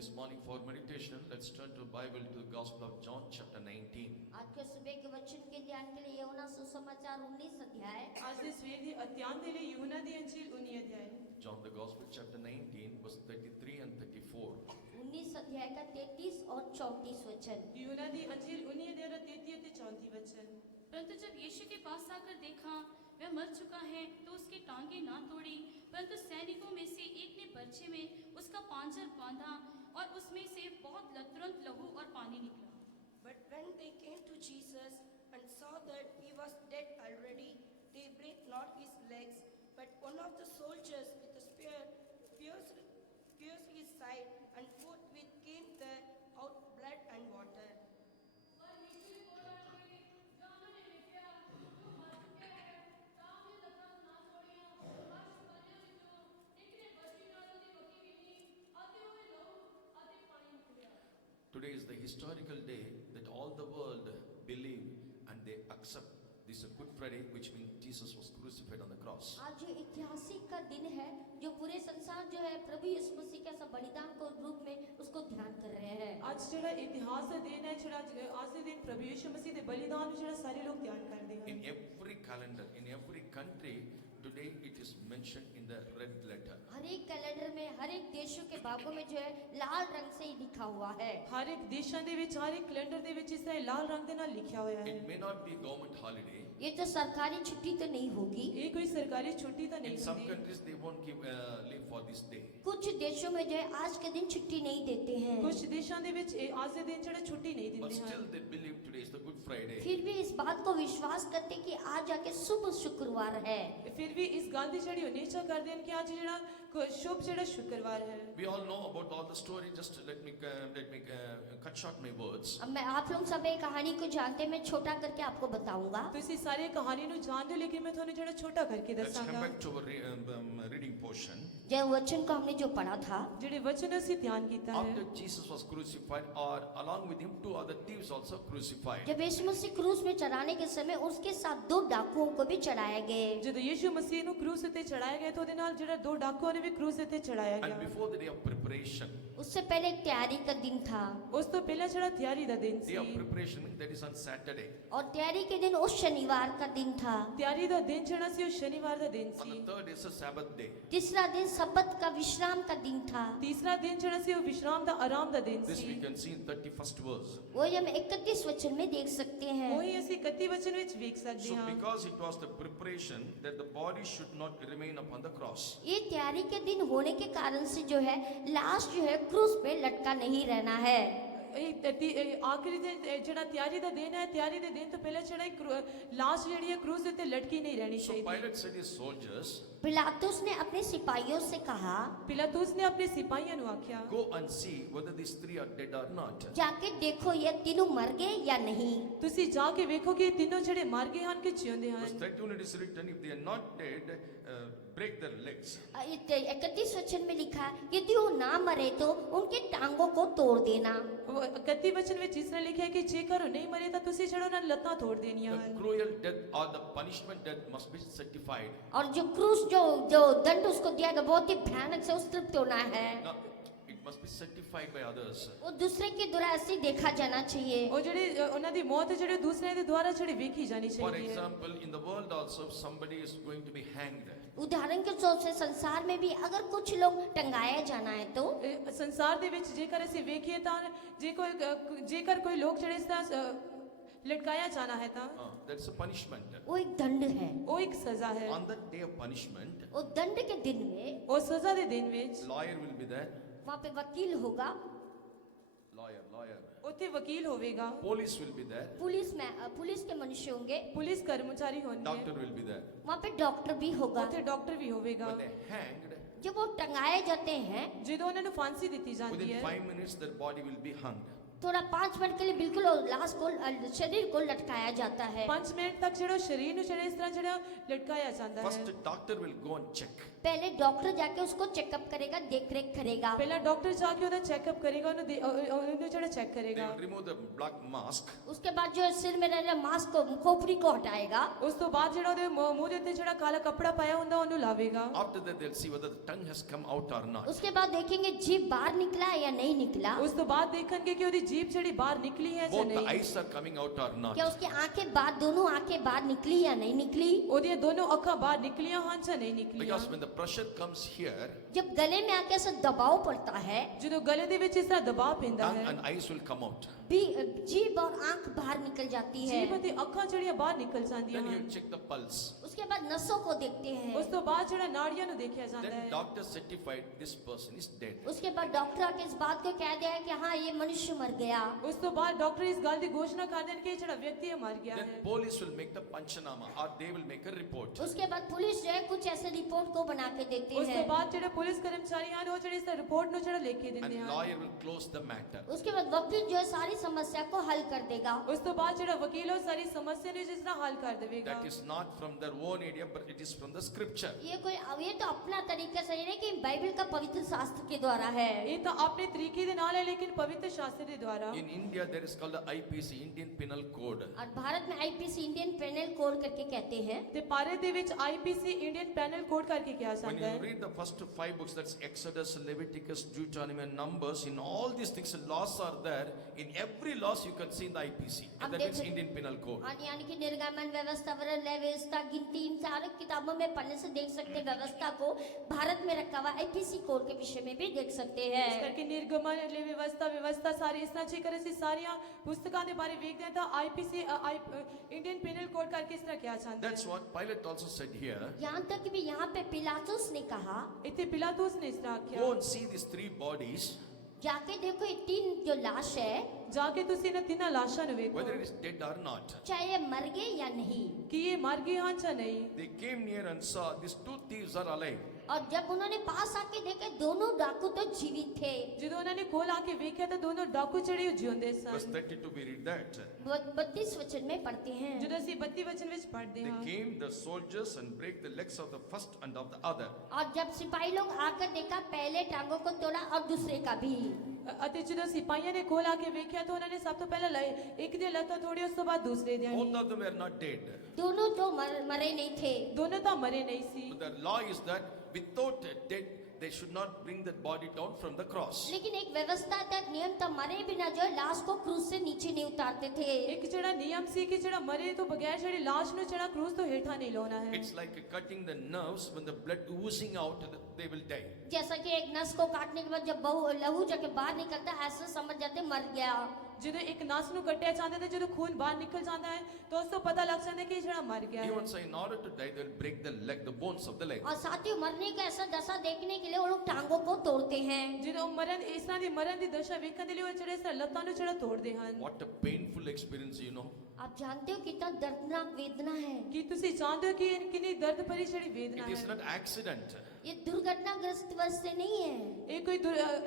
this morning for meditation, let's turn to Bible to the Gospel of John chapter 19. आज के सुबह के वचन के ध्यान के लिए यूहन्ना सुसमाचार 19 अध्याय। आज ਦੇ ਸਵੇਰ ਦੀ ਅਧਿਆਨ ਦੇ ਲਈ ਯੂਹੰਨਾ ਦੀ ਅੰਜੀਲ 19 ਅਧਿਆय। John the Gospel chapter 19 verse 33 and 34. 19 अध्याय का 33 और 34 वचन। ਯੂਹੰਨਾ ਦੀ ਅੰਜੀਲ 19 ਅਧਿਆय ਦਾ 33 ਅਤੇ 34 वचन। परंतु जब यीशु के पास आकर देखा वह मर चुका है तो उसकी टांगें ना तोड़ी, परंतु सैनिकों में से एक ने बर्छे में उसका पांजर बांधा और उसमें से बहुत तुरंत लहू और पानी निकला। But when they came to Jesus and saw that he was dead already, they brake not his legs, but one of the soldiers with a spear pierced his side, and forthwith came there out blood and water. Today is the historical day that all the world believe and they accept. This is a Good Friday, which means Jesus was crucified on the cross. आज ये ऐतिहासिक का दिन है जो पूरे संसार जो है प्रभु यीशु मसीह के सब बलिदान को रूप में उसको ध्यान कर रहे हैं। ਅੱਜ ਜਿਹੜਾ ਇਤਿਹਾਸ ਦਾ ਦਿਨ ਹੈ, ਜਿਹੜਾ ਅੱਜ ਦੇ ਦਿਨ ਪ੍ਰਭੂ ਯਿਸੂ ਮਸੀਹ ਦੇ ਬਲੀਦਾਨ ਨੂੰ ਜਿਹੜਾ ਸਾਰੇ ਲੋਕ ਧਿਆਨ ਕਰਦੇ ਹਨ। In every calendar, in every country, today it is mentioned in the red letter. हर एक कैलेंडर में हर एक देशों के भागों में जो है लाल रंग से ही लिखा हुआ है। ਹਰ ਇੱਕ ਦੇਸ਼ਾਂ ਦੇ ਵਿੱਚ ਹਰ ਇੱਕ ਕੈਲੰਡਰ ਦੇ ਵਿੱਚ ਇਸ ਤਰ੍ਹਾਂ ਲਾਲ ਰੰਗ ਦੇ ਨਾਲ ਲਿਖਿਆ ਹੋਇਆ ਹੈ। It may not be government holiday. ये तो सरकारी छुट्टी तो नहीं होगी। ਇਹ ਕੋਈ ਸਰਕਾਰੀ ਛੁੱਟੀ ਤਾਂ In ਨਹੀਂ some ਹੁੰਦੀ। countries they won't give leave for this day. कुछ देशों में जो है आज के दिन छुट्टी नहीं देते हैं। ਕੁਝ ਦੇਸ਼ਾਂ ਦੇ ਵਿੱਚ ਇਹ ਅੱਜ ਦੇ ਦਿਨ ਜਿਹੜਾ ਛੁੱਟੀ ਨਹੀਂ But ਦਿੰਦੇ still ਹਨ। they believe today is the Good Friday. फिर भी इस बात को विश्वास करते कि आज जाके शुभ शुक्रवार है। ਫਿਰ ਵੀ ਇਸ ਗੱਲ ਦੀ ਜਿਹੜੀ ਉਹ ਨਿਸ਼ਚਾ ਕਰਦੇ ਹਨ ਕਿ ਅੱਜ ਜਿਹੜਾ ਸ਼ੁਭ ਜਿਹੜਾ ਸ਼ੁੱਕਰਵਾਰ ਹੈ। We all know about all the story. Just let me cut short my words. अब मैं आप लोग सब एक कहानी को जानते हैं, मैं छोटा करके आपको बताऊंगा। ਤੁਸੀਂ ਸਾਰੇ ਕਹਾਣੀ ਨੂੰ ਜਾਣਦੇ ਹੋ, ਲੇਕਿਨ ਮੈਂ ਤੁਹਾਨੂੰ ਜਿਹੜਾ ਛੋਟਾ ਕਰਕੇ Let's come ਦੱਸਾਂਗਾ। back to our reading portion. जब वचन को हमने जो पढ़ा था, ਜਿਹੜੇ ਵਚਨ ਅਸੀਂ ਧਿਆਨ ਕੀਤਾ After ਹੈ। Jesus was crucified, or along with him, two other thieves also crucified. जब यीशु मसीह क्रूस में चढ़ाने के समय उसके साथ दो डाकुओं को भी चढ़ाया गए। ਜਦੋਂ ਯਿਸੂ ਮਸੀਹ ਨੂੰ ਕ੍ਰੂਸ ਉੱਤੇ ਚੜਾਇਆ ਗਿਆ ਤਾਂ ਉਹਦੇ ਨਾਲ ਜਿਹੜਾ ਦੋ ਡਾਕੂਆਂ ਨੇ ਵੀ ਕ੍ਰੂਸ ਉੱਤੇ ਚੜਾਇਆ And ਗਿਆ। before the day of preparation, उससे पहले एक तैयारी का दिन था, ਉਸ ਤੋਂ ਪਹਿਲਾਂ ਜਿਹੜਾ ਤਿਆਰੀ ਦਾ ਦਿਨ day of C. preparation means that is on Saturday. और तैयारी के दिन उस शनिवार का दिन था। ਤਿਆਰੀ ਦਾ ਦਿਨ ਜਿਹੜਾ ਸੀ ਉਹ ਸ਼ਨੀਵਾਰ ਦਾ ਦਿਨ On the C. third is a Sabbath day. तीसरा दिन सब्बत का विश्राम का दिन था। ਤੀਸਰਾ ਦਿਨ ਜਿਹੜਾ ਸੀ ਉਹ ਵਿਸ਼ਰਾਮ ਦਾ ਆਰਾਮ ਦਾ ਦਿਨ This we C. can see in 31st verse. वो हम 31 वचन में देख सकते हैं। ਉਹੀ ਅਸੀਂ 31 ਵਚਨ ਵਿੱਚ ਵੇਖ ਸਕਦੇ So ਹਾਂ। because it was the preparation that the body should not remain upon the cross. ये तैयारी के दिन होने के कारण से जो है लाश जो है क्रूस पे लटका नहीं रहना है। ਇਹ ਆਖਰੀ ਦਿਨ ਜਿਹੜਾ ਤਿਆਰੀ ਦਾ ਦਿਨ ਹੈ, ਤਿਆਰੀ ਦੇ ਦਿਨ ਤੋਂ ਪਹਿਲਾਂ ਜਿਹੜਾ ਲਾਸ਼ ਜਿਹੜੀ ਹੈ ਕ੍ਰੂਸ ਉੱਤੇ ਲਟਕੀ ਨਹੀਂ ਰਹਿਣੀ So ਚਾਹੀਦੀ। Pilate said his soldiers, पिलातुस ने अपने सिपाहियों से कहा, ਪਿਲਾਤੁਸ ਨੇ ਆਪਣੇ ਸਿਪਾਹੀਆਂ ਨੂੰ ਆਖਿਆ, go and see whether these three are dead or not. जाके देखो ये तीनों मर गए या नहीं। ਤੁਸੀਂ ਜਾ ਕੇ ਵੇਖੋ ਕਿ ਇਹ ਤਿੰਨੋਂ ਜਿਹੜੇ ਮਰ ਗਏ ਹਨ ਕਿ ਜਿਉਂਦੇ Verse ਹਨ। 31 it is written, if they are not dead, break their legs. 31 वचन में लिखा है, यदि वो ना मरे तो उनके टांगों को तोड़ देना। 31 वचन ਵਿੱਚ ਇਸ ਤਰ੍ਹਾਂ ਲਿਖਿਆ ਹੈ ਕਿ ਜੇਕਰ ਉਹ ਨਹੀਂ ਮਰੇ ਤਾਂ ਤੁਸੀਂ ਜਿਹੜਾ ਉਹਨਾਂ ਦੀਆਂ ਲੱਤਾਂ ਤੋੜ ਦੇਣੀਆਂ The ਹਨ। cruel death or the punishment death must be certified. और जो क्रूस जो दंड उसको दिया गया बहुत ही भयानक से उस तृप्त होना है। Now, it must be certified by others. वो दूसरे के द्वारा ऐसे देखा जाना चाहिए। ਉਹ ਜਿਹੜੇ ਉਹਨਾਂ ਦੀ ਮੌਤ ਜਿਹੜੇ ਦੂਸਰਿਆਂ ਦੇ ਦੁਆਰਾ ਜਿਹੜੀ ਵੇਖੀ ਜਾਣੀ For ਚਾਹੀਦੀ ਹੈ। example, in the world also, if somebody is going to be hanged, उदाहरण के तौर से संसार में भी अगर कुछ लोग टंगाया जाना है तो ਸੰਸਾਰ ਦੇ ਵਿੱਚ ਜੇਕਰ ਅਸੀਂ ਵੇਖੀਏ ਤਾਂ ਜੇਕਰ ਕੋਈ ਲੋਕ ਜਿਹੜੇ ਇਸ ਤਰ੍ਹਾਂ ਲਟਕਾਇਆ ਜਾਣਾ ਹੈ ਤਾਂ that's a punishment. वो एक दंड है। ਉਹ ਇੱਕ ਸਜ਼ਾ ਹੈ। On that day of punishment, वो दंड के दिन में ਉਹ ਸਜ਼ਾ ਦੇ ਦਿਨ ਵਿੱਚ lawyer will be there. वहाँ पे वकील होगा, Lawyer. ਉੱਥੇ ਵਕੀਲ ਹੋਵੇਗਾ, Police will be there. Police के मनुष्य होंगे, ਪੁਲਿਸ ਕਰਮਚਾਰੀ Doctor ਹੋਣਗੇ, will be there. वहाँ पे डॉक्टर भी होगा। ਉੱਥੇ ਡਾਕਟਰ ਵੀ ਹੋਵੇਗਾ। When they hanged, जब वो टंगाए जाते हैं ਜਦੋਂ ਉਹਨਾਂ ਨੂੰ ਫਾਂਸੀ ਦਿੱਤੀ ਜਾਂਦੀ within ਹੈ 5 minutes their body will be hung. थोड़ा 5 मिनट के लिए बिल्कुल लाश को शरीर को लटकाया जाता है। 5 ਮਿੰਟ ਤੱਕ ਜਿਹੜਾ ਸ਼ਰੀਰ ਨੂੰ ਜਿਹੜਾ ਇਸ ਤਰ੍ਹਾਂ ਜਿਹੜਾ ਲਟਕਾਇਆ ਜਾਂਦਾ First, ਹੈ। doctor will go and check. पहले डॉक्टर जाके उसको चेकअप करेगा, देख रेख करेगा। ਪਹਿਲਾਂ ਡਾਕਟਰ ਜਾ ਕੇ ਉਹਦਾ ਚੈੱਕਅਪ ਕਰੇਗਾ, ਉਹਨੂੰ ਜਿਹੜਾ ਚੈੱਕ They ਕਰੇਗਾ। will remove the black mask. उसके बाद जो है सिर में रह रहे मास्क को, खोपड़ी को हटाएगा। ਉਸ ਤੋਂ ਬਾਅਦ ਜਿਹੜਾ ਉਹਦੇ ਮੂੰਹ ਦੇ ਉੱਤੇ ਜਿਹੜਾ ਕਾਲਾ ਕੱਪੜਾ ਪਾਇਆ ਹੁੰਦਾ ਉਹਨੂੰ ਲਾਵੇਗਾ। After that, they'll see whether the tongue has come out or not. उसके बाद देखेंगे जीभ बाहर निकला है या नहीं निकला, ਉਸ ਤੋਂ ਬਾਅਦ ਦੇਖਣਗੇ ਕਿ ਉਹਦੀ ਜੀਭ ਜਿਹੜੀ ਬਾਹਰ ਨਿਕਲੀ ਹੈ ਜਾਂ Both the ਨਹੀਂ, eyes are coming out or not. क्या उसकी आंखें बाहर, दोनों आंखें बाहर निकली या नहीं निकली। ਉਹਦੀਆਂ ਦੋਨੋਂ ਅੱਖਾਂ ਬਾਹਰ ਨਿਕਲੀਆਂ ਹਨ ਜਾਂ ਨਹੀਂ ਨਿਕਲੀਆਂ। Because when the pressure comes here, जब गले में आके ऐसा दबाव पड़ता है, ਜਦੋਂ ਗਲੇ ਦੇ ਵਿੱਚ ਇਸ ਤਰ੍ਹਾਂ ਦਬਾਅ ਪੈਂਦਾ tongue ਹੈ, and eyes will come out. जीभ और आंख बाहर निकल जाती है। ਜੀਭ ਅਤੇ ਅੱਖਾਂ ਜਿਹੜੀਆਂ ਬਾਹਰ ਨਿਕਲ ਜਾਂਦੀਆਂ Then you ਹਨ। check the pulse. उसके बाद नसों को देखते हैं। ਉਸ ਤੋਂ ਬਾਅਦ ਜਿਹੜਾ ਨਾੜੀਆਂ ਨੂੰ ਦੇਖਿਆ ਜਾਂਦਾ Then ਹੈ। doctor certified this person is dead. उसके बाद डॉक्टर आके इस बात को कह दिया है कि हाँ ये मनुष्य मर गया। ਉਸ ਤੋਂ ਬਾਅਦ ਡਾਕਟਰ ਇਸ ਗੱਲ ਦੀ ਘੋਸ਼ਣਾ ਕਰ ਦੇਣ ਕਿ ਇਹ ਜਿਹੜਾ ਵਿਅਕਤੀ ਹੈ ਮਰ ਗਿਆ Then ਹੈ। police will make the panchanama or they will make a report. उसके बाद पुलिस जो है कुछ ऐसे रिपोर्ट को बना के देते ਉਸ ਤੋਂ हैं। ਬਾਅਦ ਜਿਹੜੇ ਪੁਲਿਸ ਕਰਮਚਾਰੀ ਹਨ ਉਹ ਜਿਹੜੇ ਇਸ ਰਿਪੋਰਟ ਨੂੰ ਜਿਹੜਾ ਲਿਖ ਕੇ ਦਿੰਦੇ And ਹਨ। lawyer will close the matter. उसके बाद वकील जो है सारी समस्या को हल कर देगा। ਉਸ ਤੋਂ ਬਾਅਦ ਜਿਹੜਾ ਵਕੀਲ ਉਹ ਸਾਰੀ ਸਮੱਸਿਆ ਨੂੰ ਜਿਸ ਤਰ੍ਹਾਂ ਹੱਲ ਕਰ ਦੇਵੇਗਾ। That is not from their own area, but it is from the scripture. ये तो अपना तरीका सही नहीं कि बाइबल का पवित्र शास्त्र के द्वारा है। ਇਹ ਤਾਂ ਆਪਣੇ ਤਰੀਕੇ ਦੇ ਨਾਲ ਹੈ ਲੇਕਿन ਪਵਿੱਤਰ ਸ਼ਾਸਤਰ ਦੇ ਦੁਆਰਾ। In India, there is called the IPC, Indian Penal Code. और भारत में आईपीसी इंडियन पेनल कोड करके कहते हैं। ਤੇ ਭਾਰਤ ਦੇ ਵਿੱਚ ਆਈਪੀਸੀ ਇੰਡੀਅਨ ਪੈਨਲ ਕੋਡ ਕਰਕੇ ਕਿਹਾ When ਜਾਂਦਾ you ਹੈ। read the first 5 books, that's Exodus, Leviticus, Deuteronomy, and Numbers, in all these things, the laws are there. In every laws you can see in the IPC. अब And that means देखो- Indian Penal Code. और यानी कि निर्गमन व्यवस्था, वर्ण, लय व्यवस्था, गिनती, इन सारे किताबों में पढ़ने से देख सकते हैं व्यवस्था को भारत में रखा हुआ आईपीसी कोड के विषय में भी देख सकते ਇਸ हैं। ਕਰਕੇ ਨਿਰਗਮਨ ਲਈ ਵਿਵਸਥਾ ਸਾਰੀ ਇਸ ਤਰ੍ਹਾਂ ਜੇਕਰ ਅਸੀਂ ਸਾਰੀਆਂ ਪੁਸਤਕਾਂ ਦੇ ਬਾਰੇ ਵੇਖਦੇ ਹਾਂ ਤਾਂ ਆਈਪੀਸੀ ਇੰਡੀਅਨ ਪੈਨਲ ਕੋਡ ਕਰਕੇ ਇਸ ਤਰ੍ਹਾਂ ਕਿਹਾ ਜਾਂਦਾ That's ਹੈ। what Pilate also said here. यहाँ तक कि भी यहाँ पे पिलातुस ने कहा, ਇੱਥੇ ਪਿਲਾਤੂਸ ਨੇ ਇਸ ਤਰ੍ਹਾਂ Go ਆਖਿਆ, and see these 3 bodies, जाके देखो ये 3 जो लाश है, ਜਾ ਕੇ ਤੁਸੀਂ ਇਹਨਾਂ ਤਿੰਨਾਂ ਲਾਸ਼ਾਂ ਨੂੰ ਵੇਖੋ whether it is dead or not. चाहे ये मर गए या नहीं। ਕਿ ਇਹ ਮਰ ਗਏ ਹਨ ਜਾਂ ਨਹੀਂ। They came near and saw these 2 thieves are alive. और जब उन्होंने पास आके देखे दोनों डाकू तो जीवित थे। ਜਦੋਂ ਉਹਨਾਂ ਨੇ ਕੋਲ ਆ ਕੇ ਵੇਖਿਆ ਤਾਂ ਦੋਨੋਂ ਡਾਕੂ ਜਿਹੜੇ ਉਹ ਜਿਉਂਦੇ Verse son. 32 we read that. 32 वचन में पढ़ते हैं। ਜਦੋਂ ਅਸੀਂ 32 ਵਚਨ ਵਿੱਚ ਪੜ੍ਹਦੇ They ਹਾਂ, came, the soldiers, and break the legs of the first and of the other. और जब सिपाही लोग आकर देखा, पहले टांगों को तोड़ा और दूसरे का भी। ਅਤੇ ਜਦੋਂ ਸਿਪਾਹੀਆਂ ਨੇ ਕੋਲ ਆ ਕੇ ਵੇਖਿਆ ਤਾਂ ਉਹਨਾਂ ਨੇ ਸਭ ਤੋਂ ਪਹਿਲਾਂ ਇੱਕ ਦੀਆਂ ਲੱਤਾਂ ਤੋੜੀ, ਉਸ ਤੋਂ ਬਾਅਦ ਦੂਸਰੇ ਦੀਆਂ Both we. of them were not dead. दोनों तो मरे नहीं थे। ਦੋਨੋਂ ਤਾਂ ਮਰੇ ਨਹੀਂ ਸੀ। But the law is that without a dead, they should not bring that body down from the cross. लेकिन एक व्यवस्था तक नियम था, मरे बिना जो है लाश को क्रूज से नीचे नहीं उतारते थे। ਇੱਕ ਜਿਹੜਾ ਨਿਯਮ ਸੀ ਕਿ ਜਿਹੜਾ ਮਰੇ ਤੋਂ ਬਗੈਰ ਜਿਹੜੀ ਲਾਸ਼ ਨੂੰ ਜਿਹੜਾ ਕਰੂਸ ਤੋਂ ਹੇਠਾਂ ਨਹੀਂ ਲਾਉਣਾ ਹੈ। It's like cutting the nerves. When the blood oozing out, they will die. जैसा कि एक नस को काटने के बाद जब लहू जाके बाहर निकलता है, ऐसा समझ जाते मर गया। ਜਦੋਂ ਇੱਕ ਨਸ ਨੂੰ ਕੱਟਿਆ ਜਾਂਦਾ ਤੇ ਜਦੋਂ ਖੂਨ ਬਾਹਰ ਨਿਕਲ ਜਾਂਦਾ ਹੈ ਤਾਂ ਉਸ ਤੋਂ ਪਤਾ ਲੱਗ ਜਾਂਦਾ ਕਿ ਇਹ ਜਿਹੜਾ ਮਰ ਗਿਆ ਹੈ। Even so, in order to die, they will break the leg, the bones of the leg. और साथ ही मरने का ऐसा दशा देखने के लिए वो लोग टांगों को तोड़ते हैं। ਜਦੋਂ ਮਰਨ ਇਸ ਤਰ੍ਹਾਂ ਦੀ ਮਰਨ ਦੀ ਦਸ਼ਾ ਵੇਖਣ ਦੇ ਲਈ ਉਹ ਜਿਹੜੇ ਇਸ ਤਰ੍ਹਾਂ ਲੱਤਾਂ ਨੂੰ ਜਿਹੜਾ ਤੋੜਦੇ ਹਨ। What a painful experience, you know. आप जानते हो कितना दर्दनाक वेदना है। ਕੀ ਤੁਸੀਂ ਜਾਣਦੇ ਹੋ ਕਿ ਇਹ ਕਿੰਨੀ ਦਰਦ ਭਰੀ ਜਿਹੜੀ ਵੇਦਨਾ It is ਹੈ। not accident. ये दुर्घटनाग्रस्त वर्ष से नहीं है। ਇਹ ਕੋਈ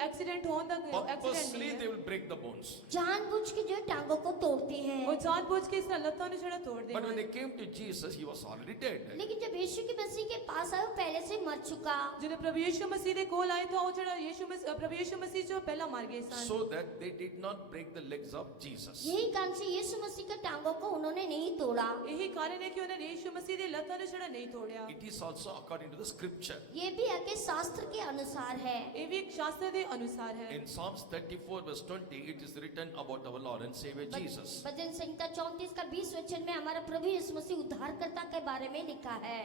ਐਕਸੀਡੈਂਟ ਹੋਣ ਦਾ ਐਕਸੀਡੈਂਟ Purposely, ਨਹੀਂ they ਹੈ। will break the bones. जानबूझ के जो टांगों को तोड़ते हैं। ਉਹ ਜਾਣਬੁੱਝ ਕੇ ਇਸ ਤਰ੍ਹਾਂ ਲੱਤਾਂ ਨੂੰ ਜਿਹੜਾ ਤੋੜਦੇ But when ਹਨ। they came to Jesus, he was already dead. लेकिन जब यीशु के मसीह के पास आए, वो पहले से मर चुका। ਜਦੋਂ ਪ੍ਰਭੂ ਯੀਸ਼ੂ ਮਸੀਹ ਦੇ ਕੋਲ ਆਏ ਤਾਂ ਉਹ ਜਿਹੜਾ ਪ੍ਰਭੂ ਯੀਸ਼ੂ ਮਸੀਹ ਜੋ ਪਹਿਲਾਂ ਮਰ ਗਏ ਸਨ। So that they did not break the legs of Jesus. यही कारण से यीशु मसीह के टांगों को उन्होंने नहीं तोड़ा। ਇਹੀ ਕਾਰਨ ਹੈ ਕਿ ਉਹਨਾਂ ਨੇ ਯੀਸ਼ੂ ਮਸੀਹ ਦੀ ਲੱਤਾਂ ਨੂੰ ਜਿਹੜਾ ਨਹੀਂ ਤੋੜਿਆ। It is also according to the scripture. ये भी है कि शास्त्र के अनुसार है। ਇਹ ਵੀ ਇੱਕ ਸ਼ਾਸਤਰ ਦੇ ਅਨੁਸਾਰ ਹੈ। In Psalms 34 verse 20, it is written about our Lord and Savior Jesus. भजन संहिता 34 का 20 वचन में हमारा प्रभु यीशु मसीह उद्धारकर्ता के बारे में लिखा है।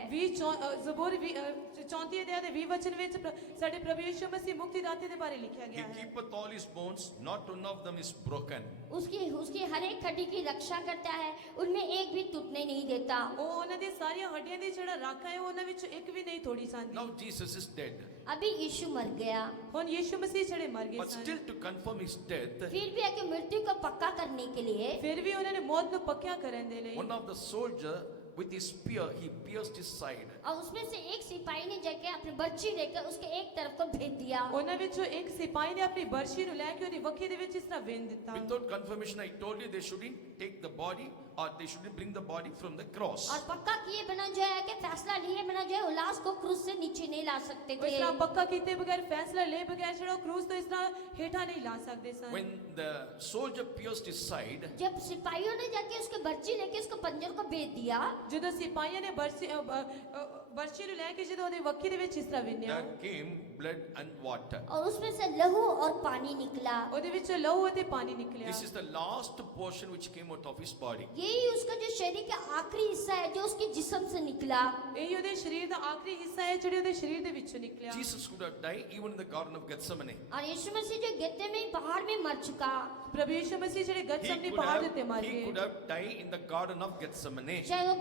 ਜ਼ਬੂਰ 34 ਅਧਿਆय ਦੇ 20 ਵਚਨ ਵਿੱਚ ਸਾਡੇ ਪ੍ਰਭੂ ਯੀਸ਼ੂ ਮਸੀਹ ਮੁਕਤੀਦਾਤੇ ਦੇ ਬਾਰੇ ਲਿਖਿਆ He ਗਿਆ ਹੈ। keepeth all his bones, not one of them is broken. उसकी हर एक हड्डी की रक्षा करता है, उनमें एक भी टूटने नहीं देता। ਉਹ ਉਹਨਾਂ ਦੀ सारियां हड्डियां ਦੀ ਜਿਹੜਾ ਰਾਖਾ ਹੈ ਉਹਨਾਂ ਵਿੱਚੋਂ ਇੱਕ ਵੀ ਨਹੀਂ ਤੋੜੀ ਜਾਂਦੀ। Now Jesus is dead. अभी यीशु मर गया, ਹੁਣ ਯੀਸ਼ੂ ਮਸੀਹ ਜਿਹੜੇ ਮਰ ਗਏ But son, still to confirm his death, फिर भी है कि मृत्यु को पक्का करने के लिए ਫਿਰ ਵੀ ਉਹਨਾਂ ਨੇ ਮੌਤ ਨੂੰ ਪੱਕਿਆ ਕਰਨ ਦੇ ਲਈ one of the soldier with his spear, he pierced his side. और उसमें से एक सिपाही ने जाके अपनी बर्छी लेकर उसके एक तरफ को भेज दिया। ਉਹਨਾਂ ਵਿੱਚੋਂ ਇੱਕ ਸਿਪਾਹੀ ਨੇ ਆਪਣੀ ਬਰਸ਼ੀ ਨੂੰ ਲੈ ਕੇ ਉਹਦੀ ਵੱਖੀ ਦੇ ਵਿੱਚ ਇਸ ਤਰ੍ਹਾਂ ਵਿੰਨ ਦਿੱਤਾ। Without confirmation, I told you they shouldn't take the body or they shouldn't bring the body from the cross. और पक्का किए बिना जो है कि फैसला लिए बिना जो है वो लाश को क्रूस से नीचे नहीं ला सकते ਉਹ ਇਸ थे। ਤਰ੍ਹਾਂ ਪੱਕਾ ਕੀਤੇ ਬਗੈਰ ਫੈਸਲਾ ਲਏ ਬਗੈਰ ਜਿਹੜਾ ਉਹ ਕਰੂਸ ਤੋਂ ਇਸ ਤਰ੍ਹਾਂ ਹੇਠਾਂ ਨਹੀਂ ਲਾ ਸਕਦੇ ਸਨ। When the soldier pierced his side, जब सिपाहियों ने जाके उसके बर्छी लेके उसको पंजर को भेज दिया, ਜਦੋਂ ਸਿਪਾਹੀਆਂ ਨੇ ਬਰਸ਼ੀ ਨੂੰ ਲੈ ਕੇ ਜਦੋਂ ਉਹਦੀ ਵੱਖੀ ਦੇ ਵਿੱਚ ਇਸ ਤਰ੍ਹਾਂ ਵਿੰਨਿਆ, there came blood and water. और उसमें से लहू और पानी निकला। ਉਹਦੇ ਵਿੱਚੋਂ ਲਹੂ ਅਤੇ ਪਾਣੀ ਨਿਕਲਿਆ। This is the last portion which came out of his body. यही उसका जो शरीर का आखिरी हिस्सा है जो उसके जिस्म से निकला। ਇਹੀ ਉਹਦੇ ਸਰੀਰ ਦਾ ਆਖਰੀ ਹਿੱਸਾ ਹੈ ਜਿਹੜੀ ਉਹਦੇ ਸਰੀਰ ਦੇ ਵਿੱਚੋਂ ਨਿਕਲਿਆ। Jesus could have died even in the Garden of Gethsemane. और यीशु मसीह जो गेत्सेमनी पहाड़ में मर चुका, ਪ੍ਰਭੂ ਯਿਸੂ ਮਸੀਹ ਜਿਹੜੇ He ਗਤਸਮਨੀ could ਪਹਾੜ ਦੇ have, ਉੱਤੇ ਮਰ he could ਗਏ। have died in the Garden of Gethsemane. शायद वो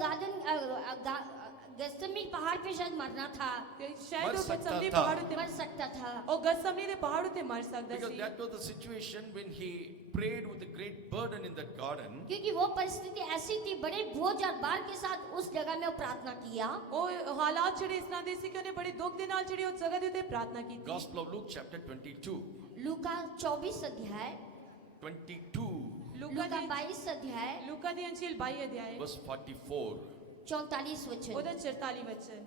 गेत्सेमनी पहाड़ पे शायद मरना था, ਸ਼ਾਇਦ ਉਹ ਸਕਦਾ ਗਤਸਮਨੀ ਥਾ। ਪਹਾੜ ਉੱਤੇ मर सकता था। ਉਹ ਗਤਸਮਨੀ ਦੇ ਪਹਾੜ ਉੱਤੇ ਮਰ ਸਕਦਾ Because C. that was the situation when he prayed with a great burden in that garden. क्योंकि वो परिस्थिति ऐसी थी, बड़े बोझ और भार के साथ उस जगह में वो प्रार्थना किया। ਉਹ ਹਾਲਾਤ ਜਿਹੜੇ ਇਸ ਤਰ੍ਹਾਂ ਦੇ ਸੀ ਕਿ ਉਹਨੇ ਬੜੇ ਦੁੱਖ ਦੇ ਨਾਲ ਜਿਹੜੀ ਉਸ ਜਗ੍ਹਾ ਦੇ ਉੱਤੇ ਪ੍ਰਾਰਥਨਾ ਕੀਤੀ। Gospel of Luke chapter 22. लूका 24 अध्याय, 22 ਲੂਕਾ लूका ਦੀ 22 अध्याय ਲੂਕਾ ਦੀ ਅੰਜੀਲ 22 ਅਧਿਆਇ verse 44. 44 वचन। ਉਹਦਾ 44 वचन।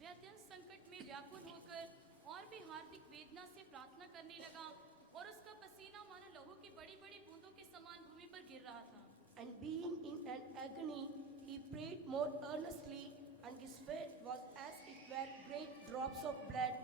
वह अत्यंत संकट में व्याकुल होकर और भी हार्दिक वेदना से प्रार्थना करने लगा और उसका पसीना मानो लहू की बड़ी बड़ी बूंदों के समान भूमि पर गिर रहा था। And being in an agony, he prayed more earnestly, and his sweat was as it were great drops of blood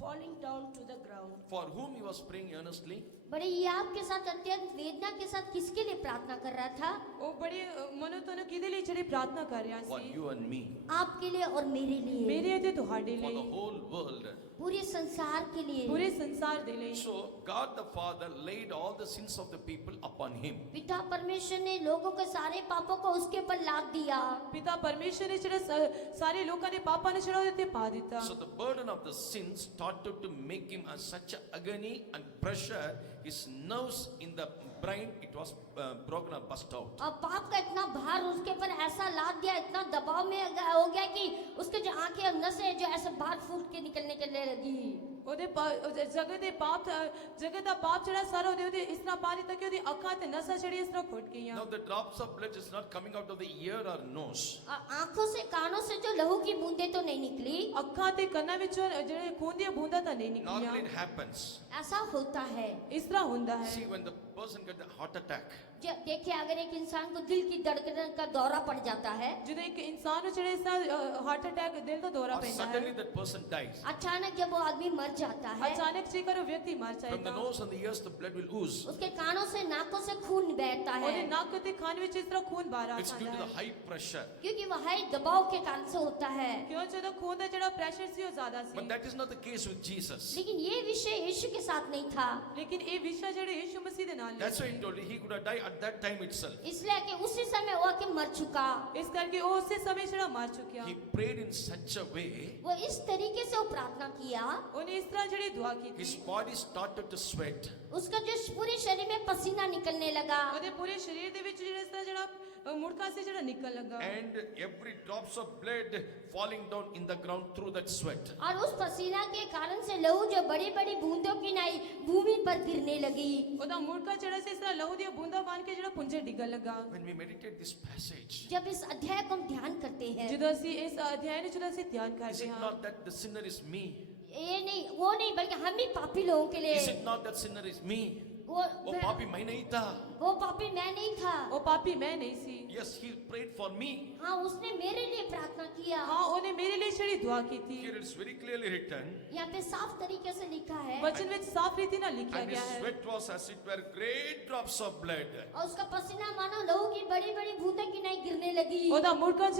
falling down to the ground. For whom he was praying earnestly? बड़े याब के साथ अत्यंत वेदना के साथ किसके लिए प्रार्थना कर रहा था? ਉਹ ਬੜੇ ਮਨੋਤਨ ਕਿਹਦੇ ਲਈ ਜਿਹੜੀ ਪ੍ਰਾਰਥਨਾ ਕਰ ਰਿਹਾ For C? you and me. आपके लिए और मेरे लिए, ਮੇਰੇ ਅਤੇ ਤੁਹਾਡੇ For the ਲਈ, whole world. पूरे संसार के लिए। ਪੂਰੇ ਸੰਸਾਰ ਦੇ ਲਈ। So God the Father laid all the sins of the people upon him. पिता परमेश्वर ने लोगों के सारे पापों को उसके ऊपर लाद दिया। ਪਿਤਾ ਪਰਮੇਸ਼ਰ ਨੇ ਜਿਹੜਾ ਸਾਰੇ ਲੋਕਾਂ ਦੇ ਪਾਪਾਂ ਨੂੰ ਜਿਹੜਾ ਉਹਦੇ ਤੇ ਪਾ ਦਿੱਤਾ। So the burden of the sin started to make him such a agony and pressure. His nerves in the brain, it was broken or burst out. और पाप का इतना भार उसके ऊपर ऐसा लाद दिया, इतना दबाव में हो गया कि उसके जो आंखें और नसें जो ऐसे बाहर फूट के निकलने के लिए लगी। ਉਹਦੇ ਜਗਤ ਦੇ ਪਾਪ ਜਗਤ ਦਾ ਪਾਪ ਜਿਹੜਾ ਸਾਰਾ ਉਹਦੇ ਇਸ ਤਰ੍ਹਾਂ ਪਾ ਦਿੱਤਾ ਕਿ ਉਹਦੀ ਅੱਖਾਂ ਤੇ ਨਸਾਂ ਜਿਹੜੀ ਇਸ ਤਰ੍ਹਾਂ ਫੁੱਟ ਗਈਆਂ। Now the drops of blood is not coming out of the ear or nose. और आंखों से कानों से जो लहू की बूंदें तो नहीं निकली। ਅੱਖਾਂ ਤੇ ਕੰਨਾਂ ਵਿੱਚੋਂ ਜਿਹੜੇ ਖੂਨ ਦੀਆਂ ਬੂੰਦਾਂ ਤਾਂ ਨਹੀਂ Normally ਨਿਕਲੀਆਂ। it happens. ऐसा होता है। ਇਸ ਤਰ੍ਹਾਂ ਹੁੰਦਾ ਹੈ। See, when the person gets a heart attack, देखिए, अगर एक इंसान को दिल की धड़कन का दौरा पड़ जाता है, ਜਦੋਂ ਇੱਕ ਇਨਸਾਨ ਨੂੰ ਜਿਹੜੇ ਇਸ ਤਰ੍ਹਾਂ ਹਾਰਟ ਅਟੈਕ ਦਿਲ ਦਾ ਦੌਰਾ or ਪੈਂਦਾ suddenly ਹੈ, that person dies, अचानक जब वो आदमी मर जाता है, ਅਚਾਨਕ ਜੇਕਰ ਉਹ ਵਿਅਕਤੀ ਮਰ from the ਜਾਏਗਾ, nose and the ears the blood will ooze. उसके कानों से नाकों से खून बहता है, ਉਹਦੇ ਨੱਕ ਤੇ ਕੰਨ ਵਿੱਚ ਇਸ ਤਰ੍ਹਾਂ ਖੂਨ ਬਾਹਰ ਆ It's due to ਜਾਂਦਾ the ਹੈ। high pressure. क्योंकि वह हाई दबाव के कारण से होता है। ਕਿਉਂ ਜਦੋਂ ਖੂਨ ਦਾ ਜਿਹੜਾ ਪ੍ਰੈਸ਼ਰ ਸੀ ਉਹ ਜ਼ਿਆਦਾ But C. that is not the case with Jesus. लेकिन ये विषय यीशु के साथ नहीं था, ਲੇਕਿਨ ਇਹ ਵਿਸ਼ਾ ਜਿਹੜੇ ਯਿਸੂ ਮਸੀਹ ਦੇ ਨਾਲ That's why ਨਹੀਂ he told you he could have died at that time itself. इसलिए कि उसी समय वो आके मर चुका। ਇਸ ਕਰਕੇ ਉਹ ਉਸੇ ਸਮੇਂ ਜਿਹੜਾ ਮਰ ਚੁੱਕਿਆ। He prayed in such a way, वो इस तरीके से वो प्रार्थना किया, ਉਹਨੇ ਇਸ ਤਰ੍ਹਾਂ ਜਿਹੜੀ ਦੁਆ ਕੀਤੀ, his body started to sweat. उसका जो पूरे शरीर में पसीना निकलने लगा, ਉਹਦੇ ਪੂਰੇ ਸਰੀਰ ਦੇ ਵਿੱਚ ਜਿਹੜਾ ਇਸ ਤਰ੍ਹਾਂ ਜਿਹੜਾ ਮੁੜਕਾ ਸੀ ਜਿਹੜਾ ਨਿਕਲ ਲੱਗਾ। And every drops of blood falling down in the ground through that sweat. और उस पसीना के कारण से लहू जो बड़ी बड़ी बूंदों की नाई भूमि पर गिरने लगी। ਉਹਦਾ ਮੁੜਕਾ ਜਿਹੜਾ ਸੀ ਇਸ ਤਰ੍ਹਾਂ ਲਹੂ ਦੀਆਂ ਬੂੰਦਾਂ ਬਣ ਕੇ ਜਿਹੜਾ ਪੁੰਜੇ ਡਿੱਗਣ ਲੱਗਾ। When we meditate this passage, जब इस अध्याय को हम ध्यान करते हैं, ਜਦੋਂ ਅਸੀਂ ਇਸ ਅਧਿਆਇ ਨੂੰ ਜਦੋਂ ਅਸੀਂ ਧਿਆਨ is ਕਰਦੇ it ਹਾਂ, not that the sinner is me? ये नहीं वो नहीं, बल्कि हम ही पापी लोगों के लिए, Is it not that sinner is me? वो Oh, papi, मैं नहीं था. वो पापी मैं नहीं था। ਉਹ ਪਾਪੀ ਮੈਂ ਨਹੀਂ ਸੀ। Yes, he prayed for me. हाँ, उसने मेरे लिए प्रार्थना किया। ਹਾਂ, ਉਹਨੇ ਮੇਰੇ ਲਈ ਜਿਹੜੀ ਦੁਆ ਕੀਤੀ। Here it's very clearly written. यहाँ पे साफ तरीके से लिखा है, ਵਚਨ ਵਿੱਚ ਸਾਫ਼ ਰੀਤੀ ਨਾਲ ਲਿਖਿਆ And ਗਿਆ his ਹੈ। sweat was as it were great drops of blood. और उसका पसीना मानो लहू की बड़ी बड़ी बूंदें की नहीं गिरने लगी। ਉਹਦਾ ਮੁੜਕਾ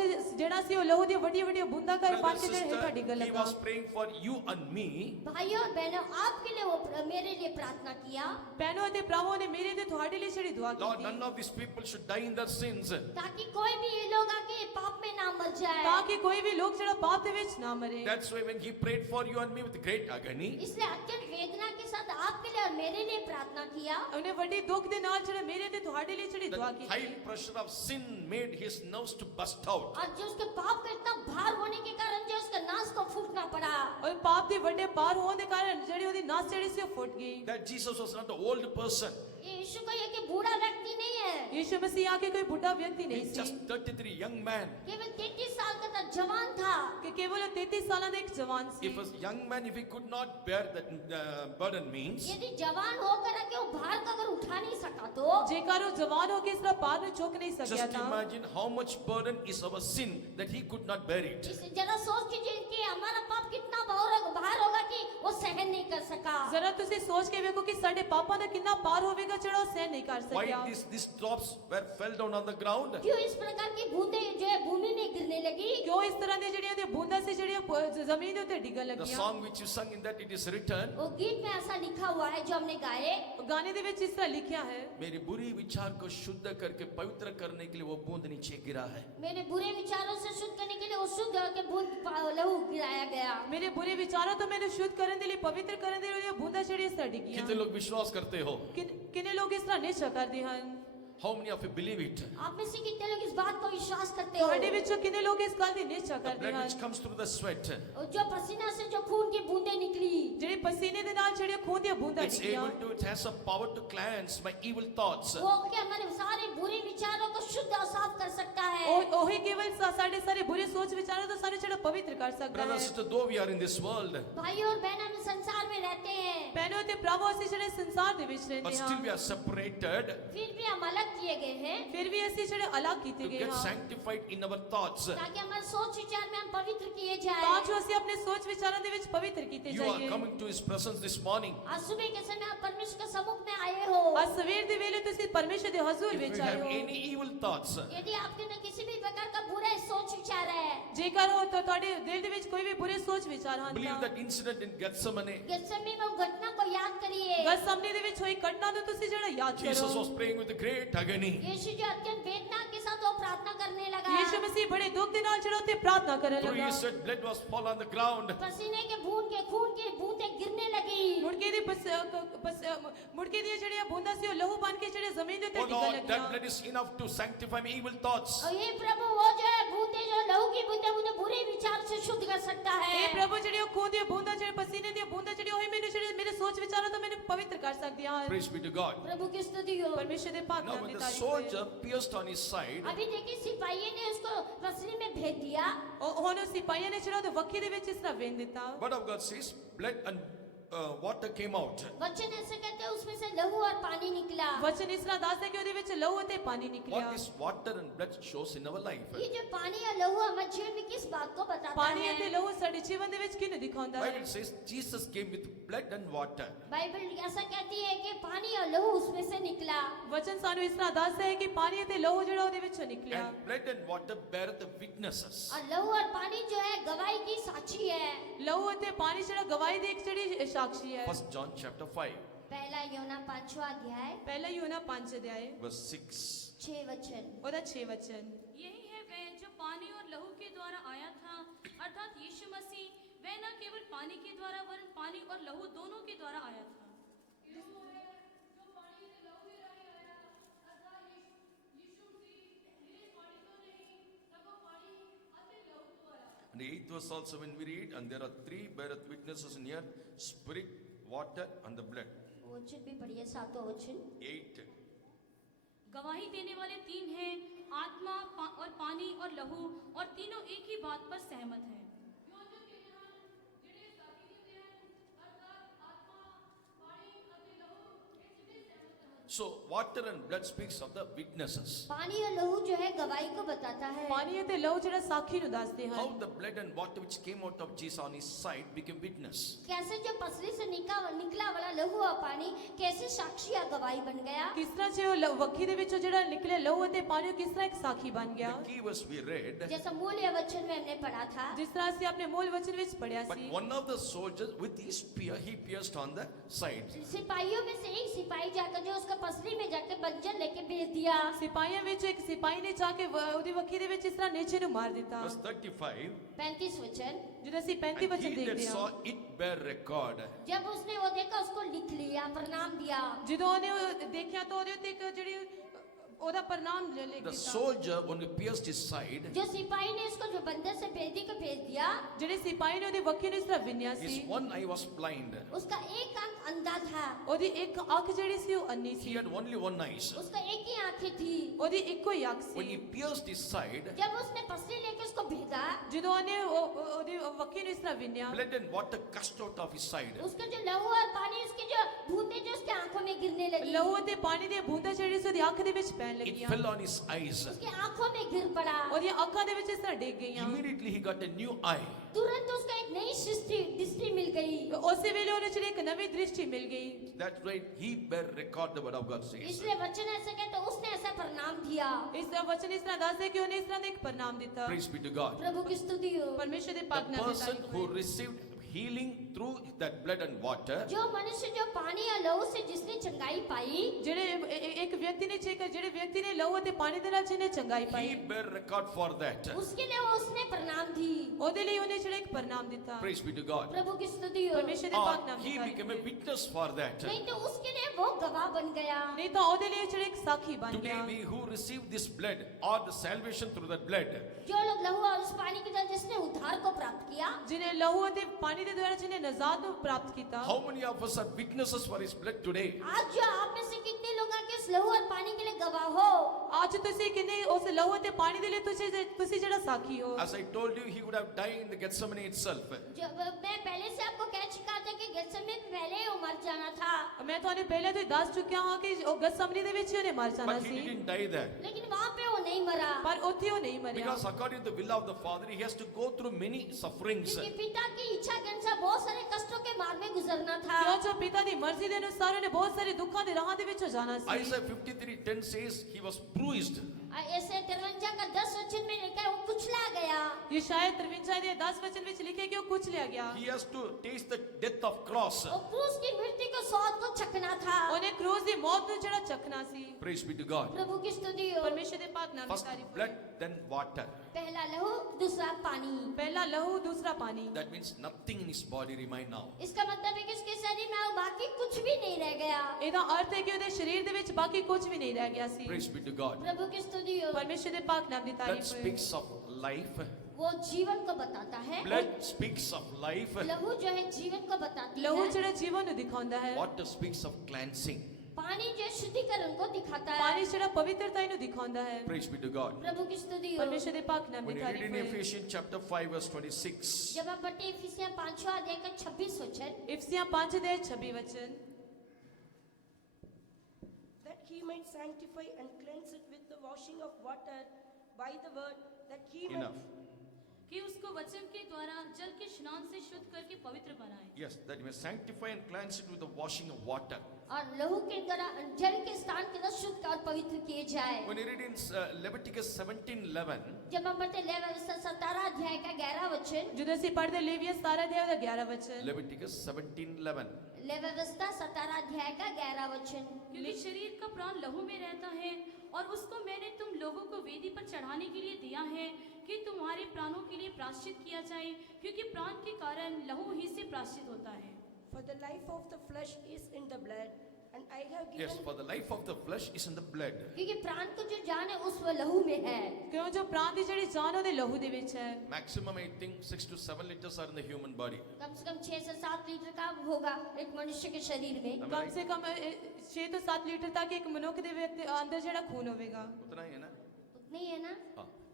ਜਿਹੜਾ ਸੀ ਉਹ ਲਹੂ ਦੀਆਂ ਵੱਡੀਆਂ ਵੱਡੀਆਂ ਬੂੰਦਾਂ ਕਰ Brother, ਬਣ ਕੇ ਜਿਹੜਾ ਹੇਠਾਂ ਡਿੱਗਣ sister, he ਲੱਗਾ। was praying for you and me. भाइयों और बहनों, आपके लिए वो मेरे लिए प्रार्थना किया, ਭੈਣੋ ਅਤੇ ਭਰਾਵੋ ਨੇ ਮੇਰੇ ਤੇ ਤੁਹਾਡੇ ਲਈ ਜਿਹੜੀ ਦੁਆ Lord, none ਕੀਤੀ, of these people should die in their sins. ताकि कोई भी ये लोग आके पाप में ना मर जाए। ਤਾਂ ਕਿ ਕੋਈ ਵੀ ਲੋਕ ਜਿਹੜਾ ਪਾਪ ਦੇ ਵਿੱਚ ਨਾ ਮਰੇ। That's why when he prayed for you and me with great agony, इसलिए अत्यंत वेदना के साथ आपके लिए और मेरे लिए प्रार्थना किया ਉਹਨੇ ਵੱਡੀ ਦੁੱਖ ਦੇ ਨਾਲ ਜਿਹੜਾ ਮੇਰੇ ਤੇ ਤੁਹਾਡੇ ਲਈ ਜਿਹੜੀ ਦੁਆ The ਕੀਤੀ high pressure of sin made his nerves to bust out. और जो उसके पाप का इतना भार होने के कारण जो उसका नास को फूटना पड़ा ਔਰ ਪਾਪ ਦੇ ਵੱਡੇ ਭਾਰ ਹੋਣ ਦੇ ਕਾਰਨ ਜਿਹੜੀ ਉਹਦੀ ਨਸ ਜਿਹੜੀ ਸੀ ਉਹ ਫੁੱਟ ਗਈ That Jesus was not an old person. ये यीशु को ये कि बूढ़ा व्यक्ति नहीं है ਯੀਸ਼ੂ ਮਸੀਹ ਆਕੇ ਕੋਈ ਬੁੱਢਾ ਵਿਅਕਤੀ ਨਹੀਂ He's ਸੀ just 33 young man. केवल 33 साल का था जवान था ਕਿ ਕੇਵਲ ਉਹ 33 ਸਾਲਾਂ ਦਾ ਇੱਕ ਜਵਾਨ ਸੀ If a young man, if he could not bear that burden means, यदि जवान होकर के वो भार को अगर उठा नहीं सका तो ਜੇਕਰ ਉਹ ਜਵਾਨ ਹੋ ਕੇ ਇਸ ਦਾ ਭਾਰ ਨੂੰ ਚੁੱਕ ਨਹੀਂ ਸਕਿਆ just ਤਾਂ imagine how much burden is our sin that he could not bear it. इसे जरा सोच कीजिए कि हमारा पाप कितना भार होगा कि वो सहन नहीं कर सका ਜ਼ਰਾ ਤੁਸੀਂ ਸੋਚ ਕੇ ਵੇਖੋ ਕਿ ਸਾਡੇ ਪਾਪਾਂ ਦਾ ਕਿੰਨਾ ਭਾਰ ਹੋਵੇਗਾ ਜਿਹੜਾ ਉਹ ਸਹਿਨ ਨਹੀਂ ਕਰ Why ਸਕਿਆ these drops were fell down on the ground? क्यों इस प्रकार की बूंदें जो है भूमि में गिरने लगी ਕਿਉਂ ਇਸ ਤਰ੍ਹਾਂ ਦੀਆਂ ਜਿਹੜੀਆਂ ਉਹਦੀਆਂ ਬੂੰਦਾਂ ਸੀ ਜਿਹੜੀਆਂ ਜ਼ਮੀਨ ਦੇ ਉੱਤੇ ਡਿੱਗਣ The ਲੱਗੀਆਂ song which you sung in that it is written, वो गीत में ऐसा लिखा हुआ है जो हमने गाए ਗਾਣੇ ਦੇ ਵਿੱਚ ਇਸ ਤਰ੍ਹਾਂ ਲਿਖਿਆ ਹੈ मेरे बुरी विचार को शुद्ध करके पवित्र करने के लिए वो बूंद नीचे गिरा है. मेरे बुरे विचारों से शुद्ध करने के लिए वो शुद्ध होकर बूंद लहू गिराया गया ਮੇਰੇ ਬੁਰੇ ਵਿਚਾਰਾਂ ਤੋਂ ਮੈਨੂੰ ਸ਼ੁੱਧ ਕਰਨ ਦੇ ਲਈ ਪਵਿੱਤਰ ਕਰਨ ਦੇ ਲਈ ਬੂੰਦਾਂ ਜਿਹੜੀਆਂ ਇਸ ਤਰ੍ਹਾਂ ਡਿੱਗੀਆਂ कितने लोग विश्वास करते हो? ਕਿੰਨੇ ਲੋਕ ਇਸ ਤਰ੍ਹਾਂ ਨਿਸ਼ਚੈ ਕਰਦੇ ਹਨ How many of you believe it? आप में से कितने लोग इस बात को विश्वास करते हो ਤੁਹਾਡੇ ਵਿੱਚੋਂ ਕਿੰਨੇ ਲੋਕ ਇਸ ਗੱਲ ਦੀ ਨਿਸ਼ਚੈ The ਕਰਦੇ blood ਹਨ which comes through the sweat, और जो पसीना से जो खून की बूंदें निकली ਜਿਹੜੇ ਪਸੀਨੇ ਦੇ ਨਾਲ ਜਿਹੜੀਆਂ ਖੂਨ ਦੀਆਂ ਬੂੰਦਾਂ it's ਡਿੱਗੀਆਂ able to, it has a power to cleanse my evil thoughts. वो कि हमारे सारे बुरे विचारों को शुद्ध और साफ कर सकता है ਉਹੀ ਕੇਵਲ ਸਾਡੇ ਸਾਰੇ ਬੁਰੇ ਸੋਚ ਵਿਚਾਰਾਂ ਤੋਂ ਸਾਨੂੰ ਜਿਹੜਾ ਪਵਿੱਤਰ ਕਰ ਸਕਦਾ Brother ਹੈ and sister, though we are in this world, भाई और बहन हम संसार में रहते हैं ਭੈਣੋ ਤੇ ਭਰਾਵੋ ਅਸੀਂ ਜਿਹੜੇ ਸੰਸਾਰ ਦੇ ਵਿੱਚ but ਰਹਿੰਦੇ still ਹਾਂ we are separated फिर भी हम अलग किए गए हैं ਫਿਰ ਵੀ ਅਸੀਂ ਜਿਹੜੇ ਅਲੱਗ ਕੀਤੇ to ਗਏ get ਹਾਂ sanctified in our thoughts. ताकि हमारे सोच विचार में हम पवित्र किए ਤਾਂ जाए ਜੋ ਅਸੀਂ ਆਪਣੇ ਸੋਚ ਵਿਚਾਰਾਂ ਦੇ ਵਿੱਚ ਪਵਿੱਤਰ ਕੀਤੇ You are ਜਾਈਏ coming to His presence this morning. आज सुबह के समय आप परमेश्वर के सम्मुख में आए हो ਅੱਜ ਸਵੇਰ ਦੇ ਵੇਲੇ ਤੁਸੀਂ ਪਰਮੇਸ਼ਰ ਦੇ ਹਜ਼ੂਰ If ਵਿੱਚ you ਆਏ have ਹੋ any evil thoughts, यदि आपके अंदर किसी भी प्रकार का बुरा सोच विचार है ਜੇਕਰ ਉਹ ਤੁਹਾਡੇ ਦਿਲ ਦੇ ਵਿੱਚ ਕੋਈ ਵੀ ਬੁਰੇ ਸੋਚ ਵਿਚਾਰ ਹਨ believe ਤਾਂ that incident in Gethsemane. गत्सेमनी में वो घटना को याद करिए ਗਸ ਸਾਹਮਣੇ ਦੇ ਵਿੱਚ ਹੋਈ ਘਟਨਾ ਨੂੰ ਤੁਸੀਂ ਜਿਹੜਾ ਯਾਦ Jesus ਕਰੋ was praying with a great agony. यीशु जो अत्यंत वेदना के साथ वो प्रार्थना करने लगा ਯੀਸ਼ੂ ਮਸੀਹ ਬੜੇ ਦੁੱਖ ਦੇ ਨਾਲ ਜਿਹੜਾ ਉੱਤੇ ਪ੍ਰਾਰਥਨਾ ਕਰਨ Through ਲੱਗਾ his sweat, blood was fall on the ground. पसीने के खून की बूंदें गिरने लगी ਮੁੜਕੇ ਦੀ ਮੁੜਕੇ ਦੀਆਂ ਜਿਹੜੀਆਂ ਬੂੰਦਾਂ ਸੀ ਉਹ ਲਹੂ ਬਣ ਕੇ ਜਿਹੜੇ ਜ਼ਮੀਨ ਦੇ ਉੱਤੇ Oh ਡਿੱਗਣ Lord, that ਲੱਗੀਆਂ blood is enough to sanctify my evil thoughts. और ये प्रभु वो जो है बूंदें जो लहू की बूंदें मुझे बुरे विचार से शुद्ध कर सकता है ਇਹ ਪ੍ਰਭੂ ਜਿਹੜੀ ਉਹ ਖੂਨ ਦੀਆਂ ਬੂੰਦਾਂ ਜਿਹੜੇ ਪਸੀਨੇ ਦੀਆਂ ਬੂੰਦਾਂ ਜਿਹੜੀ ਉਹੀ ਮੈਨੂੰ ਜਿਹੜੇ ਮੇਰੇ ਸੋਚ ਵਿਚਾਰਾਂ ਤੋਂ ਮੈਨੂੰ ਪਵਿੱਤਰ ਕਰ ਸਕਦੀਆਂ ਹਨ Praise be to God. प्रभु की स्तुति हो ਪਰਮੇਸ਼ਰ ਦੇ ਭਾਗ Now, ਨਾਮ when ਦੀ the ਤਾਰੀਫ soldier ਹੋਏ। pierced on his side, अभी देखिए सिपाही ने उसको रस्सी में भेज दिया ਹੁਣ ਉਹ ਸਿਪਾਹੀਆਂ ਨੇ ਜਿਹੜਾ ਉਹਦੇ ਵੱਖੀ ਦੇ ਵਿੱਚ ਇਸ ਤਰ੍ਹਾਂ ਵੇਨ ਦਿੱਤਾ word of God says, blood and water came out. वचन ऐसे कहते हैं उसमें से लहू और पानी निकला ਵਚਨ ਇਸ ਤਰ੍ਹਾਂ ਦੱਸਦਾ ਕਿ ਉਹਦੇ ਵਿੱਚ ਲਹੂ ਅਤੇ ਪਾਣੀ ਨਿਕਲਿਆ What this water and blood shows in our life. ये जो पानी और लहू हमारे जीवन में किस बात को बताता ਪਾਣੀ ਅਤੇ है ਲਹੂ ਸਾਡੇ ਜੀਵਨ ਦੇ ਵਿੱਚ ਕਿਹਨੂੰ ਦਿਖਾਉਂਦਾ ਹੈ Bible says Jesus came with blood and water. Bible ऐसा कहती है कि पानी और लहू उसमें से निकला ਵਚਨ ਸਾਨੂੰ ਇਸ ਤਰ੍ਹਾਂ ਦੱਸਦਾ ਹੈ ਕਿ ਪਾਣੀ ਅਤੇ ਲਹੂ ਜਿਹੜਾ ਉਹਦੇ ਵਿੱਚੋਂ ਨਿਕਲਿਆ And blood and water bear the witnesses. और लहू और पानी जो है गवाही की साक्षी है ਲਹੂ ਅਤੇ ਪਾਣੀ ਜਿਹੜਾ ਗਵਾਹੀ ਦੀ ਇੱਕ ਜਿਹੜੀ ਸਾਖੀ ਹੈ 1 John chapter 5, पहला योना 5वां अध्याय ਪਹਿਲਾ ਯੋਨਾ 5 ਅਧਿਆਇ verse 6. 6 वचन ਉਹਦਾ 6 ਵਚਨ यही है वह जो पानी और लहू के द्वारा आया था अर्थात यीशु मसीह वह न केवल पानी के द्वारा वरन पानी और लहू दोनों के द्वारा आया था And the 8th verse also when we read, and there are three beareth witnesses in here, spirit, water and the blood. वचन भी पढ़िए 7वां वचन 8. गवाही देने वाले तीन हैं आत्मा और पानी और लहू और तीनों एक ही बात पर सहमत हैं So water and blood speaks of the witnesses. पानी और लहू जो है गवाही को बताता है ਪਾਣੀ ਅਤੇ ਲਹੂ ਜਿਹੜਾ ਸਾਖੀ ਨੂੰ ਦੱਸਦੇ How ਹਨ the blood and water which came out of Jesus on his side became witness. कैसे जो पसली से निकला वाला लहू और पानी कैसे साक्षी या गवाही बन गया ਕਿਸ ਤਰ੍ਹਾਂ ਜੇ ਉਹ ਵੱਖੀ ਦੇ ਵਿੱਚੋਂ ਜਿਹੜਾ ਨਿਕਲੇ ਲਹੂ ਅਤੇ ਪਾਣੀ ਉਹ ਕਿਸ ਤਰ੍ਹਾਂ ਇੱਕ ਸਾਖੀ ਬਣ ਗਿਆ The key verse we read, जैसा मूल्य वचन में हमने पढ़ा था ਜਿਸ ਤਰ੍ਹਾਂ ਅਸੀਂ ਆਪਣੇ ਮੂਲ ਵਚਨ ਵਿੱਚ ਪੜਿਆ but C one of the soldiers with his spear, he pierced on the side. सिपाहियों में से एक सिपाही जाकर जाकर जो उसका पसली में जाके बंजर लेके भेज दिया। ਸਿਪਾਹੀਆਂ ਵਿੱਚ ਇੱਕ ਸਿਪਾਹੀ ਨੇ ਜਾ ਕੇ ਉਹਦੀ ਵੱਖੀ ਦੇ ਵਿੱਚ ਇਸ ਤਰ੍ਹਾਂ ਨੀਚੇ ਨੂੰ ਮਾਰ ਦਿੱਤਾ। Verse 35. 35 वचन, ਜਦੋਂ ਅਸੀਂ 35 And ਵਚਨ he that ਦੇਖਦੇ saw ਹਾਂ, it bear record. जब उसने वो देखा उसको लिख लिया, प्रणाम दिया। ਜਦੋਂ ਉਹਨੇ ਉਹ ਦੇਖਿਆ ਤਾਂ ਉਹਦੇ ਉੱਤੇ ਇੱਕ ਜਿਹੜੀ ਉਹਦਾ ਪ੍ਰਣਾਮ ਲਿਖ The ਦਿੱਤਾ। soldier, when he pierced his side, जो सिपाही ने उसको जो बंदर से भेदी को भेज दिया, ਜਿਹੜੇ ਸਿਪਾਹੀ ਨੇ ਉਹਦੀ ਵੱਖੀ ਨੂੰ ਇਸ ਤਰ੍ਹਾਂ ਵਿੰਨਿਆ his C, one eye was blind. उसका एक आंख अंधा था, ਉਹਦੀ ਇੱਕ ਅੱਖ ਜਿਹੜੀ ਸੀ ਉਹ ਅੰਨੀ He C, had only one eye. उसका एक ही आंखें थी। ਉਹਦੀ ਇੱਕੋ ਹੀ ਅੱਖ When he C. pierced his side, जब उसने पसली लेके उसको भेदा, ਜਦੋਂ ਉਹਨੇ ਉਹਦੀ ਵੱਖੀ ਨੂੰ ਇਸ ਤਰ੍ਹਾਂ ਵਿੰਨਿਆ, blood and water gushed out of his side. उसका जो लहू और पानी, उसकी जो बूंदें जो उसकी आंखों में गिरने लगी, ਲਹੂ ਅਤੇ ਪਾਣੀ ਦੀਆਂ ਬੂੰਦਾਂ ਜਿਹੜੀ ਸੀ ਉਹਦੀ ਅੱਖ ਦੇ ਵਿੱਚ ਪੈਣ It ਲੱਗੀਆਂ, fell on his eyes. उसकी आंखों में गिर पड़ा। ਉਹਦੀਆਂ ਅੱਖਾਂ ਦੇ ਵਿੱਚ ਇਸ ਤਰ੍ਹਾਂ ਡਿੱਗ ਗਈਆਂ। Immediately he got a new eye. तुरंत उसको एक नई दृष्टि मिल गई। ਉਸੇ ਵੇਲੇ ਉਹਨੂੰ ਜਿਹੜੀ ਇੱਕ ਨਵੀਂ ਦ੍ਰਿਸ਼ਟੀ ਮਿਲ ਗਈ। That's right. He bear record, the word of God says. इसलिए वचन ऐसा कहता, उसने ऐसा प्रणाम दिया। ਇਸ ਦਾ ਵਚਨ ਇਸ ਤਰ੍ਹਾਂ ਦੱਸਦਾ ਕਿ ਉਹਨੇ ਇਸ ਤਰ੍ਹਾਂ ਦਾ ਇੱਕ ਪ੍ਰਣਾਮ ਦਿੱਤਾ। Praise be to God. प्रभु की स्तुति हो। ਪਰਮੇਸ਼ਰ ਦੇ The ਪਾਕ ਨਾਮ ਦੀ person ਤਾਰੀਫ who ਹੋਏ। received healing through that blood and water, जो मनुष्य जो पानी या लहू से जिसने चंगाई पाई, ਇੱਕ ਵਿਅਕਤੀ ਨੇ ਜਿਹੜੇ ਵਿਅਕਤੀ ਨੇ ਲਹੂ ਅਤੇ ਪਾਣੀ ਦੇ ਨਾਲ ਜਿਹਨੇ ਚੰਗਾਈ he Bhai, bear record for that. उसके लिए वो उसने प्रणाम दी। ਉਹਦੇ ਲਈ ਉਹਨੇ ਜਿਹੜਾ ਇੱਕ ਪ੍ਰਣਾਮ ਦਿੱਤਾ। Praise be to God. प्रभु की स्तुति हो। ਪਰਮੇਸ਼ਰ ਦੇ ਪਾਕ Or ਨਾਮ ਦੀ he ਤਾਰੀਫ became a ਹੋਏ। witness for that. नहीं तो उसके लिए वो गवाह बन गया। ਨਹੀਂ ਤਾਂ ਉਹਦੇ ਲਈ ਜਿਹੜਾ ਇੱਕ ਸਾਖੀ ਬਣ Today ਗਿਆ। we who receive this blood or the salvation through that blood, जो लोग लहू और उस पानी के द्वारा जिसने उद्धार को प्राप्त किया, ਜਿਹਨੇ ਲਹੂ ਅਤੇ ਪਾਣੀ ਦੇ ਦੁਆਰਾ ਜਿਹਨੇ ਨਜ਼ਾਤ ਨੂੰ ਪ੍ਰਾप्त ਕੀਤਾ। how many of us are witnesses for his blood today? आज जो आप में से कितने लोग आके उस लहू और पानी के लिए गवाह हो? ਅੱਜ ਤੁਸੀਂ ਕਿੰਨੇ ਉਸ ਲਹੂ ਅਤੇ ਪਾਣੀ ਦੇ ਲਈ ਤੁਸੀਂ ਜਿਹੜਾ ਸਾਖੀ ਹੋ। As I told you, he would have died in the Gethsemane itself. जो मैं पहले से आपको कह चुका था कि गेत्सेमनी में पहले ही वो मर जाना था, ਮੈਂ ਤੁਹਾਨੂੰ ਪਹਿਲੇ ਤੋਂ ਹੀ ਦੱਸ ਚੁੱਕਿਆ ਹਾਂ ਕਿ ਉਹ ਗਤਸਮਨੀ ਦੇ ਵਿੱਚ ਹੀ ਉਹਨੇ ਮਰ ਜਾਣਾ But he C, didn't die there. लेकिन वहां पे वो नहीं मरा। ਪਰ ਉੱਥੇ ਉਹ ਨਹੀਂ ਮਰਿਆ। Because according to the will of the Father, he has to go through many sufferings. क्योंकि पिता की इच्छा के अनुसार बहुत सारे कष्टों के मार्ग में गुजरना था। ਕਿਉਂ ਜੋ ਪਿਤਾ ਦੀ ਮਰਜ਼ੀ ਦੇ ਅਨੁਸਾਰ ਉਹਨੇ ਬਹੁਤ ਸਾਰੇ ਦੁੱਖਾਂ ਦੇ ਰਾਹਾਂ ਦੇ ਵਿੱਚੋਂ ਜਾਣਾ ਸੀ। Isaiah 53:10 says he was bruised. ऐसे 53 का 10 वचन में लिखा है वो कुचला गया। ਇਹ ਸ਼ਾਇਦ 53 ਦੇ 10 ਵਚਨ ਵਿੱਚ ਲਿਖਿਆ ਕਿ ਉਹ ਕੁਚਲਿਆ ਗਿਆ। He has to taste the death of cross. और क्रूस की मृत्यु को स्वाद को चखना था। ਉਹਨੇ ਕਰੂਸ ਦੀ ਮੌਤ ਨੂੰ ਜਿਹੜਾ ਚਖਣਾ ਸੀ। Praise be to God. प्रभु की स्तुति हो। ਪਰਮੇਸ਼ਰ ਦੇ ਪਾਕ ਨਾਮ ਦੀ First ਤਾਰੀਫ। blood, then water. पहला लहू, दूसरा पानी। ਪਹਿਲਾ ਲਹੂ, ਦੂਸਰਾ ਪਾਣੀ। That means nothing in his body remain now. इसका मतलब है कि उसके शरीर में अब बाकी कुछ भी नहीं रह गया। ਇਹਦਾ ਅਰਥ ਹੈ ਕਿ ਉਹਦੇ ਸਰੀਰ ਦੇ ਵਿੱਚ ਬਾਕੀ ਕੁਝ ਵੀ ਨਹੀਂ ਰਹਿ ਗਿਆ ਸੀ। Praise be to God. प्रभु की स्तुति हो। ਪਰਮੇਸ਼ਰ ਦੇ ਪਾਕ ਨਾਮ ਦੀ That ਤਾਰੀਫ ਹੋਏ। speaks of life. वो जीवन को बताता है। Blood speaks of life. लहू जो है जीवन को बताती ਲਹੂ है। ਜਿਹੜਾ ਜੀਵਨ ਨੂੰ ਦਿਖਾਉਂਦਾ ਹੈ। Water speaks of cleansing. पानी जो शुद्धिकरण को दिखाता है। ਪਾਣੀ ਜਿਹੜਾ ਪਵਿੱਤਰਤਾ ਨੂੰ ਦਿਖਾਉਂਦਾ ਹੈ। Praise be to God. प्रभु की स्तुति हो। ਪਰਮੇਸ਼ਰ ਦੇ ਪਾਕ ਨਾਮ When ਦੀ you read ਤਾਰੀਫ in ਹੋਏ। Ephesians chapter 5 verse 26, जब आप पढ़ते इफिसियां 5वां अध्याय का 26 वचन, इफसियां 5 ਦੇ 26 वचन, that he might sanctify and cleanse it with the washing of water by the word, that he enough. might कि उसको वचन के द्वारा जल के स्नान से शुद्ध करके पवित्र बनाए। Yes, that you may sanctify and cleanse it with the washing of water. और लहू के द्वारा जल के स्थान के द्वारा शुद्ध और पवित्र किए जाए। When you read in Leviticus 17:11, जब हम पढ़ते लेवी व्यवस्था 17 अध्याय का 11 वचन, ਜਦੋਂ ਅਸੀਂ ਪੜ੍ਹਦੇ ਲੇਵੀਆ 17 ਅਧਿਆਇ ਦਾ 11 वचन, Leviticus 17:11, लेवी व्यवस्था 17 अध्याय का 11 वचन, क्योंकि शरीर का प्राण लहू में रहता है और उसको मैंने तुम लोगों को वेदी पर चढ़ाने के लिए दिया है कि तुम्हारे प्राणों के लिए प्रायश्चित किया जाए, क्योंकि प्राण के कारण लहू ही से प्रायश्चित होता है। for the life of the flesh is in the blood, and I have given yes, for the life of the flesh is in the blood. क्योंकि प्राण को जो जान है उस वो लहू में है। ਕਿਉਂ ਜੋ ਪ੍ਰਾਣ ਦੀ ਜਿਹੜੀ ਜਾਨ ਉਹਦੇ ਲਹੂ ਦੇ ਵਿੱਚ ਹੈ। Maximum, I think, 6 to 7 liters are in the human body. कम से कम 6 से 7 लीटर का होगा एक मनुष्य के शरीर में। Am I come right? ਸੇ ਕਮ 6 ਤੋਂ 7 ਲੀਟਰ ਤੱਕ ਇੱਕ ਮਨੁੱਖ ਦੇ ਵਿਅਕਤੀ ਅੰਦਰ ਜਿਹੜਾ ਖੂਨ ਹੋਵੇਗਾ। उतना ही है ना? उतनी है ना?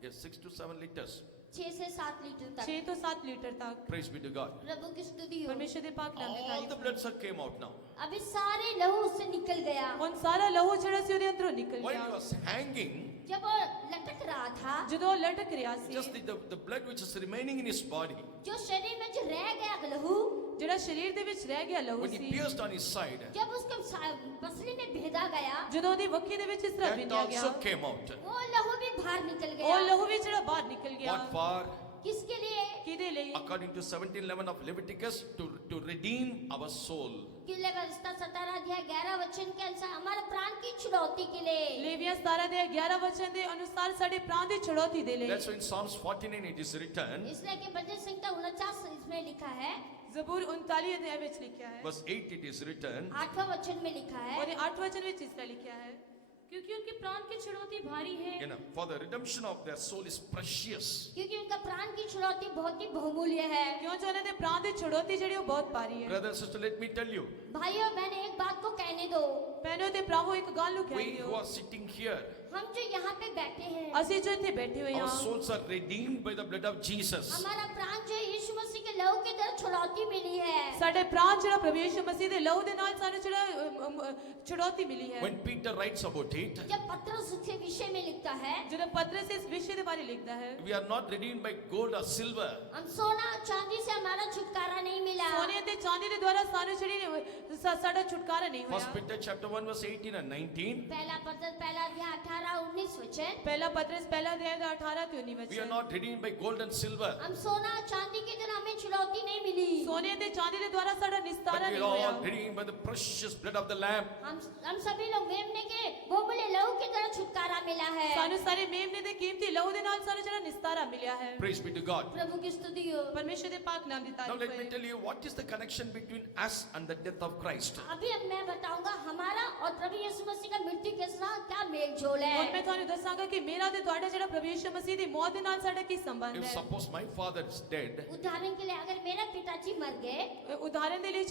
Yes, 6 to 7 liters. 6 से 7 लीटर तक। 6 ਤੋਂ 7 ਲੀਟਰ ਤੱਕ। Praise be to God. प्रभु की स्तुति हो। ਪਰਮੇਸ਼ਰ ਦੇ ਪਾਕ ਨਾਮ ਦੀ All ਤਾਰੀਫ the ਹੋਏ। bloods came out now. अभी सारे लहू उससे निकल गया। ਹੁਣ ਸਾਰਾ ਲਹੂ ਜਿਹੜਾ ਸੀ ਉਹਦੇ ਅੰਦਰੋਂ ਨਿਕਲ While he ਗਿਆ। was hanging, जब वो लटक रहा था, ਜਦੋਂ ਉਹ ਲਟਕ ਰਿਹਾ ਸੀ, just the blood which is remaining in his body, जो शरीर में जो रह गया लहू, ਜਿਹੜਾ ਸਰੀਰ ਦੇ ਵਿੱਚ ਰਹਿ ਗਿਆ ਲਹੂ when he C, pierced on his side, जब उसको पसली में भेदा गया, ਜਦੋਂ ਉਹਦੀ ਵੱਖੀ ਦੇ ਵਿੱਚ ਇਸ ਤਰ੍ਹਾਂ that ਵਿੰਨਿਆ ਗਿਆ, also came out. वो लहू भी बाहर निकल ਉਹ गया। ਲਹੂ ਵੀ ਜਿਹੜਾ ਬਾਹਰ ਨਿਕਲ ਗਿਆ। What for? किसके लिए? ਕਿਹਦੇ ਲਈ? According to 17:11 of Leviticus, to redeem our soul. किले व्यवस्था 17 अध्याय 11 वचन के अनुसार हमारे प्राण की छुड़ौती के लिए ਲੇਵੀਆਂ 17 ਦੇ 11 ਵਚਨ ਦੇ ਅਨੁਸਾਰ ਸਾਡੇ ਪ੍ਰਾਣ ਦੀ ਛੁਡੌਤੀ ਦੇ ਲਈ That's why in Psalms 49 it is written, इसलिए कि भजन संहिता 49 इसमें लिखा है, ਜ਼ਬੂਰ 39 ਅਧਿਆਇ ਵਿੱਚ ਲਿਖਿਆ ਹੈ verse 8 it is written, 8वां वचन में लिखा है, ਉਹਦੇ 8 ਵਚਨ ਵਿੱਚ ਇਸ ਤਰ੍ਹਾਂ ਲਿਖਿਆ ਹੈ क्योंकि उनके प्राण की छुड़ौती भारी है। for the redemption of their soul is precious. क्योंकि उनका प्राण की छुड़ौती बहुत ही बहुमूल्य है। ਕਿਉਂ ਜੋ ਉਹਨਾਂ ਦੇ ਪ੍ਰਾਣ ਦੀ ਛੁਡੌਤੀ ਜਿਹੜੀ ਉਹ ਬਹੁਤ ਭਾਰੀ ਹੈ Brother, sister, let me tell you, भाइयों बहनों एक बात को कहने दो, ਭੈਣੋ ਤੇ ਭਰਾਵੋ ਇੱਕ ਗੱਲ ਨੂੰ ਕਹਿ we who ਦਿਓ are sitting here, हम जो यहाँ पे बैठे हैं, ਅਸੀਂ ਜੋ ਇੱਥੇ ਬੈਠੇ ਹੋਏ our ਹਾਂ souls are redeemed by the blood of Jesus. हमारा प्राण जो यीशु मसीह के लहू के द्वारा छुड़ौती मिली है। ਸਾਡੇ ਪ੍ਰਾਣ ਜਿਹੜਾ ਪ੍ਰਭੂ ਯਿਸੂ ਮਸੀਹ ਦੇ ਲਹੂ ਦੇ ਨਾਲ ਸਾਨੂੰ ਜਿਹੜਾ ਛੁਡੌਤੀ ਮਿਲੀ ਹੈ When Peter writes about it, जब पत्रस उसके विषय में लिखता है, ਜਦੋਂ ਪਤਰਸ ਇਸ ਵਿਸ਼ੇ ਦੇ ਬਾਰੇ ਲਿਖਦਾ ਹੈ we are not redeemed by gold or silver, हम सोना चांदी से हमारा छुटकारा नहीं मिला। ਸੋਨੇ ਤੇ ਚਾਂਦੀ ਦੇ ਦੁਆਰਾ ਸਾਨੂੰ ਜਿਹੜੀ ਸਾਡਾ ਛੁਟਕਾਰਾ ਨਹੀਂ First ਹੋਇਆ Peter chapter 1 verse 18 and 19, पहला पत्रस पहला अध्याय 18 19 वचन, ਪਹਿਲਾ ਪਤਰਸ ਪਹਿਲਾ ਅਧਿਆਇ ਦਾ 18 ਤੇ 19 we are ਵਚਨ not redeemed by gold and silver, हम सोना चांदी के द्वारा हमें छुड़ौती नहीं मिली, ਸੋਨੇ ਤੇ ਚਾਂਦੀ ਦੇ ਦੁਆਰਾ ਸਾਡਾ but ਨਿਸਤਾਰਾ we ਨਹੀਂ are ਹੋਇਆ all redeemed by the precious blood of the Lamb. हम सभी लोग मेमने के बहुमूल्य लहू के द्वारा छुटकारा मिला है। ਸਾਨੂੰ ਸਾਰੇ ਮੇਮਨੇ ਦੇ ਕੀਮਤੀ ਲਹੂ ਦੇ ਨਾਲ ਸਾਨੂੰ ਜਿਹੜਾ ਨਿਸਤਾਰਾ ਮਿਲਿਆ ਹੈ Praise be to God. प्रभु की स्तुति हो। ਪਰਮੇਸ਼ਰ ਦੇ ਪਾਕ ਨਾਮ ਦੀ Now ਤਾਰੀਫ let me ਹੋਏ tell you what is the connection between us and the death of Christ. अभी अब मैं बताऊंगा हमारा और प्रभु यीशु मसीह का मृत्यु के साथ क्या मेल जोल है। ਹੁਣ ਮੈਂ ਤੁਹਾਨੂੰ ਦੱਸਾਂਗਾ ਕਿ ਮੇਰਾ ਤੇ ਤੁਹਾਡਾ ਜਿਹੜਾ ਪ੍ਰਭੂ ਯਿਸੂ ਮਸੀਹ ਦੀ ਮੌਤ ਦੇ ਨਾਲ ਸਾਡਾ ਕੀ ਸੰਬੰਧ If ਹੈ suppose my father is dead, उदाहरण के लिए अगर मेरा पिताजी मर गए, ਉਦਾਹਰਨ ਦੇ ਲਈ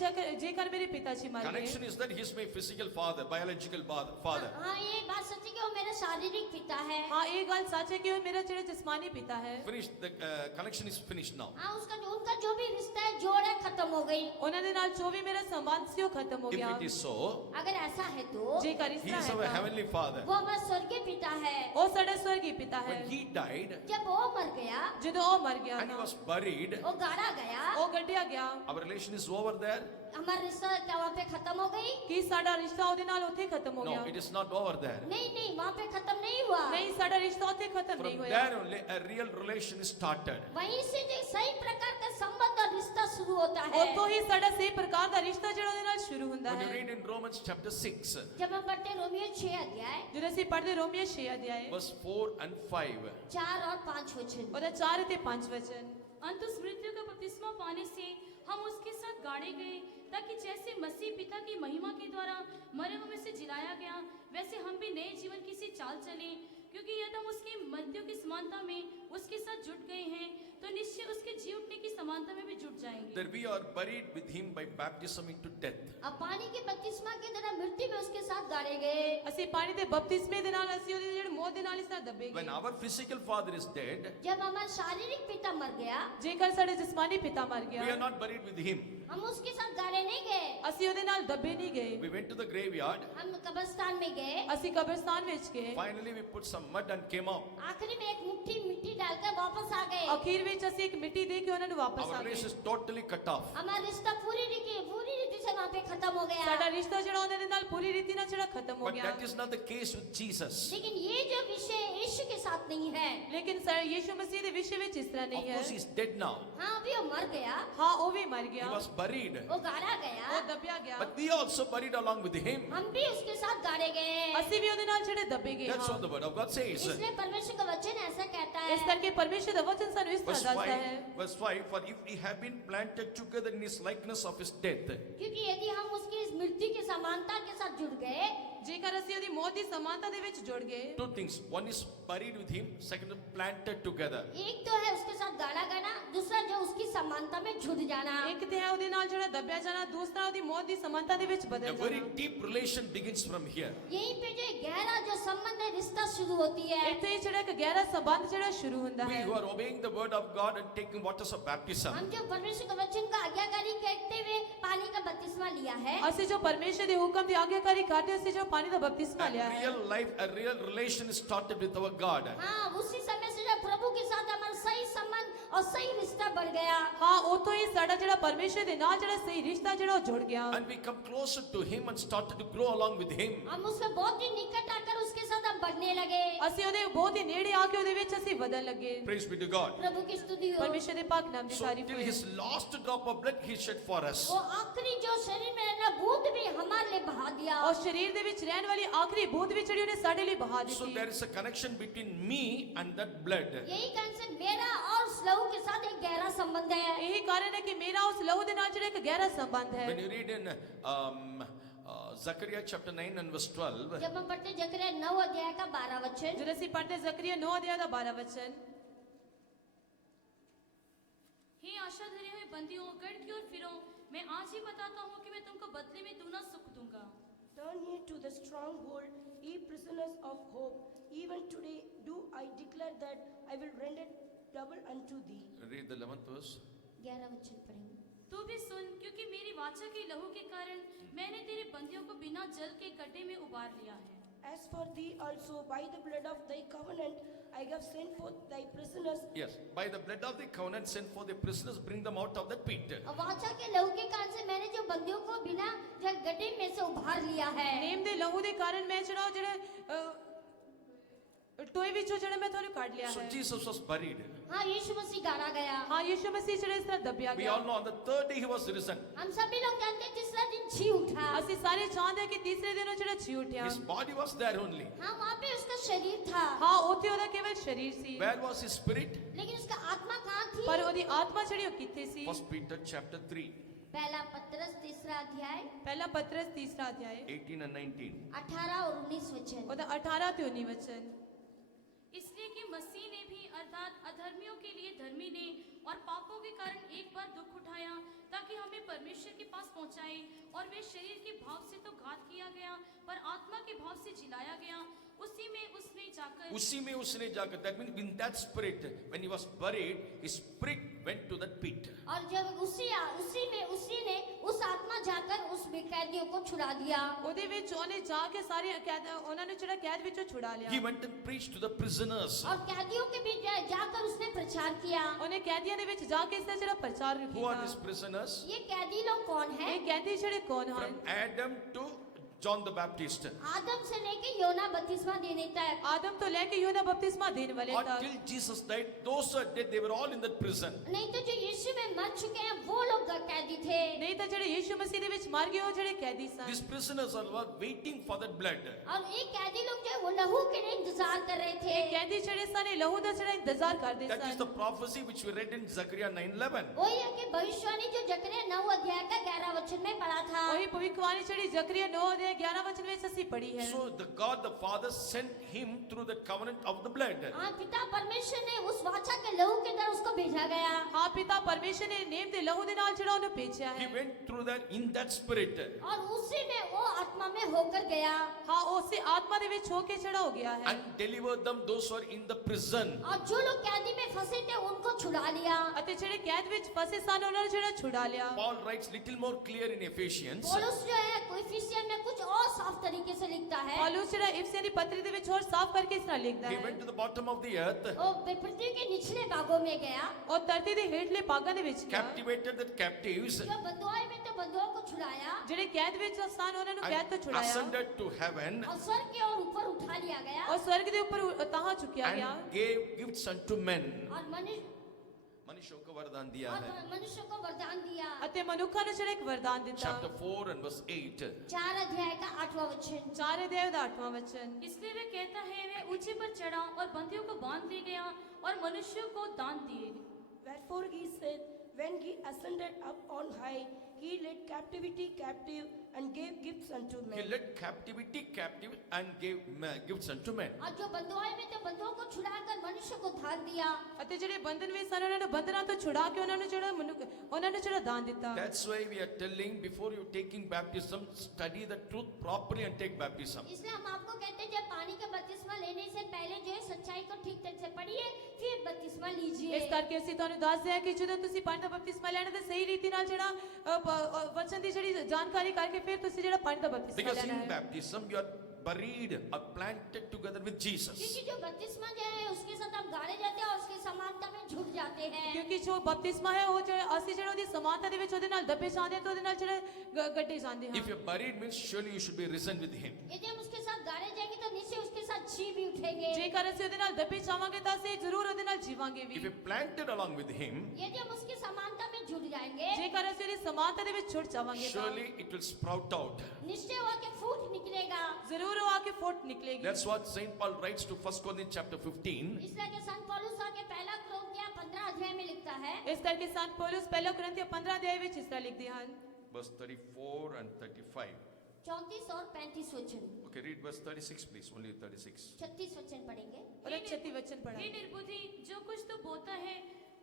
ਜੇਕਰ ਮੇਰੇ ਪਿਤਾ ਜੀ ਮਰ ਗਏ connection is that he is my physical father, biological father. हाँ ये बात सच है कि वो मेरा शारीरिक पिता है। ਹਾਂ ਇਹ ਗੱਲ ਸੱਚ ਹੈ ਕਿ ਉਹ ਮੇਰਾ ਜਿਹੜਾ ਜਿਸਮਾਨੀ ਪਿਤਾ ਹੈ Finished, the connection is finished now. हाँ उनका जो भी रिश्ता है जोड़ है खत्म हो गई। ਉਹਨਾਂ ਦੇ ਨਾਲ ਜੋ ਵੀ ਮੇਰਾ ਸੰਬੰਧ ਸੀ ਉਹ ਖਤਮ ਹੋ If ਗਿਆ it is so, अगर ऐसा है तो ਜੇਕਰ ਇਸ he ਤਰ੍ਹਾਂ is ਹੈ our ਤਾਂ heavenly father. वो हमारा स्वर्गीय पिता है। ਉਹ ਸਾਡਾ ਸਵਰਗੀ ਪਿਤਾ ਹੈ When he died जब वो मर गया, ਜਦੋਂ ਉਹ ਮਰ ਗਿਆ and he ਤਾਂ was buried, वो गाड़ा गया, ਉਹ ਗੱਡਿਆ ਗਿਆ our relation is over there. हमारा रिश्ता क्या वहाँ पे खत्म हो गई? ਕੀ ਸਾਡਾ ਰਿਸ਼ਤਾ ਉਹਦੇ ਨਾਲ ਉੱਥੇ ਖਤਮ ਹੋ No, ਗਿਆ it is not over there. नहीं वहाँ पे खत्म नहीं हुआ। ਨਹੀਂ ਸਾਡਾ ਰਿਸ਼ਤਾ ਉੱਥੇ ਖਤਮ ਨਹੀਂ From ਹੋਇਆ there only a real relation is started. वहीं से जो सही प्रकार का संबंध और रिश्ता शुरू होता है। ਉੱਥੋਂ ਹੀ ਸਾਡਾ ਸਹੀ ਪ੍ਰਕਾਰ ਦਾ ਰਿਸ਼ਤਾ ਜਿਹੜਾ ਉਹਦੇ ਨਾਲ ਸ਼ੁਰੂ ਹੁੰਦਾ When you ਹੈ read in Romans chapter 6, जब हम पढ़ते हैं रोमियो 6 अध्याय ਜਦੋਂ ਅਸੀਂ ਪੜ੍ਹਦੇ ਰੋਮੀਓ 6 ਅਧਿਆਏ verse 4 and 5, 4 और 5 वचन, ਉਹਦਾ 4 ਤੇ 5 ਵਚਨ अंत उस मृत्यु का बपतिस्मा पाने से हम उसके साथ गाड़े गए, ताकि जैसे मसीह पिता की महिमा के द्वारा मरे हुए से जिलाया गया, वैसे हम भी नए जीवन की सी चाल चलें। क्योंकि यदि हम उसकी मृत्यु की समानता में उसके साथ जुट गए हैं, तो निश्चय उसके जी उठने की समानता में भी जुट जाएंगे। that we are buried with him by baptism into death. अब पानी के बपतिस्मा के द्वारा मृत्यु में उसके साथ गाड़े गए। ਅਸੀਂ ਪਾਣੀ ਦੇ ਬਪਤਿਸਮੇ ਦੇ ਨਾਲ ਅਸੀਂ ਉਹਦੀ ਜਿਹੜੀ ਮੌਤ ਦੇ ਨਾਲ ਇਸ ਤਰ੍ਹਾਂ ਦੱਬੇ When ਗਏ our physical father is dead, जब हमारा शारीरिक पिता मर गया, ਜੇਕਰ ਸਾਡੇ ਜਿਸਮਾਨੀ ਪਿਤਾ ਮਰ we are ਗਿਆ not buried with him. हम उसके साथ गाड़े नहीं गए, ਅਸੀਂ ਉਹਦੇ ਨਾਲ ਦੱਬੇ ਨਹੀਂ ਗਏ We went to the graveyard. हम कब्रिस्तान में गए। ਅਸੀਂ ਕਬਰਸਤਾਨ ਵਿੱਚ ਗਏ Finally, we put some mud and came out. आखिरी में एक मुट्ठी मिट्टी डालकर वापस आ गए। ਅਖੀਰ ਵਿੱਚ ਅਸੀਂ ਇੱਕ ਮਿੱਟੀ ਦੇ ਕੇ ਉਹਨਾਂ ਨੂੰ ਵਾਪਸ Our ਆ relation ਗਏ is totally cut off. हमारा रिश्ता पूरी रीति से वहाँ पे खत्म हो गया। ਸਾਡਾ ਰਿਸ਼ਤਾ ਜਿਹੜਾ ਉਹਨਾਂ ਦੇ ਨਾਲ ਪੂਰੀ ਰੀਤੀ ਨਾਲ ਜਿਹੜਾ ਖਤਮ ਹੋ But ਗਿਆ that is not the case with Jesus. लेकिन ये जो विषय यीशु के साथ नहीं है। ਲੇਕਿਨ ਯੀਸ਼ੂ ਮਸੀਹ ਦੇ ਵਿਸ਼ੇ ਵਿੱਚ ਇਸ ਤਰ੍ਹਾਂ Of ਨਹੀਂ course, ਹੈ he's dead now. हाँ अभी वो मर गया, ਹਾਂ ਉਹ ਵੀ ਮਰ He ਗਿਆ was buried. वो गाड़ा गया, ਉਹ ਦੱਬਿਆ ਗਿਆ But we also buried along with him. हम भी उसके साथ गाड़े गए। ਅਸੀਂ ਵੀ ਉਹਦੇ ਨਾਲ ਜਿਹੜੇ ਦੱਬੇ ਗਏ That's ਹਾਂ what the word of God says. इसलिए परमेश्वर का वचन ऐसा कहता ਇਸ है। ਕਰਕੇ ਪਰਮੇਸ਼ਰ ਦਾ ਵਚਨ ਸਾਨੂੰ ਇਸ ਤਰ੍ਹਾਂ Verse ਦੱਸਦਾ 5, ਹੈ verse 5, for if we have been planted together in his likeness of his death, क्योंकि यदि हम उसकी इस मृत्यु की समानता के साथ जुड़ गए, ਜੇਕਰ ਅਸੀਂ ਉਹਦੀ ਮੌਤ ਦੀ ਸਮਾਨਤਾ ਦੇ ਵਿੱਚ ਜੁੜ ਗਏ two things. One is buried with him, second is planted together. एक तो है उसके साथ गाड़ा गाना, दूसरा जो उसकी समानता में जुड़ जाना। ਇੱਕ ਤੇ ਹੈ ਉਹਦੇ ਨਾਲ ਜਿਹੜਾ ਦੱਬਿਆ ਜਾਣਾ ਦੂਸਰਾ ਉਹਦੀ ਮੌਤ ਦੀ ਸਮਾਨਤਾ ਦੇ ਵਿੱਚ A ਬਦਲ very ਜਾਣਾ deep relation begins from here. यहीं पे जो गहरा जो संबंध है, रिश्ता शुरू होती है। ਇੱਥੇ ਹੀ ਜਿਹੜਾ ਇੱਕ ਗਹਿਰਾ ਸੰਬੰਧ ਜਿਹੜਾ ਸ਼ੁਰੂ ਹੁੰਦਾ We ਹੈ who are obeying the word of God and taking waters of baptism, हम जो परमेश्वर के वचन का आज्ञाकारी कहते हुए पानी का बपतिस्मा लिया है, ਅਸੀਂ ਜੋ ਪਰਮੇਸ਼ਰ ਦੇ ਹੁਕਮ ਦੀ ਆਗਿਆਕਾਰੀ ਕਰਦੇ ਅਸੀਂ ਜੋ ਪਾਣੀ ਦਾ ਬਪਤਿਸਮਾ ਲਿਆ a ਹੈ real life, a real relation is started with our God. हाँ उसी समय से जो प्रभु के साथ हमारा सही संबंध और सही रिश्ता बढ़ गया। हाँ उतो ही साडा जिहड़ा परमेश्वर दे नाल जिहड़ा सही रिश्ता जिहड़ा जुड़ गया। And we come closer to him and started to grow along with him. हम उसके बहुत ही निकट आकर उसके साथ हम बढ़ने लगे। ਅਸੀਂ ਉਹਦੇ ਬਹੁਤ ਹੀ ਨੇੜੇ ਆ ਕੇ ਉਹਦੇ ਵਿੱਚ ਅਸੀਂ ਵਧਣ ਲੱਗੇ। Praise be to God. प्रभु की स्तुति हो। परमेश्वर ਦੇ ਪਾਕ ਨਾਮ ਦੀ So ਤਾਰੀਫ till ਹੋਏ। his last drop of blood he shed for us. वो आखिरी जो शरीर में रहना बूंद भी हमारे लिए बहा दिया। ਔਰ ਸਰੀਰ ਦੇ ਵਿੱਚ ਰਹਿਣ ਵਾਲੀ ਆਖਰੀ ਬੂੰਦ ਵੀ ਜਿਹੜੀ ਉਹਨੇ ਸਾਡੇ ਲਈ ਬਹਾ So ਦਿੱਤੀ। there is a connection between me and that blood. यही कारण से मेरा और उस लहू के साथ एक गहरा संबंध है। ਇਹੀ ਕਾਰਨ ਹੈ ਕਿ ਮੇਰਾ ਉਸ ਲਹੂ ਦੇ ਨਾਲ ਜਿਹੜਾ ਇੱਕ ਗਹਿਰਾ ਸੰਬੰਧ ਹੈ। When you read in Zechariah chapter 9 and verse 12, जब हम पढ़ते जकरिया 9 अध्याय का 12 वचन, ਜਦੋਂ ਅਸੀਂ पढ़ते ਜ਼ਕਰੀਆ 9 अध्याय ਦਾ 12 वचन। हे आशा धरे हुए बंदियों गढ़ की ओर फिरो, मैं आज ही बताता हूँ कि मैं तुमको बदले में दूना सुख दूंगा। Turn ye to the stronghold, ye prisoners of hope. Even today do I declare that I will render double unto thee. read the 11th verse. 11 वचन पढ़ेंगे। तू भी सुन, क्योंकि मेरी वाचा के लहू के कारण मैंने तेरे बंदियों को बिना जल के गड्ढे में उबार लिया है। As for thee also, by the blood of thy covenant, I have sent forth thy prisoners. Yes, by the blood of the covenant send for the prisoners, bring them out of that pit. और वाचा के लहू के कारण से मैंने जो बंदियों को बिना जल गड्ढे में से उभार लिया है। ਨੇਮ ਦੇ ਲਹੂ ਦੇ ਕਾਰਨ ਮੈਂ ਜਿਹੜਾ ਉਹ ਜਿਹੜੇ ਟੋਏ ਵਿੱਚੋਂ ਜਿਹੜਾ ਮੈਂ ਤੁਹਾਨੂੰ ਕੱਢ ਲਿਆ So ਹੈ। Jesus was buried. हाँ, यीशु मसीह गाड़ा गया। हाँ यीशु मसीह ਜਿਹੜਾ ਇਸ ਤਰ੍ਹਾਂ ਦੱਬਿਆ We ਗਿਆ। all know on the third day he was risen. हम सभी लोग जानते हैं तीसरा दिन जी उठा। ਅਸੀਂ ਸਾਰੇ ਚਾਹੁੰਦੇ ਹਾਂ ਕਿ ਤੀਸਰੇ ਦਿਨ ਉਹ ਜਿਹੜਾ ਜੀ ਉੱਠਿਆ। His body was there only. हाँ, वहाँ पे उसका शरीर था, ਹਾਂ ਉੱਥੇ ਉਹਦਾ ਕੇਵਲ ਸਰੀਰ ਸੀ, Where was his spirit? लेकिन उसका आत्मा कहाँ थी? ਪਰ ਉਹਦੀ ਆਤਮਾ ਜਿਹੜੀ ਉਹ ਕਿੱਥੇ ਸੀ। 1 Peter chapter 3, पहला पत्रस तीसरा अध्याय ਪਹਿਲਾ ਪਤਰਸ ਤੀਸਰਾ ਅਧਿਆਇ 18 and 19. 18 और 19 वचन। ਉਹਦਾ 18 ਤੇ 19 वचन। इसलिए कि मसीह ने भी अर्थात अधर्मियों के लिए धर्मी ने और पापों के कारण एक बार दुख उठाया, ताकि हमें परमेश्वर के पास पहुंचाए। और वे शरीर के भाव से तो घात किया गया, पर आत्मा के भाव से जिलाया गया। उसी में उसने जाकर, that means in that spirit, when he was buried, his spirit went to that pit. और जब उसी ने उस आत्मा जाकर उस कैदियों को छुड़ा दिया। ਉਹਦੇ ਵਿੱਚ ਉਹਨੇ ਜਾ ਕੇ ਸਾਰੇ ਕੈਦ ਉਹਨਾਂ ਨੂੰ ਜਿਹੜਾ ਕੈਦ ਵਿੱਚੋਂ ਛੁਡਾ ਲਿਆ। He went and preached to the prisoners. और कैदियों के बीच जाकर उसने प्रचार किया। ਉਹਨੇ ਕੈਦੀਆਂ ਦੇ ਵਿੱਚ ਜਾ ਕੇ ਇਸ ਦਾ ਜਿਹੜਾ ਪ੍ਰਚਾਰ Who are these ਕੀਤਾ। prisoners? ये कैदी लोग कौन हैं? ਇਹ ਕੈਦੀ ਜਿਹੜੇ ਕੌਣ From ਹਨ? Adam to John the Baptist. आदम से लेके योना बपतिस्मा देने तक। आदम तो लेके यूहन्ना बपतिस्मा देने वाले तक। Until Jesus died, those who are dead, they were all in that prison. नहीं तो जो यीशु में मर चुके हैं वो लोग कैदी थे। नहीं तो ਜਿਹੜੇ ਯੀਸ਼ੂ ਮਸੀਹ ਦੇ ਵਿੱਚ ਮਰ ਗਏ ਉਹ ਜਿਹੜੇ ਕੈਦੀ ਸਨ। These prisoners were waiting for that blood. और ये कैदी लोग जो है वो लहू के लिए इंतजार कर रहे थे। ਇਹ ਕੈਦੀ ਜਿਹੜੇ ਸਨ ਇਹ ਲਹੂ ਦਾ ਜਿਹੜਾ ਇੰਤਜ਼ਾਰ ਕਰਦੇ That is the son. prophecy which we read in Zechariah 9:11. वही है कि भविष्यवाणी जो जकरिया 9 अध्याय का 11 वचन में पढ़ा था। वही भविष्यवाणी ਜਿਹੜੀ ਜ਼ਕਰੀਆ 9 ਦੇ 11 वचन ਵਿੱਚ ਅਸੀਂ पढ़ी है। So the God the Father sent him through the covenant of the blood. हाँ, पिता परमेश्वर ने उस वाचा के लहू के द्वारा उसको भेजा गया। हाँ पिता परमेश्वर ने नेम ਦੇ ਲਹੂ ਦੇ ਨਾਲ ਜਿਹੜਾ ਉਹਨੂੰ ਭੇਜਿਆ He ਹੈ। went through that in that spirit. और उसी में वो आत्मा में होकर गया। हाँ उसी आत्मा ਦੇ ਵਿੱਚ ਹੋ ਕੇ ਜਿਹੜਾ ਹੋ ਗਿਆ ਹੈ। And delivered them those who are in the prison. और जो लोग कैदी में फंसे थे उनको छुड़ा लिया। ਅਤੇ ਜਿਹੜੇ ਕੈਦ ਵਿੱਚ ਫਸੇ ਸਨ ਉਹਨਾਂ ਨੂੰ ਜਿਹੜਾ ਛੁਡਾ ਲਿਆ। Paul writes little more clear in Ephesians. पौलुस जो है इफिसियन में कुछ और साफ तरीके से लिखता है। ਪੌਲੁਸ ਜਿਹੜਾ ਇਫਸੀਆਂ ਦੀ ਪੱਤਰੀ ਦੇ ਵਿੱਚ ਹੋਰ ਸਾਫ਼ ਕਰਕੇ ਇਸ ਤਰ੍ਹਾਂ ਲਿਖਦਾ He ਹੈ। went to the bottom of the earth, वो पृथ्वी के निचले भागों में गया। और धरती ਦੇ ਹੇਠਲੇ ਭਾਗਾਂ ਦੇ ਵਿੱਚ ਗਿਆ। captivated the captives, जो बंधुआई में तो बंधुओं को छुड़ाया ਜਿਹੜੇ ਕੈਦ ਵਿੱਚ ਸਨ ਉਹਨਾਂ ਨੂੰ ਕੈਦ ਤੋਂ and ਛੁਡਾਇਆ। ascended to heaven, और स्वर्ग की ओर ऊपर उठा लिया गया। और स्वर्ग ਦੇ ਉੱਪਰ तहाँ चुकिया गया। and gave gifts unto men. और मनुष्य मनुष्यों को वरदान दिया है. को वरदान दिया। ਅਤੇ ਮਨੁੱਖਾਂ ਨੂੰ ਜਿਹੜਾ ਇੱਕ ਵਰਦਾਨ ਦਿੱਤਾ। Chapter 4 and verse 8. 4 अध्याय का 8वां वचन। 4 अध्याय ਦਾ 8वां वचन। इसलिए वह कहता है, वह ऊंचे पर चढ़ा और बंदियों को बांध ले गया और मनुष्यों को दान दिए। Wherefore he said, when he ascended up on high, he led captivity captive and gave gifts unto He men. led captivity captive and gave gifts unto men. और जो बंधुआई में थे बंधुओं को छुड़ाकर मनुष्य को दान दिया। ਅਤੇ ਜਿਹੜੇ ਬੰਧਨ ਵਿੱਚ ਸਨ ਉਹਨਾਂ ਨੂੰ ਬੰਧਨਾਂ ਤੋਂ ਛੁਡਾ ਕੇ ਉਹਨਾਂ ਨੂੰ ਜਿਹੜਾ ਦਾਨ ਦਿੱਤਾ। That's why we are telling, before you taking baptism, study the truth properly and take baptism. इसलिए हम आपको कहते हैं जब पानी का बपतिस्मा लेने से पहले जो है सच्चाई को ठीक तरह से पढ़िए फिर बपतिस्मा लीजिए। ਇਸ ਕਰਕੇ ਅਸੀਂ ਤੁਹਾਨੂੰ ਦੱਸਦੇ ਹਾਂ ਕਿ ਜਦੋਂ ਤੁਸੀਂ ਪਾਣੀ ਦਾ ਬਪਤਿਸਮਾ ਲੈਣਾ ਤੇ ਸਹੀ ਰੀਤੀ ਨਾਲ ਜਿਹੜਾ ਵਚਨ ਦੀ ਜਿਹੜੀ ਜਾਣਕਾਰੀ ਕਰਕੇ ਫਿਰ ਤੁਸੀਂ ਜਿਹੜਾ ਪਾਣੀ ਦਾ ਬਪਤਿਸਮਾ Because ਲੈਣਾ in ਹੈ। baptism you are buried or planted together with Jesus. क्योंकि जो बपतिस्मा जो है उसके साथ हम गाड़े जाते हैं और उसकी समानता में झुक जाते हैं। क्योंकि जो बपतिस्मा है वो जो ਅਸੀਂ ਜਿਹੜੇ ਉਹਦੀ ਸਮਾਨਤਾ ਦੇ ਵਿੱਚ ਉਹਦੇ ਨਾਲ ਦੱਬੇ ਜਾਂਦੇ ਤੇ ਉਹਦੇ ਨਾਲ ਜਿਹੜੇ ਗੱਡੇ ਜਾਂਦੇ If ਹਨ। you're buried means surely you should be risen with him. यदि हम उसके साथ गाड़े जाएंगे तो निश्चय उसके साथ जी भी उठेंगे। ਜੇਕਰ ਅਸੀਂ ਉਹਦੇ ਨਾਲ ਦੱਬੇ ਜਾਵਾਂਗੇ ਤਾਂ ਅਸੀਂ ਜ਼ਰੂਰ ਉਹਦੇ ਨਾਲ ਜੀਵਾਂਗੇ ਵੀ। If you're planted along with him, यदि हम उसकी समानता में जुड़ जाएंगे ਜੇਕਰ ਅਸੀਂ ਉਹਦੀ ਸਮਾਨਤਾ ਦੇ ਵਿੱਚ ਛੁੱਟ ਜਾਵਾਂਗੇ ਤਾਂ surely it will sprout out. निश्चय हुआ कि फूट निकलेगा। ਜ਼ਰੂਰ ਉਹ ਆ ਕੇ ਫੁੱਟ ਨਿਕਲੇਗੀ। That's what Saint Paul writes to 1 Corinthians chapter 15. इसलिए कि संत पौलुस आके पहला कुरिन्थियों 15 अध्याय में लिखता है, ਇਸ ਕਰਕੇ ਸੰਤ ਪੌਲੁਸ ਪਹਿਲਾ ਕੁਰਿੰਥੀਆਂ 15 ਅਧਿਆਇ ਵਿੱਚ ਇਸ ਤਰ੍ਹਾਂ ਲਿਖਦੇ ਹਨ। Verse 34 and 35. 34 और 35 वचन। Okay, read verse 36 please, only 36. 36 वचन पढ़ेंगे। और एक 36 वचन पढ़ा। हे निर्बुद्धि, जो कुछ तू बोता है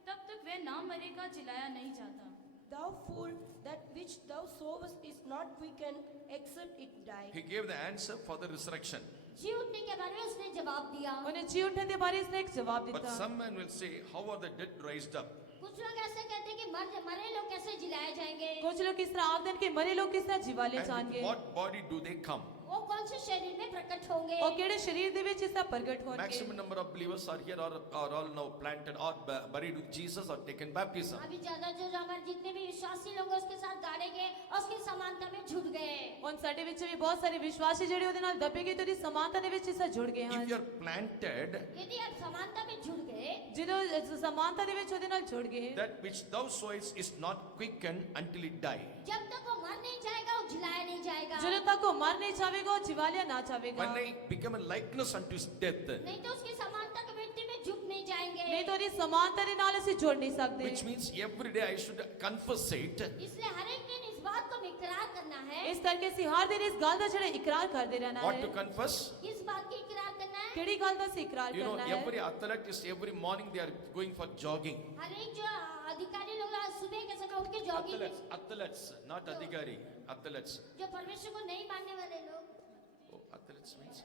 तब तक वह ना मरेगा, जिलाया नहीं जाता। Thou fool, that which thou sowest is not quickened, except it die. He gave the answer for the resurrection. जी उठने के बारे में उसने जवाब दिया। ਉਹਨੇ ਜੀ ਉੱਠਣ ਦੇ ਬਾਰੇ ਇਸਨੇ ਇੱਕ ਜਵਾਬ But ਦਿੱਤਾ। some men will say, how are the dead raised up? कुछ लोग ऐसे कहते हैं कि मरे लोग कैसे जिलाए जाएंगे। ਕੁਝ ਲੋਕ ਇਸ ਤਰ੍ਹਾਂ ਆਖਦੇ ਹਨ ਕਿ ਮਰੇ ਲੋਕ ਕਿਸ ਤਰ੍ਹਾਂ ਜੀਵਾਲੇ And with ਜਾਣਗੇ। what body do they come? वो कौन से शरीर में प्रकट होंगे। ਉਹ ਕਿਹੜੇ ਸਰੀਰ ਦੇ ਵਿੱਚ ਇਸ ਤਰ੍ਹਾਂ ਪ੍ਰਗਟ ਹੋਣਗੇ। Maximum number of believers are here or are all now planted or buried with Jesus or taken baptism. अभी ज्यादा जो हमारे जितने भी विश्वासी लोग हैं उसके साथ गाड़े गए और उसकी समानता में जुड़ गए। ਹੁਣ ਸਾਡੇ ਵਿੱਚ ਵੀ ਬਹੁਤ ਸਾਰੇ ਵਿਸ਼ਵਾਸੀ ਜਿਹੜੇ ਉਹਦੇ ਨਾਲ ਦੱਬੇ ਗਏ ਤੇ ਉਹਦੀ ਸਮਾਨਤਾ ਦੇ ਵਿੱਚ ਇਸ ਤਰ੍ਹਾਂ ਜੁੜ ਗਏ If ਹਨ। you are planted, यदि आप समानता में जुड़ गए, ਜਦੋਂ ਸਮਾਨਤਾ ਦੇ ਵਿੱਚ ਉਹਦੇ ਨਾਲ ਜੁੜ ਗਏ, that which thou sowest is not quickened until it die. जब तक वो मर नहीं जाएगा वो जिलाया नहीं जाएगा। ਜਦੋਂ तक ਉਹ मर नहीं जावेगा ਉਹ जिवालिया ना जावेगा। When I become a likeness unto his death, नहीं तो उसकी समानता की मिट्टी में झुक नहीं जाएंगे। ਨਹੀਂ ਤਾਂ ਉਹਦੀ ਸਮਾਨਤਾ ਦੇ ਨਾਲ ਅਸੀਂ ਜੁੜ ਨਹੀਂ ਸਕਦੇ। which means every day I should confess it. इसलिए हर एक दिन इस बात को इकरार करना है। ਇਸ ਕਰਕੇ ਅਸੀਂ हर दिन ਇਸ ਗੱਲ ਦਾ ਜਿਹੜਾ ਇਕਰਾਰ ਕਰਦੇ ਰਹਿਣਾ What to ਹੈ। confess? इस बात की इकरार करना है। ਕਿਹੜੀ ਗੱਲ ਦਾ ਅਸੀਂ ਇਕਰਾਰ You know, ਕਰਨਾ ਹੈ। every athlete is every morning they are going for jogging. हर एक जो अधिकारी लोग आज सुबह के समय उठ के jogging, Athletes, not adhikari, athletes. जो परमेश्वर को नहीं मानने वाले लोग, Oh, athletes means?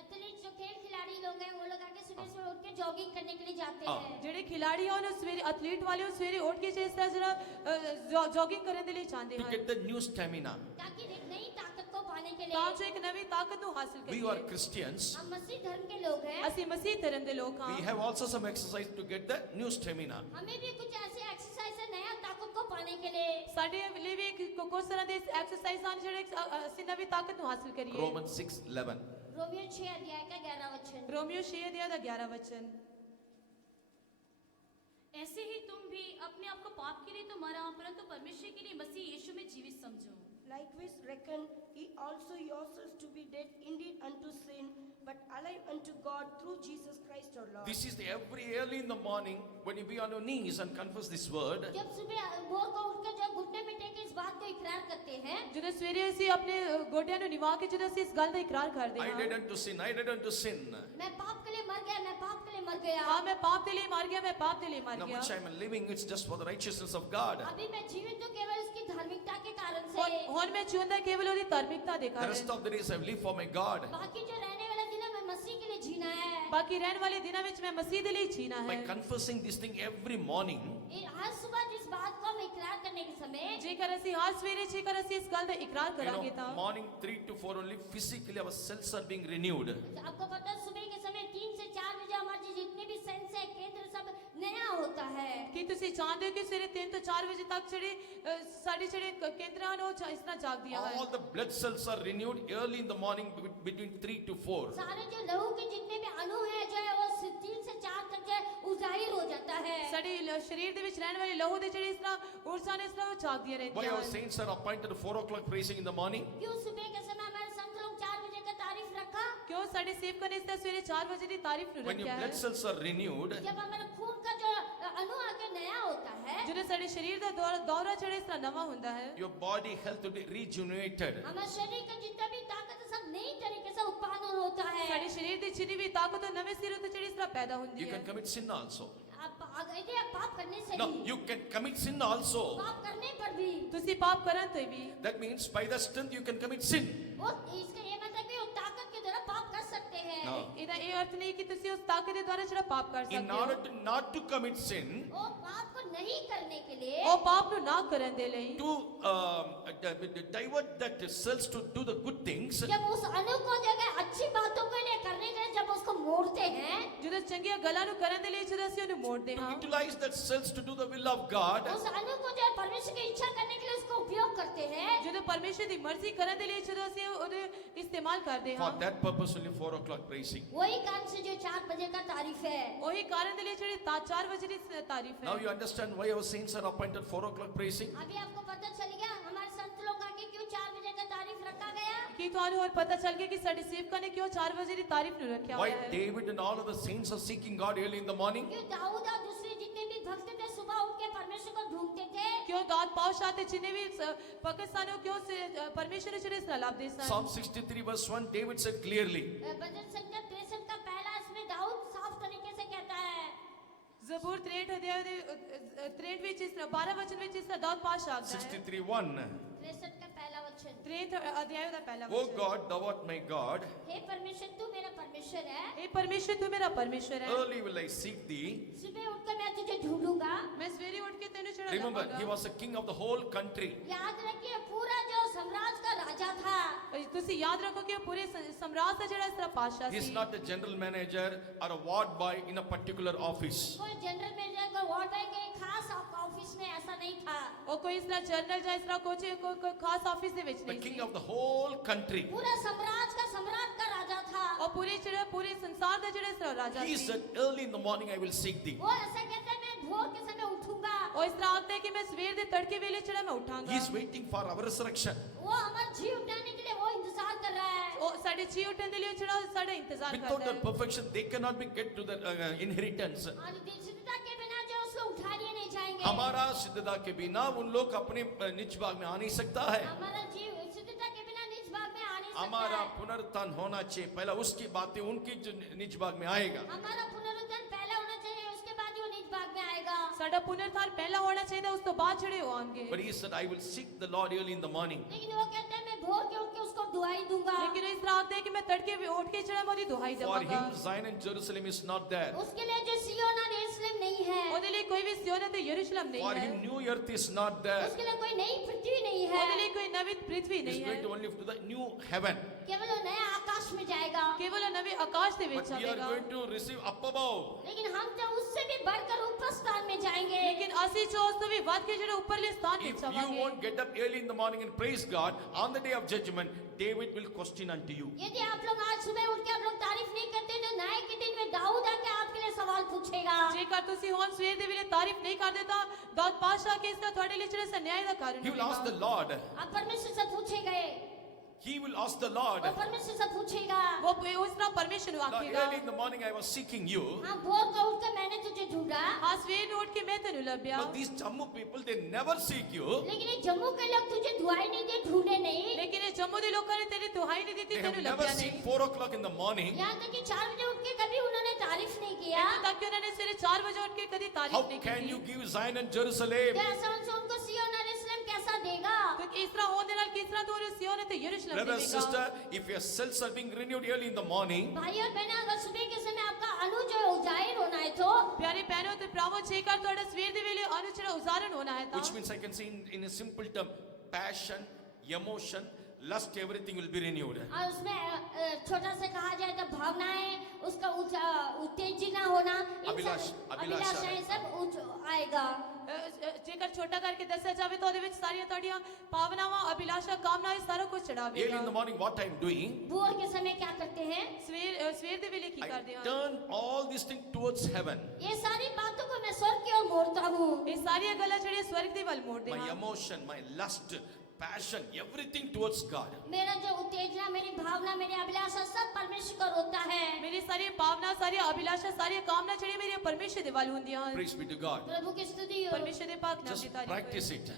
एथलीट जो खेल खिलाड़ी लोग हैं वो लोग आके सुबह सुबह उठ के जॉगिंग करने के लिए जाते हाँ। हैं। ਜਿਹੜੇ ਖਿਲਾੜੀ ਹਨ ਉਹ ਸਵੇਰੇ ਐਥਲੀਟ ਵਾਲੇ ਉਹ ਸਵੇਰੇ ਉੱਠ ਕੇ ਇਸ ਤਰ੍ਹਾਂ ਜਿਹੜਾ ਜੋਗਿੰਗ ਕਰਨ ਦੇ ਲਈ ਜਾਂਦੇ To ਹਨ get the new stamina. ताकि एक नई ताकत को पाने के ਤਾਂ लिए। ਜੋ ਇੱਕ ਨਵੀਂ ਤਾਕਤ ਨੂੰ ਹਾਸਲ We who are ਕਰੀਏ। Christians, हम मसीह धर्म के लोग हैं। ਅਸੀਂ ਮਸੀਹ ਧਰਮ ਦੇ ਲੋਕ we ਹਾਂ। have also some exercise to get the new stamina. हमें भी कुछ ऐसे एक्सरसाइज है नया ताकत को पाने के लिए। ਸਾਡੇ ਲਈ ਵੀ ਕੁਝ ਤਰ੍ਹਾਂ ਦੇ ਐਕਸਰਸਾਈਜ਼ ਹਨ ਜਿਹੜੇ ਅਸੀਂ ਨਵੀਂ ਤਾਕਤ ਨੂੰ ਹਾਸਲ ਕਰੀਏ। Romans 6:11. रोमियो 6 अध्याय का 11 वचन। रोमियो 6 अध्याय का 11 वचन। ऐसे ही तुम भी अपने आप को पाप के लिए तो मरा, परंतु परमेश्वर के लिए मसीह यीशु में जीवित समझो। Likewise reckon ye also yourselves to be dead indeed unto sin, but alive unto God through Jesus Christ our Lord. This is the every early in the morning when you be on your knees and confess this word. जब सुबह भोर को उठकर जब घुटने में take के इस बात को इकरार करते हैं, ਜਦੋਂ ਸਵੇਰੇ ਅਸੀਂ ਆਪਣੇ ਗੋਡਿਆਂ ਨੂੰ ਨਿਵਾ ਕੇ ਜਦੋਂ ਅਸੀਂ ਇਸ ਗੱਲ ਦਾ ਇਕਰਾਰ ਕਰਦੇ I ਹਾਂ। did unto sin, I did unto sin. मैं पाप के लिए मर गया, मैं पाप के लिए मर गया। हाँ मैं पाप के लिए मर गया, मैं पाप के लिए मर Now गया। which I am living, it's just for the righteousness of God. अभी मैं जीवित हूँ केवल उसकी धार्मिकता के कारण और से। ਹੁਣ मैं जीवंदा केवल ਉਹਦੀ ਧਾਰਮਿਕਤਾ ਦੇ The rest ਕਾਰਨ। of the days I live for my God. बाकी जो रहने वाला दिन है मैं मसीह के लिए जीना है। ਬਾਕੀ ਰਹਿਣ ਵਾਲੇ ਦਿਨਾਂ ਵਿੱਚ ਮੈਂ ਮਸੀਹ ਦੇ ਲਈ ਜੀਣਾ By ਹੈ। confessing this thing every morning, हर सुबह जिस बात को हम इकरार करने के समय, ਜੇਕਰ ਅਸੀਂ ਹਰ ਸਵੇਰੇ ਜੇਕਰ ਅਸੀਂ ਇਸ ਗੱਲ ਦਾ ਇਕਰਾਰ ਕਰਾਂਗੇ ਤਾਂ morning 3 to 4 only physically our cells are being renewed. आपको पता है सुबह के समय 3 से 4 बजे हमारे जितने भी सेंस है केंद्र सब नया होता है। ਕੀ ਤੁਸੀਂ ਜਾਣਦੇ ਹੋ ਕਿ ਸਵੇਰੇ 3 ਤੋਂ 4 ਵਜੇ ਤੱਕ ਜਿਹੜੇ ਸਾਡੇ ਜਿਹੜੇ ਕੇਂਦਰ ਹਨ ਉਹ ਇਸ ਤਰ੍ਹਾਂ ਜਾਗਦੀਆਂ ਹਨ। All the blood cells are renewed early in the morning between 3 to 4. सारे जो लहू के जितने भी अणु है जो है वो 3 से 4 तक जो है उजाहिर हो जाता है। ਸਾਡੇ ਸਰੀਰ ਦੇ ਵਿੱਚ ਰਹਿਣ ਵਾਲੇ ਲਹੂ ਦੇ ਜਿਹੜੇ ਇਸ ਤਰ੍ਹਾਂ ਊਰਜਾ ਨੇ ਇਸ ਤਰ੍ਹਾਂ ਉਹ ਜਾਗਦੀਆਂ Why ਰਹਿੰਦੀਆਂ our ਹਨ। saints are appointed 4 o'clock praising in the morning? क्यों सुबह के समय हमारे संत लोग 4 बजे का तारीफ रखा? ਕਿਉਂ ਸਾਡੇ ਸੇਵਕਾਂ ਨੇ ਇਸ ਤਰ੍ਹਾਂ ਸਵੇਰੇ 4 ਵਜੇ ਦੀ ਤਾਰੀਫ ਨੂੰ When your ਰੱਖਿਆ blood ਹੈ। cells are renewed, जब हमारे खून का जो अणु आके नया होता है, ਜਦੋਂ ਸਾਡੇ ਸਰੀਰ ਦਾ ਦੌਰਾ ਜਿਹੜਾ ਇਸ ਤਰ੍ਹਾਂ ਨਵਾਂ ਹੁੰਦਾ ਹੈ, your body health will be rejuvenated. हमारे शरीर का जितना भी ताकत है सब नई तरीके से उत्पादन होता है। ਸਾਡੇ ਸਰੀਰ ਦੀ ਜਿੰਨੀ ਵੀ ਤਾਕਤ ਉਹ ਨਵੇਂ ਸਿਰੋਂ ਤੋਂ ਜਿਹੜੀ ਇਸ ਤਰ੍ਹਾਂ ਪੈਦਾ ਹੁੰਦੀ You ਹੈ। can commit sin also. यदि आप पाप करने से No, भी, you can commit sin also. पाप करने पर भी, ਤੁਸੀਂ ਪਾਪ ਕਰਨ ਤੇ ਵੀ That means by the strength you can commit sin. वो इसका ये मतलब कि वो ताकत के द्वारा पाप कर सकते हैं। No. ਇਹਦਾ ਇਹ अर्थ नहीं कि तुसी उस ताकत दे द्वारा जेड़ा पाप कर In सकते order हो to not to commit sin, वो पाप को नहीं करने के लिए ਉਹ ਪਾਪ ਨੂੰ ਨਾ ਕਰਨ ਦੇ ਲਈ to divert that cells to do the good things, जब उस अणु को जगह अच्छी बातों के लिए करने के लिए जब उसको मोड़ते हैं, ਜਦੋਂ ਚੰਗੀਆਂ ਗੱਲਾਂ ਨੂੰ ਕਰਨ ਦੇ ਲਈ ਜਦੋਂ ਅਸੀਂ ਉਹਨੂੰ ਮੋੜਦੇ to ਹਾਂ utilize that cells to do the will of God, उस अणु को जो है परमेश्वर की इच्छा करने के लिए उसको उपयोग करते हैं। ਜਦੋਂ ਪਰਮੇਸ਼ਰ ਦੀ ਮਰਜ਼ੀ ਕਰਨ ਦੇ ਲਈ ਜਦੋਂ ਅਸੀਂ ਉਹਦੇ ਇਸਤੇਮਾਲ ਕਰਦੇ for ਹਾਂ that purpose only 4 o'clock praising. वही कारण से जो 4 बजे का तारीफ है। ਉਹੀ ਕਾਰਨ ਦੇ ਲਈ ਜਿਹੜੀ 4 ਵਜੇ ਦੀ ਤਾਰੀਫ Now ਹੈ you understand why our saints are appointed 4 o'clock praising? अभी आपको पता चल गया हमारे संत लोग आके क्यों 4 बजे का तारीफ रखा गया। ਕਿ ਤੁਹਾਨੂੰ ਹੋਰ ਪਤਾ ਚੱਲ ਗਿਆ ਕਿ ਸਾਡੇ ਸੇਵਕਾਂ ਨੇ ਕਿਉਂ 4 ਵਜੇ ਦੀ ਤਾਰੀਫ ਨੂੰ ਰੱਖਿਆ Why ਹੋਇਆ ਹੈ David and all of the saints are seeking God early in the morning? क्यों दाऊद और दूसरे जितने भी भक्त थे सुबह उठ के परमेश्वर को ढूंढते थे। ਕਿਉਂ ਦਾਦ ਪਾਤਸ਼ਾਹ ਤੇ ਜਿੰਨੇ ਵੀ ਭਗਤ ਸਨ ਉਹ ਕਿਉਂ ਪਰਮੇਸ਼ਰ ਨੂੰ ਜਿਹੜੇ ਸਲਾਹ ਦੇ ਸਨ Psalm 63 verse 1, David said clearly, भजन संख्या 63 का पहला इसमें दाऊद साफ तरीके से कहता है। ਜ਼ਬੂਰ 63 ਅਧਿਆਇ ਦੇ 63 ਵਿੱਚ ਇਸ ਤਰ੍ਹਾਂ 12 ਵਚਨ ਵਿੱਚ ਇਸ ਤਰ੍ਹਾਂ ਦਾਊਦ ਪਾਤਸ਼ਾਹ ਆਖਦਾ ਹੈ 63 1. 63 का पहला वचन। 63 ਅਧਿਆਇ ਦਾ ਪਹਿਲਾ O ਵਚਨ God, thou art my God, हे परमेश्वर तू मेरा परमेश्वर है। हे परमेश्वर तू मेरा परमेश्वर है early will I seek thee. सुबह उठकर मैं तुझे ढूंढूंगा। मैं सवेरे उठ के तेनु चढ़ा Remember, he was a king of the whole country. याद रखिए पूरा जो साम्राज्य का राजा था। ਤੁਸੀਂ ਯਾਦ ਰੱਖੋ ਕਿ ਉਹ ਪੂਰੇ ਸਮਰਾਟ ਦਾ ਜਿਹੜਾ ਇਸ ਤਰ੍ਹਾਂ ਪਾਤਸ਼ਾਹ He is C not a general manager or a ward boy in a particular office. कोई जनरल मैनेजर को वार्ड बॉय के खास ऑफिस में ऐसा नहीं था। ਉਹ ਕੋਈ ਇਸ ਤਰ੍ਹਾਂ ਜਨਰਲ ਜਾਂ ਇਸ ਤਰ੍ਹਾਂ ਕੋਈ ਖਾਸ ਆਫਿਸ ਦੇ ਵਿੱਚ The ਨਹੀਂ king C of the whole country. पूरा साम्राज्य का सम्राट का राजा था। ਉਹ ਪੂਰੇ ਸੰਸਾਰ ਦਾ ਜਿਹੜਾ ਇਸ ਤਰ੍ਹਾਂ ਰਾਜਾ He C said, early in the morning I will seek thee. वो ऐसा कहता है मैं भोर के समय उठूंगा। ਉਹ ਇਸ ਤਰ੍ਹਾਂ ਆਖਦਾ ਹੈ ਕਿ ਮੈਂ ਸਵੇਰ ਦੇ ਤੜਕੇ ਵੇਲੇ ਜਿਹੜਾ ਮੈਂ He ਉਠਾਂਗਾ is waiting for our resurrection. वो हमारा जी उठाने के लिए वो इंतजार कर रहा है। ਉਹ ਸਾਡੇ ਜੀ ਉੱਠਣ ਦੇ ਲਈ ਜਿਹੜਾ ਸਾਡਾ ਇੰਤਜ਼ਾਰ Without ਕਰਦਾ that ਹੈ perfection, they cannot be get to the inheritance. और सिद्धता के बिना जो उसको उठा लिए नहीं जाएंगे। हमारा सिद्धता के बिना उन लोग अपने निज भाग में आ नहीं सकता है. हमारा जीव सिद्धता के बिना निज भाग में आ नहीं सकता हमारा है। पुनरुत्थान होना चाहिए, पहला उसकी बातें उनकी जो निज भाग में आएगा. हमारा पुनरुत्थान पहला होना चाहिए उसके बाद ही वो निज भाग में आएगा। ਸਾਡਾ ਪੁਨਰਥਾਨ ਪਹਿਲਾਂ ਹੋਣਾ ਚਾਹੀਦਾ ਉਸ ਤੋਂ ਬਾਅਦ ਜਿਹੜੇ ਉਹ ਆਣਗੇ But he said, I will seek the Lord early in the morning. लेकिन वो कहता है मैं भोर के उठ के उसको दुआई दूंगा। ਲੇਕਿन ਇਸ ਤਰ੍ਹਾਂ ਆਖਦਾ ਹੈ ਕਿ ਮੈਂ ਤੜਕੇ ਉੱਠ ਕੇ ਜਿਹੜਾ ਮੈਂ ਉਹਦੀ ਦੁਹਾਈ For ਦੇਵਾਂਗਾ him, Zion and Jerusalem is not there. उसके लिए जो सिय्योन और यरूशलेम नहीं है। ਉਹਦੇ ਲਈ ਕੋਈ ਵੀ ਸਿਯੋਨ ਅਤੇ ਯਰੂਸ਼ਲਮ For ਨਹੀਂ ਹੈ him, new earth is not there. उसके लिए कोई नई पृथ्वी नहीं है। ਉਹਦੇ ਲਈ ਕੋਈ ਨਵੀਂ ਪ੍ਰਿਥਵੀ He is ਨਹੀਂ going to ਹੈ only to the new heaven. केवल वो नया आकाश में जाएगा। ਕੇਵਲ ਉਹ ਨਵੇਂ ਆਕਾਸ਼ ਦੇ ਵਿੱਚ But we are ਆਵੇਗਾ going to receive up above. लेकिन हम तो उससे भी बढ़कर ऊपर स्थान में जाएंगे। ਲੇਕਿਨ ਅਸੀਂ ਜੋ ਉਸ ਤੋਂ ਵੀ ਵੱਧ ਕੇ ਜਿਹੜਾ ਉੱਪਰਲੇ ਸਥਾਨ If ਵਿੱਚ you ਆਵਾਂਗੇ won't get up early in the morning and praise God, on the day of judgment, David will question unto you. यदि आप लोग आज सुबह उठ के आप लोग तारीफ नहीं करते तो न्याय के दिन में दाऊद आके आपके लिए सवाल पूछेगा। ਜੇਕਰ ਤੁਸੀਂ ਹੁਣ ਸਵੇਰ ਦੇ ਵੇਲੇ ਤਾਰੀਫ ਨਹੀਂ ਕਰਦੇ ਤਾਂ ਦਾਊਦ ਪਾਤਸ਼ਾਹ ਕੇ ਇਸ ਦਾ ਤੁਹਾਡੇ ਲਈ ਜਿਹੜਾ ਨਿਆਂ ਦਾ ਕਾਰਨ He will ask the ਹੋਵੇਗਾ Lord. आप परमेश्वर से पूछेंगे। He will ask the Lord. वो परमेश्वर से पूछेगा। वो उस तरह परमेश्वर ਨੂੰ Lord, ਆਖੇਗਾ early in the morning I was seeking you. हाँ भोर को उठकर मैंने तुझे ढूंढा। ਹਾਂ ਸਵੇਰ ਨੂੰ ਉੱਠ ਕੇ ਮੈਂ ਤੈਨੂੰ ਲੱਭਿਆ But these Jammu people, they never seek you. लेकिन ये जम्मू के लोग तुझे दुआई नहीं दिए, ढूंढे नहीं। ਲੇਕਿਨ ਇਹ ਜੰਮੂ ਦੇ ਲੋਕਾਂ ਨੇ ਤੇਰੀ ਦੁਹਾਈ ਨਹੀਂ ਦਿੱਤੀ They have ਤੈਨੂੰ never ਲੱਭਿਆ seen ਨਹੀਂ 4 o'clock in the morning. यहाँ तक कि 4 बजे उठ के कभी उन्होंने तारीफ नहीं किया। ਇੱਥੋਂ ਤੱਕ ਕਿ ਉਹਨਾਂ ਨੇ ਸਵੇਰੇ 4 ਵਜੇ ਉੱਠ ਕੇ ਕਦੀ How ਤਾਰੀਫ नहीं can you ਕੀਤੀ give Zion and Jerusalem? क्या ऐसा उनको सिय्योन और यरूशलेम कैसा देगा? तो ਇਸ ਤਰ੍ਹਾਂ ਹੋਣ ਦੇ ਨਾਲ ਕਿਸ ਤਰ੍ਹਾਂ ਤੂੰ ਸਿਯੋਨ ਤੇ ਯਰੂਸ਼ਲਮ Brother, ਦੇਵੇਂਗਾ sister, if your cells are being renewed early in the morning, भाई और बहना अगर सुबह के समय आपका अणु जो है उजाहिर होना है तो ਪਿਆਰੇ ਭੈਣੋ ਤੇ ਭਰਾਵੋ ਜੇਕਰ ਤੁਹਾਡਾ ਸਵੇਰ ਦੇ ਵੇਲੇ ਅਨੁ ਜਿਹੜਾ ਉਜ਼ਾਰਨ ਹੋਣਾ ਹੈ ਤਾਂ which means I can say in a simple term, passion, emotion, lust, everything will be renewed. और उसमें छोटा से कहा जाए तो भावनाएं उसका उत्तेजना होना इन अभिलाष- सब अभिलाषा अभिलाषाएं सब आएगा। ਜੇਕਰ ਛੋਟਾ ਕਰਕੇ ਦੱਸਿਆ ਜਾਵੇ ਤਾਂ ਉਹਦੇ ਵਿੱਚ ਸਾਰੀਆਂ ਤੁਹਾਡੀਆਂ ਭਾਵਨਾਵਾਂ ਅਭਿਲਾਸ਼ਾ ਕਾਮਨਾ ਇਹ ਸਾਰਾ ਕੁਝ Early in ਚੜਾਵੇਗਾ the morning, what I'm doing, भोर के समय क्या करते हैं? ਸਵੇਰ ਦੇ ਵੇਲੇ ਕੀ I ਕਰਦੇ ਹਾਂ turn all these things towards heaven. ये सारी बातों को मैं स्वर्ग की ओर मोड़ता हूँ। ਇਹ ਸਾਰੀਆਂ ਗੱਲਾਂ ਜਿਹੜੀਆਂ ਸਵਰਗ ਦੇ ਵੱਲ ਮੋੜਦੇ My ਹਾਂ emotion, my lust, passion, everything towards God. मेरा जो उत्तेजना, मेरी भावना, मेरी अभिलाषा सब परमेश्वर को रोकता है। ਮੇਰੀ ਸਾਰੀ ਭਾਵਨਾ ਸਾਰੀ ਅਭਿਲਾਸ਼ਾ ਸਾਰੀਆਂ ਕਾਮਨਾ ਜਿਹੜੀਆਂ ਮੇਰੀਆਂ ਪਰਮੇਸ਼ਰ ਦੇ ਵੱਲ ਹੁੰਦੀਆਂ ਹਨ Praise be to God. प्रभु की स्तुति हो। ਪਰਮੇਸ਼ਰ ਦੇ ਪਾਕ ਨਾਮ Just ਦੀ ਤਾਰੀਫ practice ਹੋਏ। it.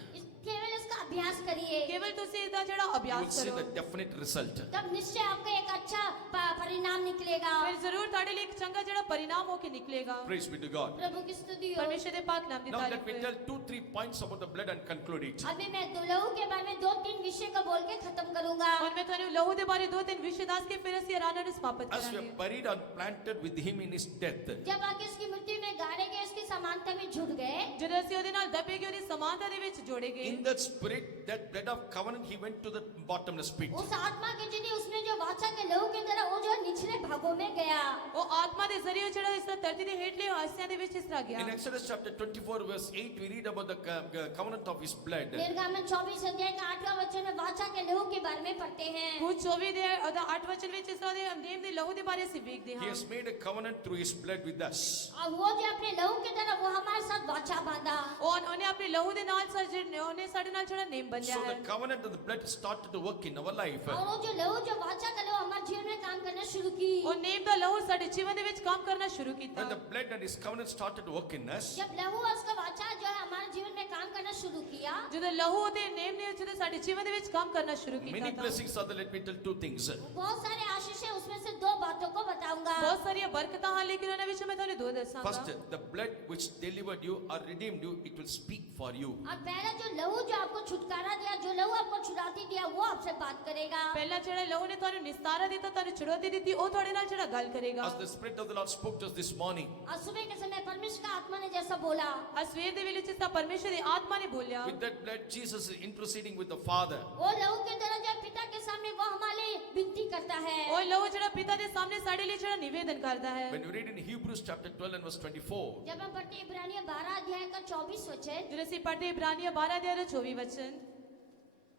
केवल इसका अभ्यास करिए। ਕੇਵਲ ਤੁਸੀਂ ਇਹਦਾ ਜਿਹੜਾ You will ਅਭਿਆਸ see ਕਰੋ the definite result. तब निश्चय आपको एक अच्छा परिणाम परिणाम निकलेगा। ਫਿਰ ਜ਼ਰੂਰ ਤੁਹਾਡੇ ਲਈ ਇੱਕ ਚੰਗਾ ਜਿਹੜਾ परिणाम ਹੋ ਕੇ ਨਿਕਲੇਗਾ। Praise be to God. प्रभु की स्तुति हो। ਪਰਮੇਸ਼ਰ ਦੇ ਪਾਕ ਨਾਮ ਦੀ Now let ਤਾਰੀਫ me ਹੋਏ। tell 2-3 points about the blood and conclude it. अभी मैं लहू के बारे में 2-3 विषय को बोल के खत्म करूंगा। ਹੁਣ ਮੈਂ ਤੁਹਾਨੂੰ ਲਹੂ ਦੇ ਬਾਰੇ 2-3 ਵਿਸ਼ੇ ਦੱਸ ਕੇ ਫਿਰ ਅਸੀਂ ਆਰਾਮ ਨਾਲ ਸਮਾਪਤ As we are ਕਰਾਂਗੇ। buried and planted with him in his death, जब आके उसकी मृत्यु में गाड़े गए, उसकी समानता में जुड़ गए, ਜਦੋਂ ਅਸੀਂ ਉਹਦੇ ਨਾਲ ਦੱਬੇ ਗਏ, ਉਹਦੀ ਸਮਾਨਤਾ ਦੇ ਵਿੱਚ ਜੋੜੇ ਗਏ। in that spirit, that blood of covenant, he went to the bottomless pit. उस आत्मा के जरिए उसने जो वाचा के लहू के तरह वो जो निचले भागों में गया। ਉਹ ਆਤਮਾ ਦੇ ਜ਼ਰੀਏ ਜਿਹੜਾ ਇਸ ਤਰ੍ਹਾਂ ਧਰਤੀ ਦੇ ਹੇਠਲੇ ਹਿੱਸਿਆਂ ਦੇ ਵਿੱਚ ਇਸ ਤਰ੍ਹਾਂ ਗਿਆ। In Exodus chapter 24 verse 8, we read about the covenant of his blood. निर्गमन 24 अध्याय का 8वां वचन में वाचा के लहू के बारे में पढ़ते हैं। ਖੁਦ 24 ਦੇ 8 ਵਚਨ ਵਿੱਚ ਇਸ ਤਰ੍ਹਾਂ ਦੇ ਨੇਮ ਦੇ ਲਹੂ ਦੇ ਬਾਰੇ ਅਸੀਂ ਵੇਖਦੇ He ਹਾਂ। has made a covenant through his blood with us. और वो जो अपने लहू के तरह वो हमारे साथ वाचा बांधा। ਉਹਨੇ ਆਪਣੇ ਲਹੂ ਦੇ ਨਾਲ ਉਹਨੇ ਸਾਡੇ ਨਾਲ ਜਿਹੜਾ ਨੇਮ ਬੰਨਿਆ So ਹੈ। the covenant of the blood started to work in our life. और वो जो लहू जो वाचा का लहू हमारे जीवन में काम करना शुरू की। ਉਹ ਨੇਮ ਦਾ ਲਹੂ ਸਾਡੇ ਜੀਵਨ ਦੇ ਵਿੱਚ ਕੰਮ ਕਰਨਾ ਸ਼ੁਰੂ ਕੀਤਾ। When the blood and his covenant started to work in us, जब लहू और उसका वाचा जो है हमारे जीवन में काम करना शुरू किया, ਜਦੋਂ ਲਹੂ ਅਤੇ ਨੇਮ ਨੇ ਜਦੋਂ ਸਾਡੇ ਜੀਵਨ ਦੇ ਵਿੱਚ ਕੰਮ ਕਰਨਾ ਸ਼ੁਰੂ many ਕੀਤਾ ਤਾਂ blessings are there. Let me tell 2 things. बहुत सारे आशीष है, उसमें से 2 बातों को बताऊंगा। ਬਹੁਤ ਸਾਰੀਆਂ ਬਰਕਤਾਂ ਹਨ, ਲੇਕਿਨ ਉਹਨਾਂ ਵਿੱਚੋਂ ਮੈਂ ਤੁਹਾਨੂੰ 2 ਦੱਸਾਂਗਾ। First, the blood which delivered you or redeemed you, it will speak for you. और पहला जो लहू जो आपको छुटकारा दिया, जो लहू आपको छुड़ाती दिया, वो आपसे बात करेगा। ਪਹਿਲਾ ਜਿਹੜਾ ਲਹੂ ਨੇ ਤੁਹਾਨੂੰ ਨਿਸਤਾਰਾ ਦਿੱਤਾ, ਤੁਹਾਨੂੰ ਛੁਡੌਤੀ ਦਿੱਤੀ, ਉਹ ਤੁਹਾਡੇ ਨਾਲ ਜਿਹੜਾ ਗੱਲ ਕਰੇਗਾ। As the Spirit of the Lord spoke to us this morning, और सुबह के समय परमेश्वर का आत्मा ने जैसा बोला, ਅੱਜ ਸਵੇਰ ਦੇ ਵੇਲੇ ਜਿਸ ਤਰ੍ਹਾਂ ਪਰਮੇਸ਼ਰ ਦੀ ਆਤਮਾ ਨੇ ਬੋਲਿਆ, with that blood, Jesus is interceding with the Father. वो लहू के तरह जो पिता के सामने वो हमारे लिए विनती करता है। ਉਹ ਲਹੂ ਜਿਹੜਾ ਪਿਤਾ ਦੇ ਸਾਹਮਣੇ ਸਾਡੇ ਲਈ ਜਿਹੜਾ ਨਿਵੇਦਨ ਕਰਦਾ ਹੈ। When you read in Hebrews chapter 12 and verse 24, जब हम पढ़ते इब्रानियों 12 अध्याय का 24 वचन, ਜਦੋਂ ਅਸੀਂ पढ़ते इब्रानियों 12 अध्याय का 24 वचन,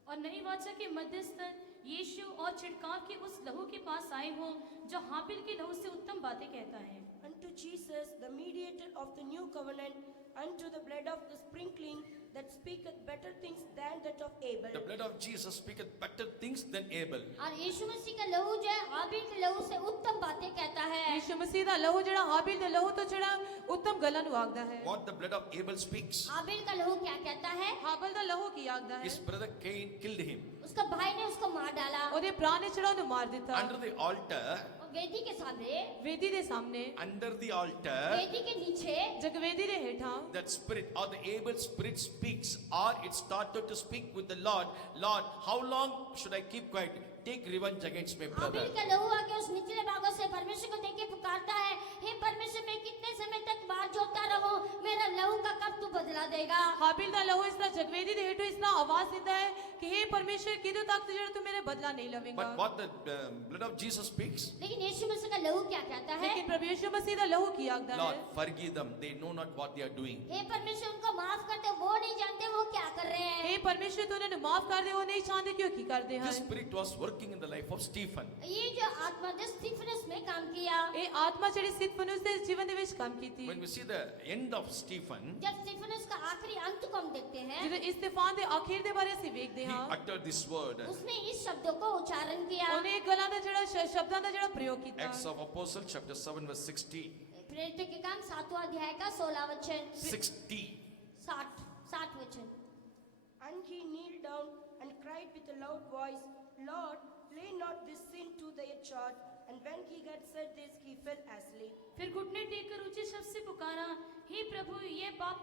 और नई वाचा के मध्यस्थ यीशु और छिड़काव के उस लहू के पास आए हो जो हाबिल के लहू से उत्तम बातें कहता है। Unto Jesus, the mediator of the new covenant, unto the blood of the sprinkling that speaketh better things than that of Abel. the blood of Jesus speaketh better things than Abel. और यीशु मसीह का लहू जो है हाबिल के लहू से उत्तम बातें कहता है। यीशु मसीह ਦਾ ਲਹੂ ਜਿਹੜਾ ਹਾबिल ਦੇ ਲਹੂ ਤੋਂ ਜਿਹੜਾ ਉੱਤਮ ਗੱਲਾਂ ਨੂੰ ਆਖਦਾ ਹੈ। What the blood of Abel speaks. हाबिल का लहू क्या कहता है? ਹਾਬਲ ਦਾ ਲਹੂ ਕੀ ਆਖਦਾ ਹੈ? His brother Cain killed him. उसका भाई ने उसको मार डाला। ਉਹਦੇ ਭਰਾ ਨੇ ਜਿਹੜਾ ਉਹਨੂੰ ਮਾਰ ਦਿੱਤਾ। Under the altar, और वेदी के सामने, ਵੇਦੀ ਦੇ ਸਾਹਮਣੇ, under the altar, वेदी के नीचे, ਜਗਵੇਦੀ ਦੇ ਹੇਠਾਂ that spirit or the Abel spirit speaks, or it started to speak with the Lord. Lord, how long should I keep quiet? Take revenge against my brother. हाबिल का लहू आके उस निचले भागों से परमेश्वर को देख के पुकारता है, हे परमेश्वर मैं कितने समय तक बार जोतता रहूं, मेरा लहू का कब तू बदला देगा? ਹਾबिल ਦਾ ਲਹੂ ਇਸ ਤਰ੍ਹਾਂ ਜਗਵੇਦੀ ਦੇ ਹੇਠੋਂ ਇਸ ਤਰ੍ਹਾਂ ਆਵਾਜ਼ ਦਿੰਦਾ ਹੈ ਕਿ हे परमेश्वर किदों तक ਜਿਹੜਾ ਤੂੰ ਮੇਰੇ ਬਦਲਾ ਨਹੀਂ ਲਵੇਂਗਾ। But what the blood of Jesus speaks, लेकिन यीशु मसीह का लहू क्या कहता है? लेकिन प्रभु यीशु मसीह ਦਾ ਲਹੂ ਕੀ ਆਖਦਾ Lord, ਹੈ? forgive them. They know not what they are doing. हे परमेश्वर उनको माफ कर दे, वो नहीं जानते वो क्या कर रहे हैं। हे परमेश्वर तू ਉਹਨਾਂ ਨੂੰ ਮਾਫ ਕਰ ਦੇ, ਉਹ ਨਹੀਂ ਚਾਹੁੰਦੇ ਕਿ ਉਹ ਕੀ ਕਰਦੇ This ਹਨ। spirit was working in the life of Stephen. ये जो आत्मा जो स्टीफनस में काम किया, ਇਹ ਆਤਮਾ ਜਿਹੜੀ ਸਿਰਫ ਦੇ ਜੀਵਨ ਦੇ ਵਿੱਚ ਕੰਮ ਕੀਤੀ। When we see the end of Stephen, जब स्टीफनस का आखिरी अंत को हम देखते हैं, ਜਦੋਂ ਇਸਤੀਫਾਨ ਦੇ ਆਖਿਰ ਦੇ ਬਾਰੇ ਅਸੀਂ ਵੇਖਦੇ he ਹਾਂ, uttered this word. उसने इस शब्दों को उच्चारण किया। ਉਹਨੇ ਇਹ ਗੱਲਾਂ ਦਾ ਜਿਹੜਾ ਸ਼ਬਦਾਂ ਦਾ ਜਿਹੜਾ ਪ੍ਰਯੋਗ ਕੀਤਾ। Acts of Apostles chapter 7 verse 60. प्रेरित के काम 7वां अध्याय का 16 वचन, 60. 60 वचन। And he kneeled down and cried with a loud voice, Lord, lay not this sin to their charge. And when he had said this, he fell asleep. फिर घुटने take कर ऊंचे शब्द से पुकारा, हे प्रभु ये पाप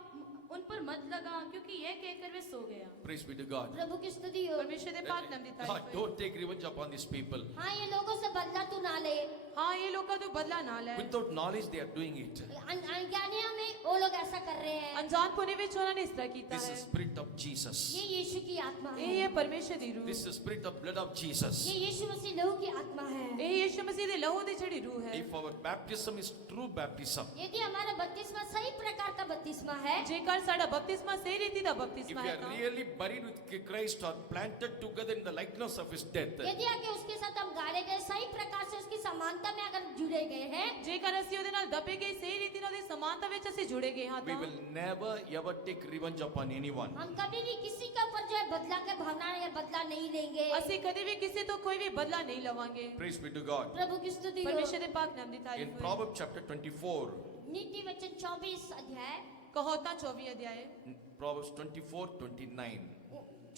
उन पर मत लगा, क्योंकि यह कहकर वे सो गया। Praise be to God. प्रभु की स्तुति हो। परमेश्वर ਦੇ ਪਾਕ ਨਾਮ ਦੀ God, ਤਾਰੀਫ ਹੋਏ। don't take revenge upon these people. हाँ, ये लोगों से बदला तू ना ले। हाँ ये लोग का तो बदला ना ले। Without knowledge, they are doing it. अनजानिया में वो लोग ऐसा कर रहे हैं। अनजान पुने ਵਿੱਚ ਉਹਨਾਂ ਨੇ ਇਸ ਤਰ੍ਹਾਂ ਕੀਤਾ This ਹੈ। is spirit of Jesus. ये यीशु की आत्मा है। ਇਹ ਪਰਮੇਸ਼ਰ ਦੀ ਰੂਹ। This is spirit of blood of Jesus. ये यीशु मसीह लहू की आत्मा है। ਇਹ ਯीशु मसीह ਦੇ ਲਹੂ ਦੀ ਜਿਹੜੀ ਰੂਹ ਹੈ। If our baptism is true baptism, यदि हमारा बपतिस्मा सही प्रकार का बपतिस्मा है, ਜੇਕਰ ਸਾਡਾ ਬਪਤਿਸਮਾ ਸਹੀ ਰੀਤੀ ਦਾ if ਬਪਤਿਸਮਾ we ਹੈ are ਤਾਂ really buried with Christ or planted together in the likeness of his death, यदि आके उसके साथ हम गाड़े गए, सही प्रकार से उसकी समानता में अगर जुड़े गए हैं, ਜੇਕਰ ਅਸੀਂ ਉਹਦੇ ਨਾਲ ਦੱਬੇ ਗਏ ਸਹੀ ਰੀਤੀ ਨਾਲ ਉਹਦੀ ਸਮਾਨਤਾ ਵਿੱਚ ਅਸੀਂ ਜੁੜੇ ਗਏ ਹਾਂ we ਤਾਂ will never ever take revenge upon anyone. हम कभी भी किसी के ऊपर जो है बदला के भावना या बदला नहीं लेंगे। ਅਸੀਂ ਕਦੇ ਵੀ ਕਿਸੇ ਤੋਂ ਕੋਈ ਵੀ ਬਦਲਾ ਨਹੀਂ ਲਵਾਂਗੇ। Praise be to God. प्रभु की स्तुति हो। ਪਰਮੇਸ਼ਰ ਦੇ ਪਾਕ ਨਾਮ ਦੀ In ਤਾਰੀਫ ਹੋਏ। Proverbs chapter 24, नीति वचन 24 अध्याय, ਕਹੋਤਾ 24 ਅਧਿਆਏ, Proverbs 24, 29.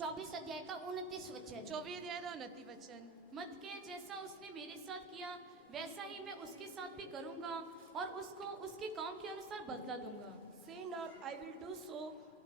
24 अध्याय का 29 वचन। 24 ਅਧਿਆਏ ਦਾ 29 ਵਚਨ। मत कह जैसा उसने मेरे साथ किया, वैसा ही मैं उसके साथ भी करूंगा और उसको उसके काम के अनुसार बदला दूंगा। Say not, I will do so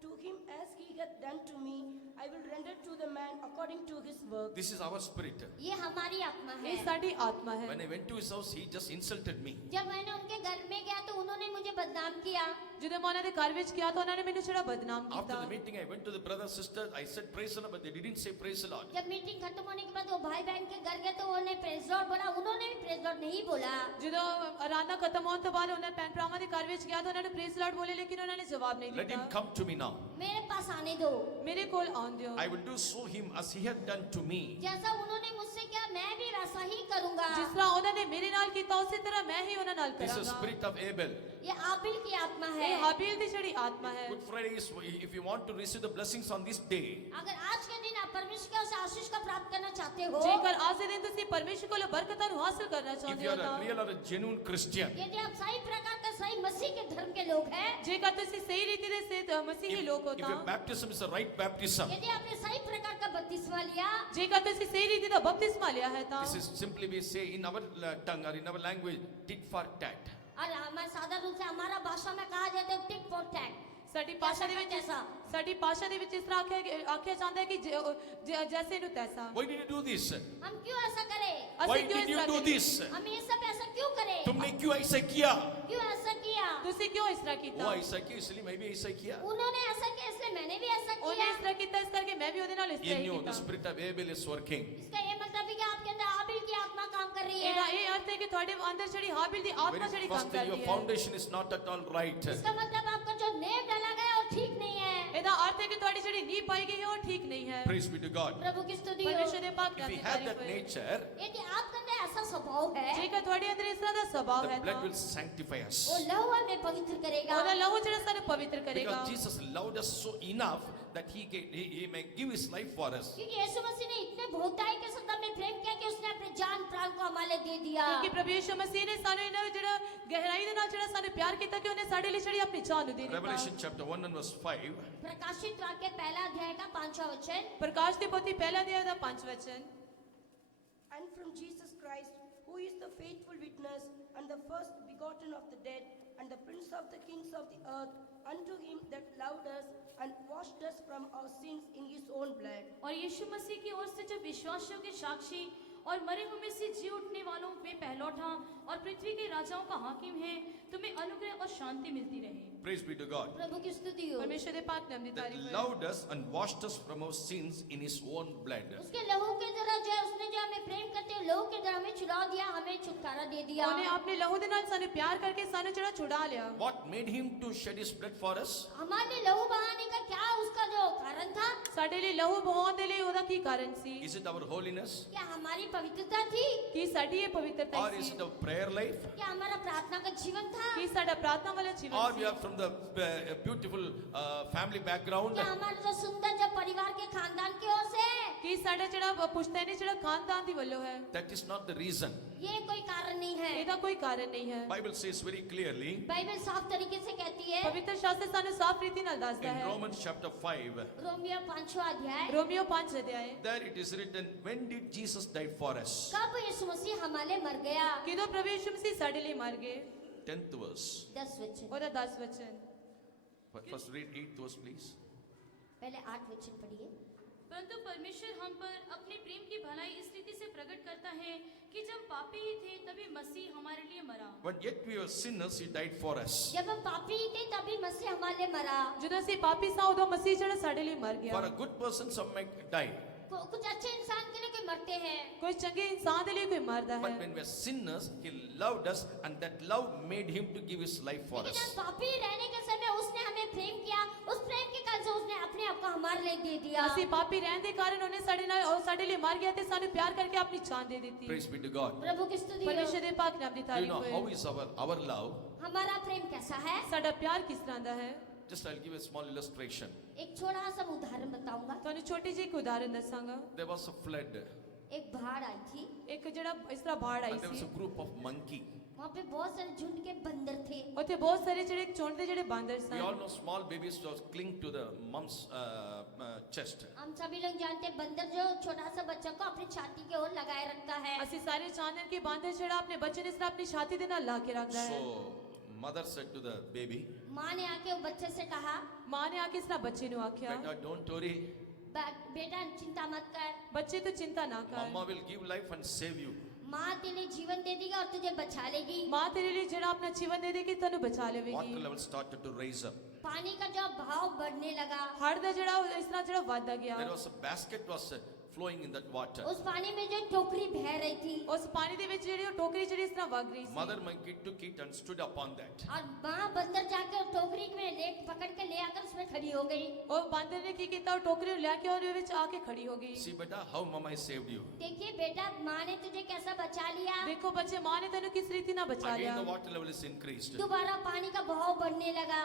to him as he hath done to me. I will render to the man according to his work. This is our spirit. ये हमारी आत्मा है। ये साडी आत्मा है। When I went to his house, he just insulted me. जब मैंने उनके घर में गया तो उन्होंने मुझे बदनाम किया। ਜਦੋਂ ਮੈਂ ਉਹਨਾਂ ਦੇ ਘਰ ਵਿੱਚ ਗਿਆ ਤਾਂ ਉਹਨਾਂ ਨੇ ਮੈਨੂੰ ਜਿਹੜਾ ਬਦਨਾਮ After ਕੀਤਾ। the meeting, I went to the brother sister. I said praise the Lord, but they didn't say praise the Lord. जब मीटिंग खत्म होने के बाद वो भाई बहन के घर गए तो उन्होंने प्रेज लॉर्ड बोला, उन्होंने भी प्रेज लॉर्ड नहीं बोला। ਜਦੋਂ ਆਰਾਧਨਾ ਖਤਮ ਹੋਣ ਤੋਂ ਬਾਅਦ ਉਹਨਾਂ ਭੈਣ ਭਰਾਵਾਂ ਦੇ ਘਰ ਵਿੱਚ ਗਿਆ ਤਾਂ ਉਹਨਾਂ ਨੇ ਪ੍ਰੇਜ਼ ਲਾਰਡ ਬੋਲੇ ਲੇਕਿਨ ਉਹਨਾਂ ਨੇ ਜਵਾਬ ਨਹੀਂ Let him ਦਿੱਤਾ। come to me now. मेरे पास आने दो। ਮੇਰੇ ਕੋਲ ਆਉਣ ਦਿਓ। I will do so him as he had done to me. जैसा उन्होंने मुझसे किया मैं भी वैसा ही करूंगा। ਜਿਸ ਤਰ੍ਹਾਂ ਉਹਨਾਂ ਨੇ ਮੇਰੇ ਨਾਲ ਕੀਤਾ ਉਸੇ ਤਰ੍ਹਾਂ ਮੈਂ ਹੀ ਉਹਨਾਂ ਨਾਲ This is the ਕਰਾਂਗਾ। spirit of Abel. ये आबिल की आत्मा है। ਇਹ ਹਾਬੀਲ ਦੀ ਜਿਹੜੀ ਆਤਮਾ ਹੈ। Good Friday is if you want to receive the blessings on this day. अगर आज के दिन आप परमेश्वर के उस आशीष का प्राप्त करना चाहते हो, ਜੇਕਰ ਅੱਜ ਦੇ ਦਿਨ ਤੁਸੀਂ ਪਰਮੇਸ਼ਰ ਕੋਲੋਂ ਬਰਕਤਾਂ ਨੂੰ ਹਾਸਲ ਕਰਨਾ If ਚਾਹੁੰਦੇ you ਹੋ are a ਤਾਂ real or a genuine Christian, यदि आप सही प्रकार का सही मसीह के धर्म के लोग हैं, ਜੇਕਰ ਤੁਸੀਂ ਸਹੀ ਰੀਤੀ ਦੇ ਮਸੀਹੀ ਲੋਕ ਹੋ if ਤਾਂ your baptism is the right baptism, यदि आपने सही प्रकार का बपतिस्मा लिया, ਜੇਕਰ ਤੁਸੀਂ ਸਹੀ ਰੀਤੀ ਦਾ ਬਪਤਿਸਮਾ ਲਿਆ ਹੈ ਤਾਂ this is simply we say in our tongue or in our language, tit for tat. और हमारे साधारण रूप से हमारा भाषा में कहा जाता है टिक फॉर टैग। ਸਾਡੀ ਭਾਸ਼ਾ ਦੇ ਵਿੱਚ कैसा? ਸਾਡੀ ਭਾਸ਼ਾ ਦੇ ਵਿੱਚ ਇਸ ਤਰ੍ਹਾਂ ਆਖਿਆ ਜਾਂਦਾ ਹੈ ਕਿ ਜੈਸੇ ਨੂੰ ਤੈਸਾ। Why did you do this? हम क्यों ऐसा करें? Why ਅਸੀਂ ਕਿਉਂ did ਇਸ you ਤਰ੍ਹਾਂ do ਕਰੀਏ? this? हम ये सब ऐसा क्यों करें? तुमने क्यों ऐसा किया? क्यों ऐसा किया? ਤੁਸੀਂ ਕਿਉਂ ਇਸ ਤਰ੍ਹਾਂ वो ਕੀਤਾ? ऐसा किया इसलिए मैं भी ऐसा किया. उन्होंने ऐसा किया इसलिए मैंने भी ऐसा ਉਹਨੇ किया। ਇਸ ਤਰ੍ਹਾਂ ਕੀਤਾ ਇਸ ਕਰਕੇ ਮੈਂ ਵੀ ਉਹਦੇ ਨਾਲ ਇਸ ਤਰ੍ਹਾਂ In ਹੀ you, the ਕੀਤਾ। spirit of Abel is working. इसका ये मतलब है कि आपके अंदर आबिल की आत्मा काम कर रही ਇਹਦਾ है। ਇਹ ਅਰਥ ਹੈ ਕਿ ਤੁਹਾਡੇ ਅੰਦਰ ਜਿਹੜੀ ਹਾਬਿਲ ਦੀ Very ਆਤਮਾ ਜਿਹੜੀ ਕੰਮ first thing, your ਕਰਦੀ ਹੈ। foundation is not at all right. इसका मतलब आपका जो नेव डाला गया वो ठीक नहीं है। ਇਹਦਾ ਅਰਥ ਹੈ ਕਿ ਤੁਹਾਡੀ ਜਿਹੜੀ ਨੀਂਹ ਪਾਈ ਗਈ ਹੈ ਉਹ ਠੀਕ ਨਹੀਂ ਹੈ। Praise be to God. प्रभु की स्तुति हो। ਪਰਮੇਸ਼ਰ ਦੇ ਪਾਕ If ਨਾਮ we ਦੀ have ਤਾਰੀਫ that ਹੋਏ। nature, यदि आपके अंदर ऐसा स्वभाव है, ਜੇਕਰ ਤੁਹਾਡੇ ਅੰਦਰ ਇਸ ਤਰ੍ਹਾਂ ਦਾ ਸੁਭਾਅ ਹੈ the blood ਤਾਂ will sanctify us. वो लहू हमें पवित्र करेगा। ਉਹਦਾ ਲਹੂ ਜਿਹੜਾ ਸਾਨੂੰ ਪਵਿੱਤਰ ਕਰੇਗਾ। Because Jesus loved us so enough that he may give his life for us. क्योंकि यीशु मसीह ने इतने बहुतायत के साथ हमें प्रेम किया कि उसने अपने जान प्राण को हमारे दे दिया। ਕਿਉਂਕਿ ਪ੍ਰਭੂ ਯਿਸੂ ਮਸੀਹ ਨੇ ਸਾਨੂੰ ਇਹਨਾਂ ਜਿਹੜਾ ਗਹਿਰਾਈ ਦੇ ਨਾਲ ਜਿਹੜਾ ਸਾਨੂੰ ਪਿਆਰ ਕੀਤਾ ਕਿ ਉਹਨੇ ਸਾਡੇ ਲਈ ਜਿਹੜੀ ਆਪਣੀ ਜਾਨ ਨੂੰ ਦੇ ਦਿੱਤਾ। Revelation chapter 1 and verse 5. प्रकाशित वाक्य पहला अध्याय का 5वां वचन। ਪ੍ਰਕਾਸ਼ ਦੀ ਪੋਥੀ ਪਹਿਲਾ ਅਧਿਆਇ ਦਾ 5 ਵਚਨ। And from Jesus Christ, who is the faithful witness and the first begotten of the dead and the prince of the kings of the earth, unto him that loved us and washed us from our sins in his own blood. और यीशु मसीह की ओर से जो विश्वासियों के साक्षी और मरे हुए में से जी उठने वालों में पहलौठा और पृथ्वी के राजाओं का हाकिम है, तुम्हें अनुग्रह और शांति मिलती रहे। Praise be to God. प्रभु की स्तुति हो। परमेश्वर दे पाक नाम दी That तारीफ हो। loved us and washed us from our sins in his own blood. उसके लहू के द्वारा जो है, उसने जो हमें प्रेम करते हुए लहू के द्वारा हमें छुड़ा दिया, हमें छुटकारा दे दिया। ਉਹਨੇ ਆਪਣੇ ਲਹੂ ਦੇ ਨਾਲ ਸਾਨੂੰ ਪਿਆਰ ਕਰਕੇ ਸਾਨੂੰ ਜਿਹੜਾ ਛੁਡਾ ਲਿਆ। What made him to shed his blood for us? हमारे लिए लहू बहाने का क्या उसका जो कारण था? ਸਾਡੇ ਲਈ ਲਹੂ ਬਹਾਉਣ ਦੇ ਲਈ ਉਹਦਾ ਕੀ ਕਾਰਨ ਸੀ? Is it our holiness? क्या हमारी पवित्रता थी? ਕੀ ਸਾਡੀ ਇਹ ਪਵਿੱਤਰਤਾ Or is C? it our prayer life? क्या हमारा प्रार्थना का जीवन था? ਕੀ ਸਾਡਾ ਪ੍ਰਾਰਥਨਾ ਵਾਲਾ Or Jeevan we C? are from the beautiful family background? क्या हमारे जो सुंदर जो परिवार के खानदान की ओर से है? ਕੀ ਸਾਡਾ ਜਿਹੜਾ ਪੁਸ਼ਤੈਨੀ ਜਿਹੜਾ ਖਾਨਦਾਨ ਦੀ ਵੱਲੋਂ ਹੈ? That is not the reason. ये कोई कारण नहीं है। ਇਹਦਾ ਕੋਈ ਕਾਰਨ ਨਹੀਂ ਹੈ। Bible says very clearly Bible साफ तरीके से कहती है, ਪਵਿੱਤਰ ਸ਼ਾਸਤਰ ਸਾਨੂੰ ਸਾਫ਼ ਰੀਤੀ ਨਾਲ ਦੱਸਦਾ in ਹੈ। Romans chapter 5, रोमियो 5वां अध्याय, रोमियो 5 अध्याय। there it is written, when did Jesus die for us? कब यीशु मसीह हमारे मर गया? ਕਿਦੋਂ ਪ੍ਰਭੂ ਯਿਸੂ ਮਸੀਹ ਸਾਡੇ ਲਈ ਮਰ ਗਏ? 10th verse. 10 वचन। ਉਹਦਾ 10 ਵਚਨ। First read 8th verse, please. पहले 8 वचन पढ़िए। परंतु परमेश्वर हम पर अपने प्रेम की भलाई इस रीति से प्रकट करता है कि जब पापी ही थे तभी मसीह हमारे लिए मरा। When yet we were sinners, he died for us. जब हम पापी ही थे तभी मसीह हमारे लिए मरा। ਜਦੋਂ ਅਸੀਂ ਪਾਪੀ ਸਾਂ ਉਦੋਂ ਮਸੀਹ ਜਿਹੜਾ ਸਾਡੇ ਲਈ ਮਰ ਗਿਆ। For a good person, some might die. कुछ अच्छे इंसान के लिए कोई मरते हैं, ਕੋਈ ਚੰਗੇ ਇਨਸਾਨ ਦੇ ਲਈ ਕੋਈ ਮਰਦਾ But ਹੈ। when we are sinners, he loved us, and that love made him to give his life for लेकिन us. हम पापी रहने के समय उसने हमें प्रेम किया, उस प्रेम के कारण से उसने अपने आप को हमारे लिए दे दिया। ਅਸੀਂ ਪਾਪੀ ਰਹਿਣ ਦੇ ਕਾਰਨ ਉਹਨੇ ਸਾਡੇ ਨਾਲ ਉਹ ਸਾਡੇ ਲਈ ਮਰ ਗਿਆ ਤੇ ਸਾਨੂੰ ਪਿਆਰ ਕਰਕੇ ਆਪਣੀ ਜਾਨ ਦੇ ਦਿੱਤੀ। Praise be to God. प्रभु की स्तुति हो। ਪਰਮੇਸ਼ਰ ਦੇ ਪਾਕ ਨਾਮ ਦੀ Do you ਤਾਰੀਫ know how ਹੋਏ। is our love? हमारा प्रेम कैसा है? ਸਾਡਾ ਪਿਆਰ ਕਿਸ ਤਰ੍ਹਾਂ ਦਾ ਹੈ? Just I'll give a small illustration. एक छोटा सा उदाहरण बताऊंगा। ਤੁਹਾਨੂੰ ਛੋਟੀ ਜਿਹੀ ਇੱਕ ਉਦਾਹਰਨ ਦੱਸਾਂਗਾ। There was a flood. एक बाढ़ आई थी। ਇੱਕ ਜਿਹੜਾ ਇਸ ਤਰ੍ਹਾਂ ਬਾੜ ਆਈ and there was C a group of monkey. वहाँ पे बहुत सारे झुंड के बंदर थे। ਉੱਥੇ ਬਹੁਤ ਸਾਰੇ ਜਿਹੜੇ ਝੁੰਡ ਦੇ ਜਿਹੜੇ ਬਾਂਦਰ We son. all know small babies just cling to the mom's chest. हम सभी लोग जानते हैं बंदर जो छोटा सा बच्चा को अपनी छाती के ओर लगाए रखता है। ਅਸੀਂ ਸਾਰੇ ਜਾਣਦੇ ਹਾਂ ਕਿ ਬਾਂਦਰ ਜਿਹੜਾ ਆਪਣੇ ਬੱਚੇ ਨੂੰ ਇਸ ਤਰ੍ਹਾਂ ਆਪਣੀ ਛਾਤੀ ਦੇ ਨਾਲ ਲਾ ਕੇ ਰੱਖਦਾ ਹੈ। So mother said to the baby, माँ ने आके वो बच्चे से कहा, ਮਾਂ ਨੇ ਆ ਕੇ ਇਸ ਤਰ੍ਹਾਂ ਬੱਚੇ ਨੂੰ ਆਖਿਆ, "Beta, don't worry. बेटा चिंता मत कर, ਬੱਚੇ ਤੂੰ ਚਿੰਤਾ ਨਾ ਕਰ, Mama will give life and save you." माँ तेरे लिए जीवन दे देगी और तुझे बचा लेगी। ਮਾਂ ਤੇਰੇ ਲਈ ਜਿਹੜਾ ਆਪਣਾ ਜੀਵਨ ਦੇ ਦੇਗੀ ਤੈਨੂੰ ਬਚਾ Water ਲਵੇਗੀ। level started to raise up. पानी का जो भाव बढ़ने लगा, ਹੜ ਦਾ ਜਿਹੜਾ ਉਹ ਇਸ ਤਰ੍ਹਾਂ ਜਿਹੜਾ ਵੱਧਦਾ ਗਿਆ। There was a basket was flowing in that water. उस पानी में जो टोकरी बह रही थी ਉਸ ਪਾਣੀ ਦੇ ਵਿੱਚ ਜਿਹੜੀ ਉਹ ਟੋਕਰੀ ਜਿਹੜੀ ਇਸ ਤਰ੍ਹਾਂ ਵਗ ਰਹੀ ਸੀ। Mother monkey took it and stood upon that. और माँ बंदर जाके उस टोकरी में ले पकड़ के ले आकर उसमें खड़ी हो गई। ਉਹ ਬਾਂਦਰ ਨੇ ਕੀ ਕੀਤਾ, ਉਹ ਟੋਕਰੀ ਨੂੰ ਲੈ ਕੇ ਉਹਦੇ ਵਿੱਚ ਆ ਕੇ ਖੜੀ ਹੋ ਗਈ। See, beta, how mama has saved you. देखिए बेटा, माँ ने तुझे कैसा बचा लिया। ਦੇਖੋ ਬੱਚੇ, ਮਾਂ ਨੇ ਤੈਨੂੰ ਕਿਸ ਰੀਤੀ ਨਾਲ ਬਚਾ ਲਿਆ। Again, the water level is increased. दोबारा पानी का बहाव बढ़ने लगा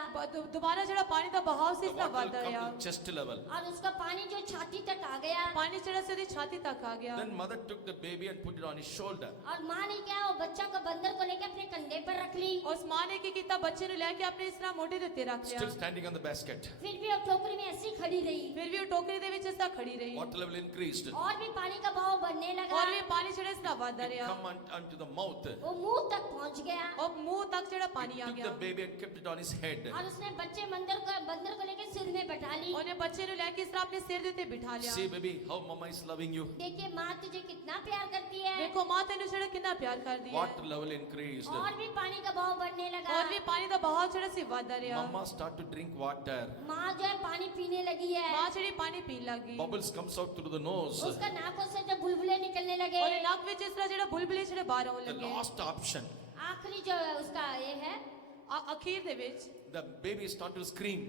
ਦੁਬਾਰਾ ਜਿਹੜਾ ਪਾਣੀ ਦਾ ਬਹਾव ਸੀ The ਇਸ ਤਰ੍ਹਾਂ water ਵੱਧਦਾ will ਰਿਹਾ। come to chest level. और उसका पानी जो छाती तक आ गया। ਪਾਣੀ ਜਿਹੜਾ ਸੀ ਉਹਦੀ ਛਾਤੀ ਤੱਕ ਆ ਗਿਆ। Then mother took the baby and put it on his shoulder. और माँ ने क्या, वो बच्चा को बंदर को लेकर अपने कंधे पर रख ली। ਉਸ ਮਾਂ ਨੇ ਕੀ ਕੀਤਾ, ਬੱਚੇ ਨੂੰ ਲੈ ਕੇ ਆਪਣੇ ਇਸ ਤਰ੍ਹਾਂ ਮੋਢੇ ਦੇ ਉੱਤੇ ਰੱਖ ਲਿਆ। Still standing on the basket. फिर भी वो टोकरी में ऐसी खड़ी रही। ਫਿਰ ਵੀ ਉਹ ਟੋਕਰੀ ਦੇ ਵਿੱਚ ਇਸ ਤਰ੍ਹਾਂ ਖੜੀ ਰਹੀ। Water level increased. और भी पानी का बहाव बढ़ने लगा। ਔਰ ਵੀ ਪਾਣੀ ਜਿਹੜਾ ਇਸ ਤਰ੍ਹਾਂ ਵੱਧਦਾ It ਰਿਹਾ। come unto the mouth. वो मुंह तक पहुंच गया। ਉਹ ਮੂੰਹ ਤੱਕ ਜਿਹੜਾ He ਪਾਣੀ ਆ took the ਗਿਆ। baby and kept it on his head. और उसने बंदर को लेकर सिर में बैठा ली। ਉਹਨੇ ਬੱਚੇ ਨੂੰ ਲੈ ਕੇ ਇਸ ਤਰ੍ਹਾਂ ਆਪਣੇ ਸਿਰ ਦੇ ਉੱਤੇ ਬਿਠਾ ਲਿਆ। See, baby, how mama is loving you. देखिए माँ तुझे कितना प्यार करती है। ਦੇਖੋ ਮਾਂ ਤੈਨੂੰ ਜਿਹੜਾ ਕਿੰਨਾ ਪਿਆਰ ਕਰਦੀ ਹੈ। Water level increased. और भी पानी का बहाव बढ़ने लगा। ਔਰ ਵੀ ਪਾਣੀ ਦਾ ਬਹਾव ਜਿਹੜਾ ਸੀ ਵੱਧਦਾ ਰਿਹਾ। Mama start to drink water. माँ जो है पानी पीने लगी है। ਮਾਂ ਜਿਹੜੀ ਪਾਣੀ ਪੀਣ ਲੱਗ ਗਈ। Bubbles comes out through the nose. उसका नाकों से जो बुलबुले निकलने लगे। ਉਹਦੇ ਨੱਕ ਵਿੱਚ ਇਸ ਤਰ੍ਹਾਂ ਜਿਹੜਾ ਬੁਲਬੁਲੇ ਜਿਹੜੇ ਬਾਹਰ ਆਉਣ The ਲੱਗੇ। last option. आखिरी जो है उसका ये है, ਅਖੀਰ ਦੇ ਵਿੱਚ The baby start to scream.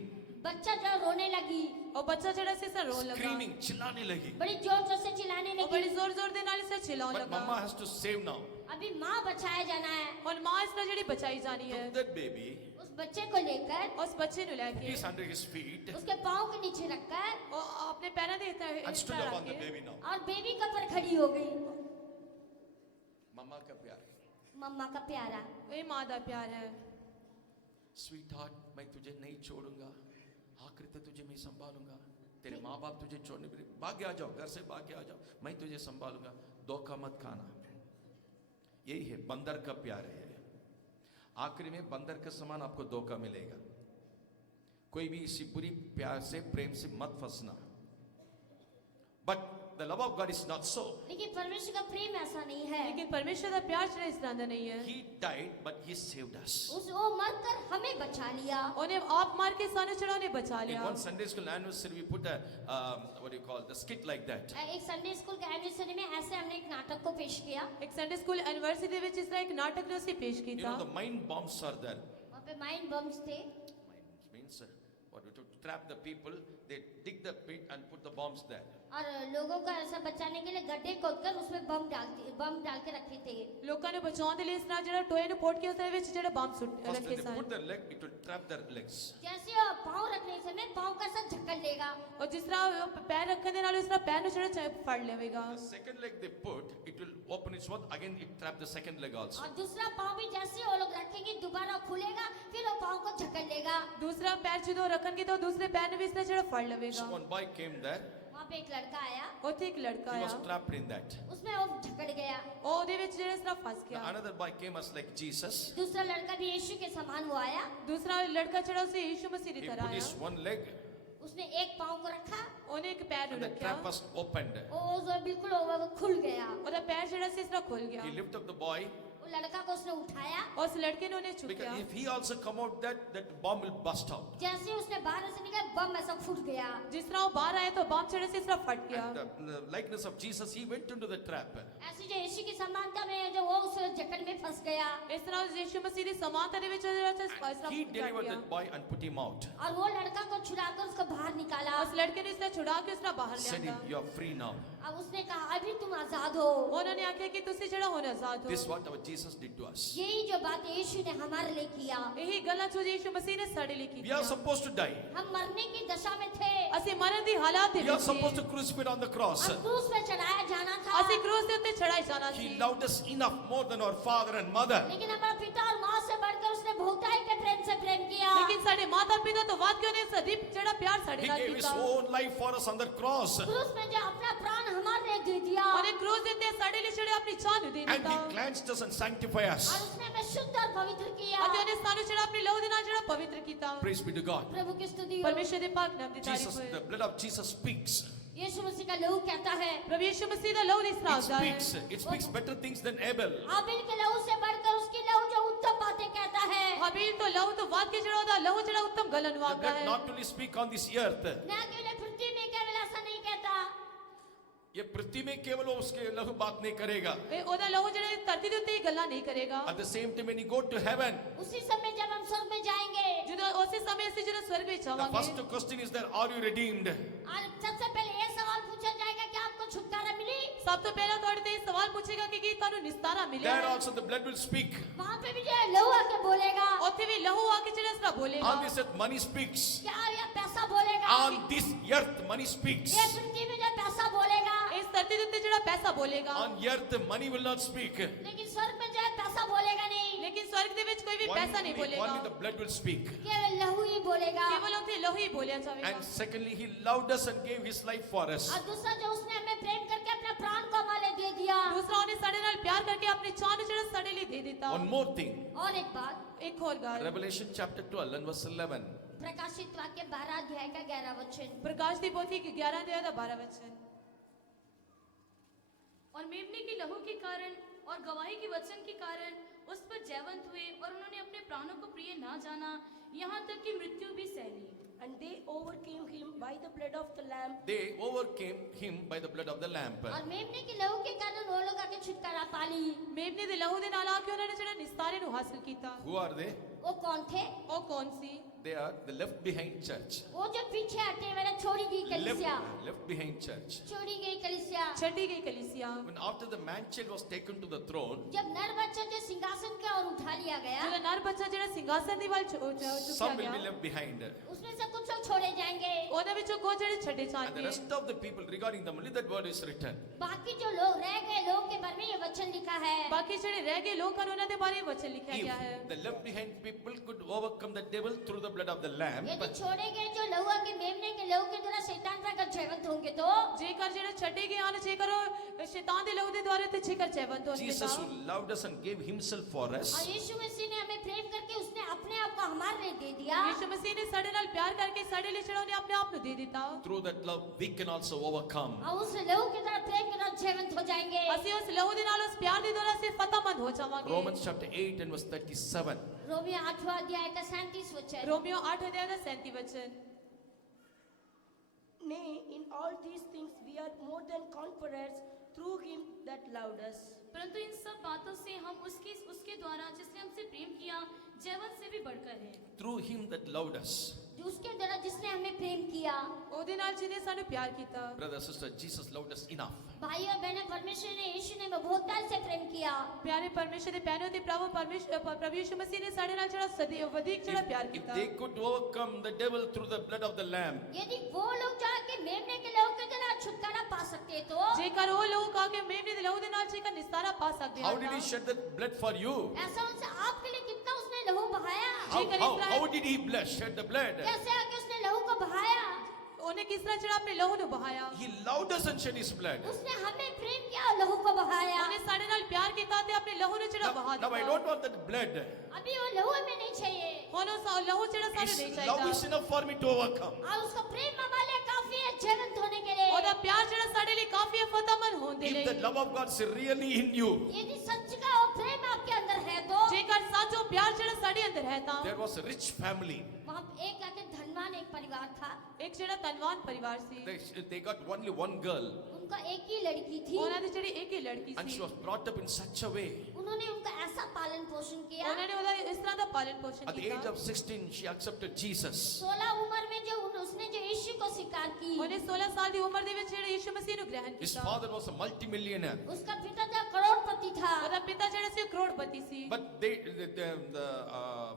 बच्चा जो रोने लगी, ਉਹ ਬੱਚਾ ਜਿਹੜਾ ਸੀ ਇਸ ਤਰ੍ਹਾਂ ਰੋਣ ਲੱਗਾ। Screaming, chillane lagi. बड़ी जोर जोर से चिल्लाने ਉਹ लगी। ਬੜੀ ਜ਼ੋਰ ਜ਼ੋਰ ਦੇ ਨਾਲ ਇਸ ਤਰ੍ਹਾਂ ਚਿਲਾਉਣ But mama ਲੱਗਾ। has to save now. अभी माँ बचाया जाना है। ਹੁਣ ਮਾਂ ਇਸ ਤਰ੍ਹਾਂ ਜਿਹੜੀ ਬਚਾਈ ਜਾਣੀ ਹੈ। Took that baby, उस बच्चे को लेकर ਉਸ ਬੱਚੇ ਨੂੰ ਲੈ put ਕੇ his under his feet, उसके पाँव के नीचे रखकर ਉਹ ਆਪਣੇ ਪੈਰਾਂ ਦੇ ਇੱਥੇ and ਇਸ stood ਤਰ੍ਹਾਂ upon ਰੱਖ the ਕੇ baby now. और बेबी के ऊपर खड़ी हो गई। Mama ka pyar. मम्मा का प्यारा। ਇਹ ਮਾਂ ਦਾ ਪਿਆਰ ਹੈ। Sweetheart, मैं तुझे नहीं छोड़ूंगा, आखिर तक तुझे मैं संभालूंगा, तेरे माँ बाप तुझे छोड़ने के लिए भाग के आ जाओ, घर से भाग के आ जाओ, मैं तुझे संभालूंगा, धोखा मत खाना। यही है बंदर का प्यार है। आखिरी में बंदर के समान आपको धोखा मिलेगा। कोई भी इसी बुरी प्यार से प्रेम से मत फंसना। But the love of God is not so. लेकिन परमेश्वर का प्रेम ऐसा नहीं है। लेकिन परमेश्वर ਦਾ ਪਿਆਰ ਜਿਹੜਾ ਇਸ ਤਰ੍ਹਾਂ ਦਾ ਨਹੀਂ ਹੈ। He died, but he saved us. वो मर कर हमें बचा लिया। ਉਹਨੇ ਆਪ ਮਾਰ ਕੇ ਸਾਨੂੰ ਜਿਹੜਾ ਉਹਨੇ ਬਚਾ In ਲਿਆ। one Sunday school anniversary, we put a what do you call the skit like that. एक संडे स्कूल के एनिवर्सरी में ऐसे हमने एक नाटक को पेश किया। ਇੱਕ ਸੰਡੇ ਸਕੂਲ ਐਨੀਵਰਸਰੀ ਦੇ ਵਿੱਚ ਇਸ ਤਰ੍ਹਾਂ ਇੱਕ ਨਾਟਕ ਨੂੰ ਅਸੀਂ ਪੇਸ਼ You know ਕੀਤਾ। the mind bombs are there. वहाँ पे माइंड बम्स थे। Mines means what to trap the people. They dig the pit and put the bombs there. और लोगों को ऐसा बचाने के लिए गड्ढे खोदकर उसमें बम डाल के रखे थे। ਲੋਕਾਂ ਨੂੰ ਬਚਾਉਣ ਦੇ ਲਈ ਇਸ ਤਰ੍ਹਾਂ ਜਿਹੜਾ ਟੋਏ ਨੂੰ ਫੋੜ ਕੇ ਉਸ ਦੇ ਵਿੱਚ ਜਿਹੜਾ ਬੰਬ ਸੁੱਟ First ਰੱਖੇ when they son. put their leg, it will trap their legs. जैसे वो पाँव रखने से में पाँव का सब झक्कल लेगा। ਔਰ ਜਿਸ ਤਰ੍ਹਾਂ ਉਹ ਪੈਰ ਰੱਖਣ ਦੇ ਨਾਲ ਇਸ ਤਰ੍ਹਾਂ ਪੈਰ ਨੂੰ ਜਿਹੜਾ ਫੜ ਲਵੇਗਾ। The second leg they put, it will open its mouth. Again, it trap the second leg also. और दूसरा पाँव भी जैसे वो लोग रखेंगे दोबारा खुलेगा, फिर वो पाँव को झक्कल लेगा। ਦੂਸਰਾ ਪੈਰ ਜਦੋਂ ਰੱਖਣਗੇ ਤਾਂ ਦੂਸਰੇ ਪੈਰ ਨੂੰ ਵੀ ਇਸ ਤਰ੍ਹਾਂ ਜਿਹੜਾ ਫੜ ਲਵੇਗਾ। So one boy came there. वहाँ पे एक लड़का आया, ਉੱਥੇ ਇੱਕ ਲੜਕਾ He was ਆਇਆ, trapped in that. उसमें वो झकड़ गया। ਉਹ ਉਹਦੇ ਵਿੱਚ ਜਿਹੜਾ ਇਸ ਤਰ੍ਹਾਂ ਫਸ ਗਿਆ। Another boy came as like Jesus. दूसरा लड़का भी यीशु के समान वो आया, ਦੂਸਰਾ ਲੜਕਾ ਜਿਹੜਾ ਉਸੇ ਯੀਸ਼ੂ ਮਸੀਹ ਦੀ He ਤਰ੍ਹਾਂ put his ਆਇਆ। one leg उसने एक पाँव को रखा, ਉਹਨੇ ਇੱਕ ਪੈਰ ਨੂੰ and the ਰੱਖਿਆ। trap was opened. वो जो बिल्कुल वो खुल गया। ਉਹਦਾ ਪੈਰ ਜਿਹੜਾ ਸੀ ਇਸ ਤਰ੍ਹਾਂ ਖੁੱਲ ਗਿਆ। He lifted up the boy. वो लड़का को उसने उठाया। ਉਸ ਲੜਕੇ ਨੂੰ ਉਹਨੇ ਚੁੱਕਿਆ। Because if he also come out, that bomb will bust out. जैसे ही उसने बाहर से निकला, बम ऐसा फूट गया। ਜਿਸ ਤਰ੍ਹਾਂ ਉਹ ਬਾਹਰ ਆਇਆ ਤਾਂ ਬੰਬ ਜਿਹੜਾ ਸੀ ਇਸ ਤਰ੍ਹਾਂ ਫਟ ਗਿਆ। And the likeness of Jesus, he went into the trap. ऐसी जो यीशु की समानता में जो वो उस जकड़ में फंस गया। ਇਸ ਤਰ੍ਹਾਂ ਯੀਸ਼ੂ ਮਸੀਹ ਦੀ ਸਮਾਨਤਾ ਦੇ ਵਿੱਚ ਜਿਹੜਾ ਸੀ ਇਸ ਤਰ੍ਹਾਂ And he ਫਟ delivered ਗਿਆ। that boy and put him out. और वो लड़का को छुड़ाकर उसको बाहर निकाला। ਉਸ ਲੜਕੇ ਨੇ ਇਸ ਤਰ੍ਹਾਂ ਛੁਡਾ ਕੇ ਉਸ ਤਰ੍ਹਾਂ ਬਾਹਰ Said ਲਿਆਂਦਾ। him, you are free now. अब उसने कहा अभी तुम आजाद हो। उन्होंने आख्या कि तुसी जेड़ा हुण आजाद This is हो। what our Jesus did to us. यही जो बात यीशु ने हमारे लिए किया। यही गल्लां जो यीशु मसीह ने साडे लिए We are कीतियां। supposed to die. हम मरने की दशा में थे। ਅਸੀਂ ਮਰਨ ਦੀ ਹਾਲਾਤ ਦੇ We are ਵਿੱਚ supposed to C. crucify on the cross. हम क्रूस पे चढ़ाया जाना था। ਅਸੀਂ क्रूस ਦੇ ਉੱਤੇ ਚੜਾਈ ਜਾਣਾ He C. loved us enough more than our father and mother. लेकिन हमारे पिता और माँ से बढ़कर उसने बहुताई के प्रेम से प्रेम किया। लेकिन साडे माता पिता तो वाद क्यों ने सदीप जेड़ा प्यार साडे He नाल gave his कीता। own life for us on the cross. क्रूस में जो अपना प्राण हमारे लिए दे दिया। ਉਹਨੇ क्रूस ਦੇ ਉੱਤੇ ਸਾਡੇ ਲਈ ਜਿਹੜੇ ਆਪਣੀ ਜਾਨ ਦੇ And ਦਿੱਤਾ। he cleansed us and sanctified और us. उसने हमें शुद्ध और पवित्र किया। ਅਤੇ ਉਹਨੇ ਸਾਨੂੰ ਜਿਹੜਾ ਆਪਣੀ ਲਹੂ ਦੇ ਨਾਲ ਜਿਹੜਾ ਪਵਿੱਤਰ ਕੀਤਾ। Praise be to God. प्रभु की स्तुति हो। ਪਰਮੇਸ਼ਰ ਦੇ ਪਾਕ ਨਾਮ ਦੀ Jesus, ਤਾਰੀਫ the ਹੋਏ। blood of Jesus speaks. यीशु मसीह का लहू कहता है। प्रभु यीशु मसीह ਦਾ ਲਹੂ ਇਸ ਤਰ੍ਹਾਂ It ਆਉਂਦਾ ਹੈ। speaks. It speaks better things than Abel. हाबिल के लहू से बढ़कर उसकी लहू जो उत्तम बातें कहता है। ਹਾਬੀਲ ਤੋਂ ਲਹੂ ਤੋਂ ਵੱਧ ਕੇ ਜਿਹੜਾ ਉਹਦਾ ਲਹੂ ਜਿਹੜਾ ਉੱਤਮ ਗੱਲਾਂ ਨੂੰ The ਆਉਂਦਾ blood ਹੈ। not only speak on this earth. न अकेले पृथ्वी में केवल ऐसा नहीं कहता। ये पृथ्वी में केवल वो उसके लहू बात नहीं करेगा. ਇਹ ਉਹਦਾ ਲਹੂ ਜਿਹੜੇ ਧਰਤੀ ਦੇ ਉੱਤੇ ਹੀ ਗੱਲਾਂ ਨਹੀਂ ਕਰੇਗਾ। At the same time when you go to heaven, उसी समय जब हम स्वर्ग में जाएंगे ਜਦੋਂ ਉਸੇ ਸਮੇਂ ਅਸੀਂ ਜਦੋਂ स्वर्ग ਵਿੱਚ the ਜਾਵਾਂਗੇ। first question is that are you redeemed? और सबसे पहले ये सवाल पूछा जाएगा कि आपको छुटकारा मिली। ਸਭ ਤੋਂ ਪਹਿਲਾਂ ਤੁਹਾਡੇ ਤੇ ਇਹ ਸਵਾਲ ਪੁੱਛੇਗਾ ਕਿ ਕੀ ਤੁਹਾਨੂੰ ਨਿਸਤਾਰਾ ਮਿਲਿਆ There ਹੈ। also the blood will speak. वहाँ पे भी जो है लहू आके बोलेगा। ਉੱਥੇ ਵੀ ਲਹੂ ਆ ਕੇ ਜਿਹੜਾ ਇਸ ਤਰ੍ਹਾਂ ਬੋਲੇਗਾ। On this earth money speaks. क्या ये पैसा बोलेगा? On this earth money speaks. ये पृथ्वी में जो पैसा बोलेगा। ਇਸ ਧਰਤੀ ਦੇ ਉੱਤੇ ਜਿਹੜਾ ਪੈਸਾ ਬੋਲੇਗਾ। On earth money will not speak. लेकिन स्वर्ग में जो है पैसा बोलेगा नहीं। ਲੇਕਿਨ स्वर्ग ਦੇ ਵਿੱਚ ਕੋਈ ਵੀ ਪੈਸਾ ਨਹੀਂ Only the ਬੋਲੇਗਾ। blood will speak. केवल लहू ही बोलेगा। ਕੇਵਲ ਉੱਥੇ ਲਹੂ ਹੀ ਬੋਲਿਆ ਜਾਵੇਗਾ। And secondly, he loved us and gave his life for us. और दूसरा जो उसने हमें प्रेम करके अपने प्राण को हमारे लिए दे दिया। ਦੂਸਰਾ ਉਹਨੇ ਸਾਡੇ ਨਾਲ ਪਿਆਰ ਕਰਕੇ ਆਪਣੀ ਜਾਨ ਨੂੰ ਜਿਹੜਾ ਸਾਡੇ ਲਈ ਦੇ ਦਿੱਤਾ। One more thing. और एक बात, ਇੱਕ ਹੋਰ ਗੱਲ। Revelation chapter 12 and verse 11. प्रकाशित वाक्य 12 अध्याय का 11 वचन। ਪ੍ਰਕਾਸ਼ ਦੀ ਪੋਥੀ 11 ਅਧਿਆਇ ਦਾ 12 वचन। और मेमने के लहू के कारण और गवाही के वचन के कारण उस पर जयवंत हुए और उन्होंने अपने प्राणों को प्रिय ना जाना, यहाँ तक कि मृत्यु भी सह ली। And they overcame him by the blood of the Lamb They overcame him by the blood of the Lamb. और मेमने के लहू के कारण वो लोग आके छुटकारा पा ली। ਮੇਮਨੇ ਦੇ ਲਹੂ ਦੇ ਨਾਲ ਆ ਕੇ ਉਹਨਾਂ ਨੇ ਜਿਹੜਾ ਨਿਸਤਾਰੇ ਨੂੰ ਹਾਸਲ ਕੀਤਾ। Who are they? वो कौन थे? ਉਹ ਕੌਣ ਸੀ? They are the left behind church. वो जो पीछे हटे वाले छोड़ी गई कलीसिया। Left behind church. छोड़ी गई कलीसिया। ਛੱਡੀ ਗਈ ਕਲੀਸਿया। When after the man child was taken to the throne, जब नर बच्चा जो सिंहासन का और उठा लिया गया, ਜਿਹੜਾ ਨਰ ਬੱਚਾ ਜਿਹੜਾ ਸਿੰਘਾਸਨ ਦੀ ਵੱਲ ਚੁੱਕਿਆ some will be ਗਿਆ। left behind. उसमें से कुछ लोग छोड़े जाएंगे। ਉਹਨਾਂ ਵਿੱਚੋਂ ਕੁਝ ਜਿਹੜੇ ਛੱਡੇ And the ਜਾਣਗੇ। rest of the people regarding them, only that word is written. बाकी जो लोग रह गए लोगों के बारे में ये वचन लिखा है। ਬਾਕੀ ਜਿਹੜੇ ਰਹਿ ਗਏ ਲੋਕ ਹਨ ਉਹਨਾਂ ਦੇ ਬਾਰੇ ਵਚਨ ਲਿਖਿਆ ਗਿਆ ਹੈ। If the left behind people could overcome the devil through the blood of the Lamb, यदि छोड़े गए जो लहुआ के मेमने के लहू के द्वारा शैतान पर अगर जयवंत होंगे तो ਜੇਕਰ ਜਿਹੜੇ ਛੱਡੇ ਗਏ ਹਨ ਜੇਕਰ ਉਹ ਸ਼ੈਤਾਨ ਦੇ ਲਹੂ ਦੇ ਦੁਆਰੇ ਤੇ ਜੇਕਰ ਜੈਵੰਤ ਹੋਣਗੇ Jesus ਤਾਂ who loved us and gave himself for us, और यीशु मसीह ने हमें प्रेम करके उसने अपने आप को हमारे लिए दे दिया। ਯीशु ਮਸੀਹ ਨੇ ਸਾਡੇ ਨਾਲ ਪਿਆਰ ਕਰਕੇ ਸਾਡੇ ਲਈ ਜਿਹੜਾ ਉਹਨੇ ਆਪਣੇ ਆਪ ਨੂੰ ਦੇ ਦਿੱਤਾ। through that love we can also overcome. और उस लहू के द्वारा प्रेम के द्वारा जयवंत हो जाएंगे। ਅਸੀਂ ਉਸ ਲਹੂ ਦੇ ਨਾਲ ਉਸ ਪਿਆਰ ਦੇ ਦੁਆਰਾ ਅਸੀਂ ਫਤਹਮੰਦ ਹੋ ਜਾਵਾਂਗੇ। Romans chapter 8 and verse 37. Romeo 8वां अध्याय का 37 वचन। रोमियो 8 अध्याय का 37 वचन। Nay, in all these things we are more than conquerors through him that loved us. परंतु इन सब बातों से हम उसके द्वारा जिसने हमसे प्रेम किया जयवंत से भी बढ़कर है। Through him that loved us. जो उसके द्वारा जिसने हमें प्रेम किया। ਉਹਦੇ ਨਾਲ ਜਿਹਨੇ ਸਾਨੂੰ ਪਿਆਰ ਕੀਤਾ। Brother, sister, Jesus loved us enough. भाई और बहनें, परमेश्वर ने यीशु ने बहुतायत से प्रेम किया। ਪਿਆਰੇ ਪਰਮੇਸ਼ਰ ਦੇ ਭੈਣੋ ਤੇ ਪ੍ਰਭੂ ਯਿਸੂ ਮਸੀਹ ਨੇ ਸਾਡੇ ਨਾਲ ਜਿਹੜਾ ਸਦੀ ਵਧੇਕ ਜਿਹੜਾ ਪਿਆਰ If ਕੀਤਾ। they could overcome the devil through the blood of the Lamb, यदि वो लोग जाके मेमने के लहू के द्वारा छुटकारा पा सकते तो ਜੇਕਰ ਉਹ ਲੋਕ ਆ ਕੇ ਮੇਮਨੇ ਦੇ ਲਹੂ ਦੇ ਨਾਲ ਜੇਕਰ ਨਿਸਤਾਰਾ ਪਾ ਸਕਦੇ how ਹਨ did he ਤਾਂ shed that blood for you? ऐसा उनसे आपके लिए कितना उसने लहू बहाया। How did he shed the blood? कैसे आके उसने लहू को बहाया। ਉਹਨੇ ਕਿਸ ਤਰ੍ਹਾਂ ਜਿਹੜਾ ਆਪਣੇ ਲਹੂ ਨੂੰ ਬਹਾਇਆ। He loved us and shed his blood. उसने हमें प्रेम किया और लहू को बहाया। ਉਹਨੇ ਸਾਡੇ ਨਾਲ ਪਿਆਰ ਕੀਤਾ ਤੇ ਆਪਣੇ ਲਹੂ ਨੂੰ ਜਿਹੜਾ ਬਹਾ Now I ਦਿੱਤਾ। don't want that blood. अभी वो लहू हमें नहीं चाहिए। ਹੁਣ ਉਹ ਲਹੂ ਜਿਹੜਾ ਸਾਨੂੰ ਨਹੀਂ His love is ਚਾਹੀਦਾ। enough for me to overcome. और उसका प्रेम हमारे लिए काफी है जयवंत होने के लिए। ਉਹਦਾ ਪਿਆਰ ਜਿਹੜਾ ਸਾਡੇ ਲਈ ਕਾਫੀ ਹੈ ਫਤਹਮੰਦ ਹੋਣ ਦੇ If ਲਈ। the love of God is really in you, यदि सच का वो प्रेम आपके अंदर है तो ਜੇਕਰ ਸੱਚ ਉਹ ਪਿਆਰ ਜਿਹੜਾ ਸਾਡੇ ਅੰਦਰ ਹੈ ਤਾਂ there was a rich family. वहाँ एक आके धनवान एक परिवार था। ਇੱਕ ਜਿਹੜਾ ਧਨਵਾਨ ਪਰਿਵਾਰ ਸੀ। They got only one girl, उनका एक ही लड़की थी। ਉਹਨਾਂ ਦੀ ਜਿਹੜੀ ਇੱਕ ਹੀ ਲੜਕੀ and she C. was brought up in such a way. उन्होंने उनका ऐसा पालन पोषण किया। ਉਹਨਾਂ ਨੇ ਉਹਦਾ ਇਸ ਤਰ੍ਹਾਂ ਦਾ ਪਾਲਣ ਪੋਸ਼ਣ At the age ਕੀਤਾ। of 16, she accepted Jesus. 16 उम्र में जो उसने जो यीशु को स्वीकार की ਉਹਨੇ 16 ਸਾਲ ਦੀ ਉਮਰ ਦੇ ਵਿੱਚ ਜਿਹੜੇ ਯਿਸੂ ਮਸੀਹ ਨੂੰ ਗ੍ਰਹਿਣ His ਕੀਤਾ father was a multimillionaire. उसका पिता जो करोड़पति था ਉਹਦਾ ਪਿਤਾ ਜਿਹੜਾ ਸੀ ਉਹ ਕਰੋੜਪਤੀ ਸੀ But the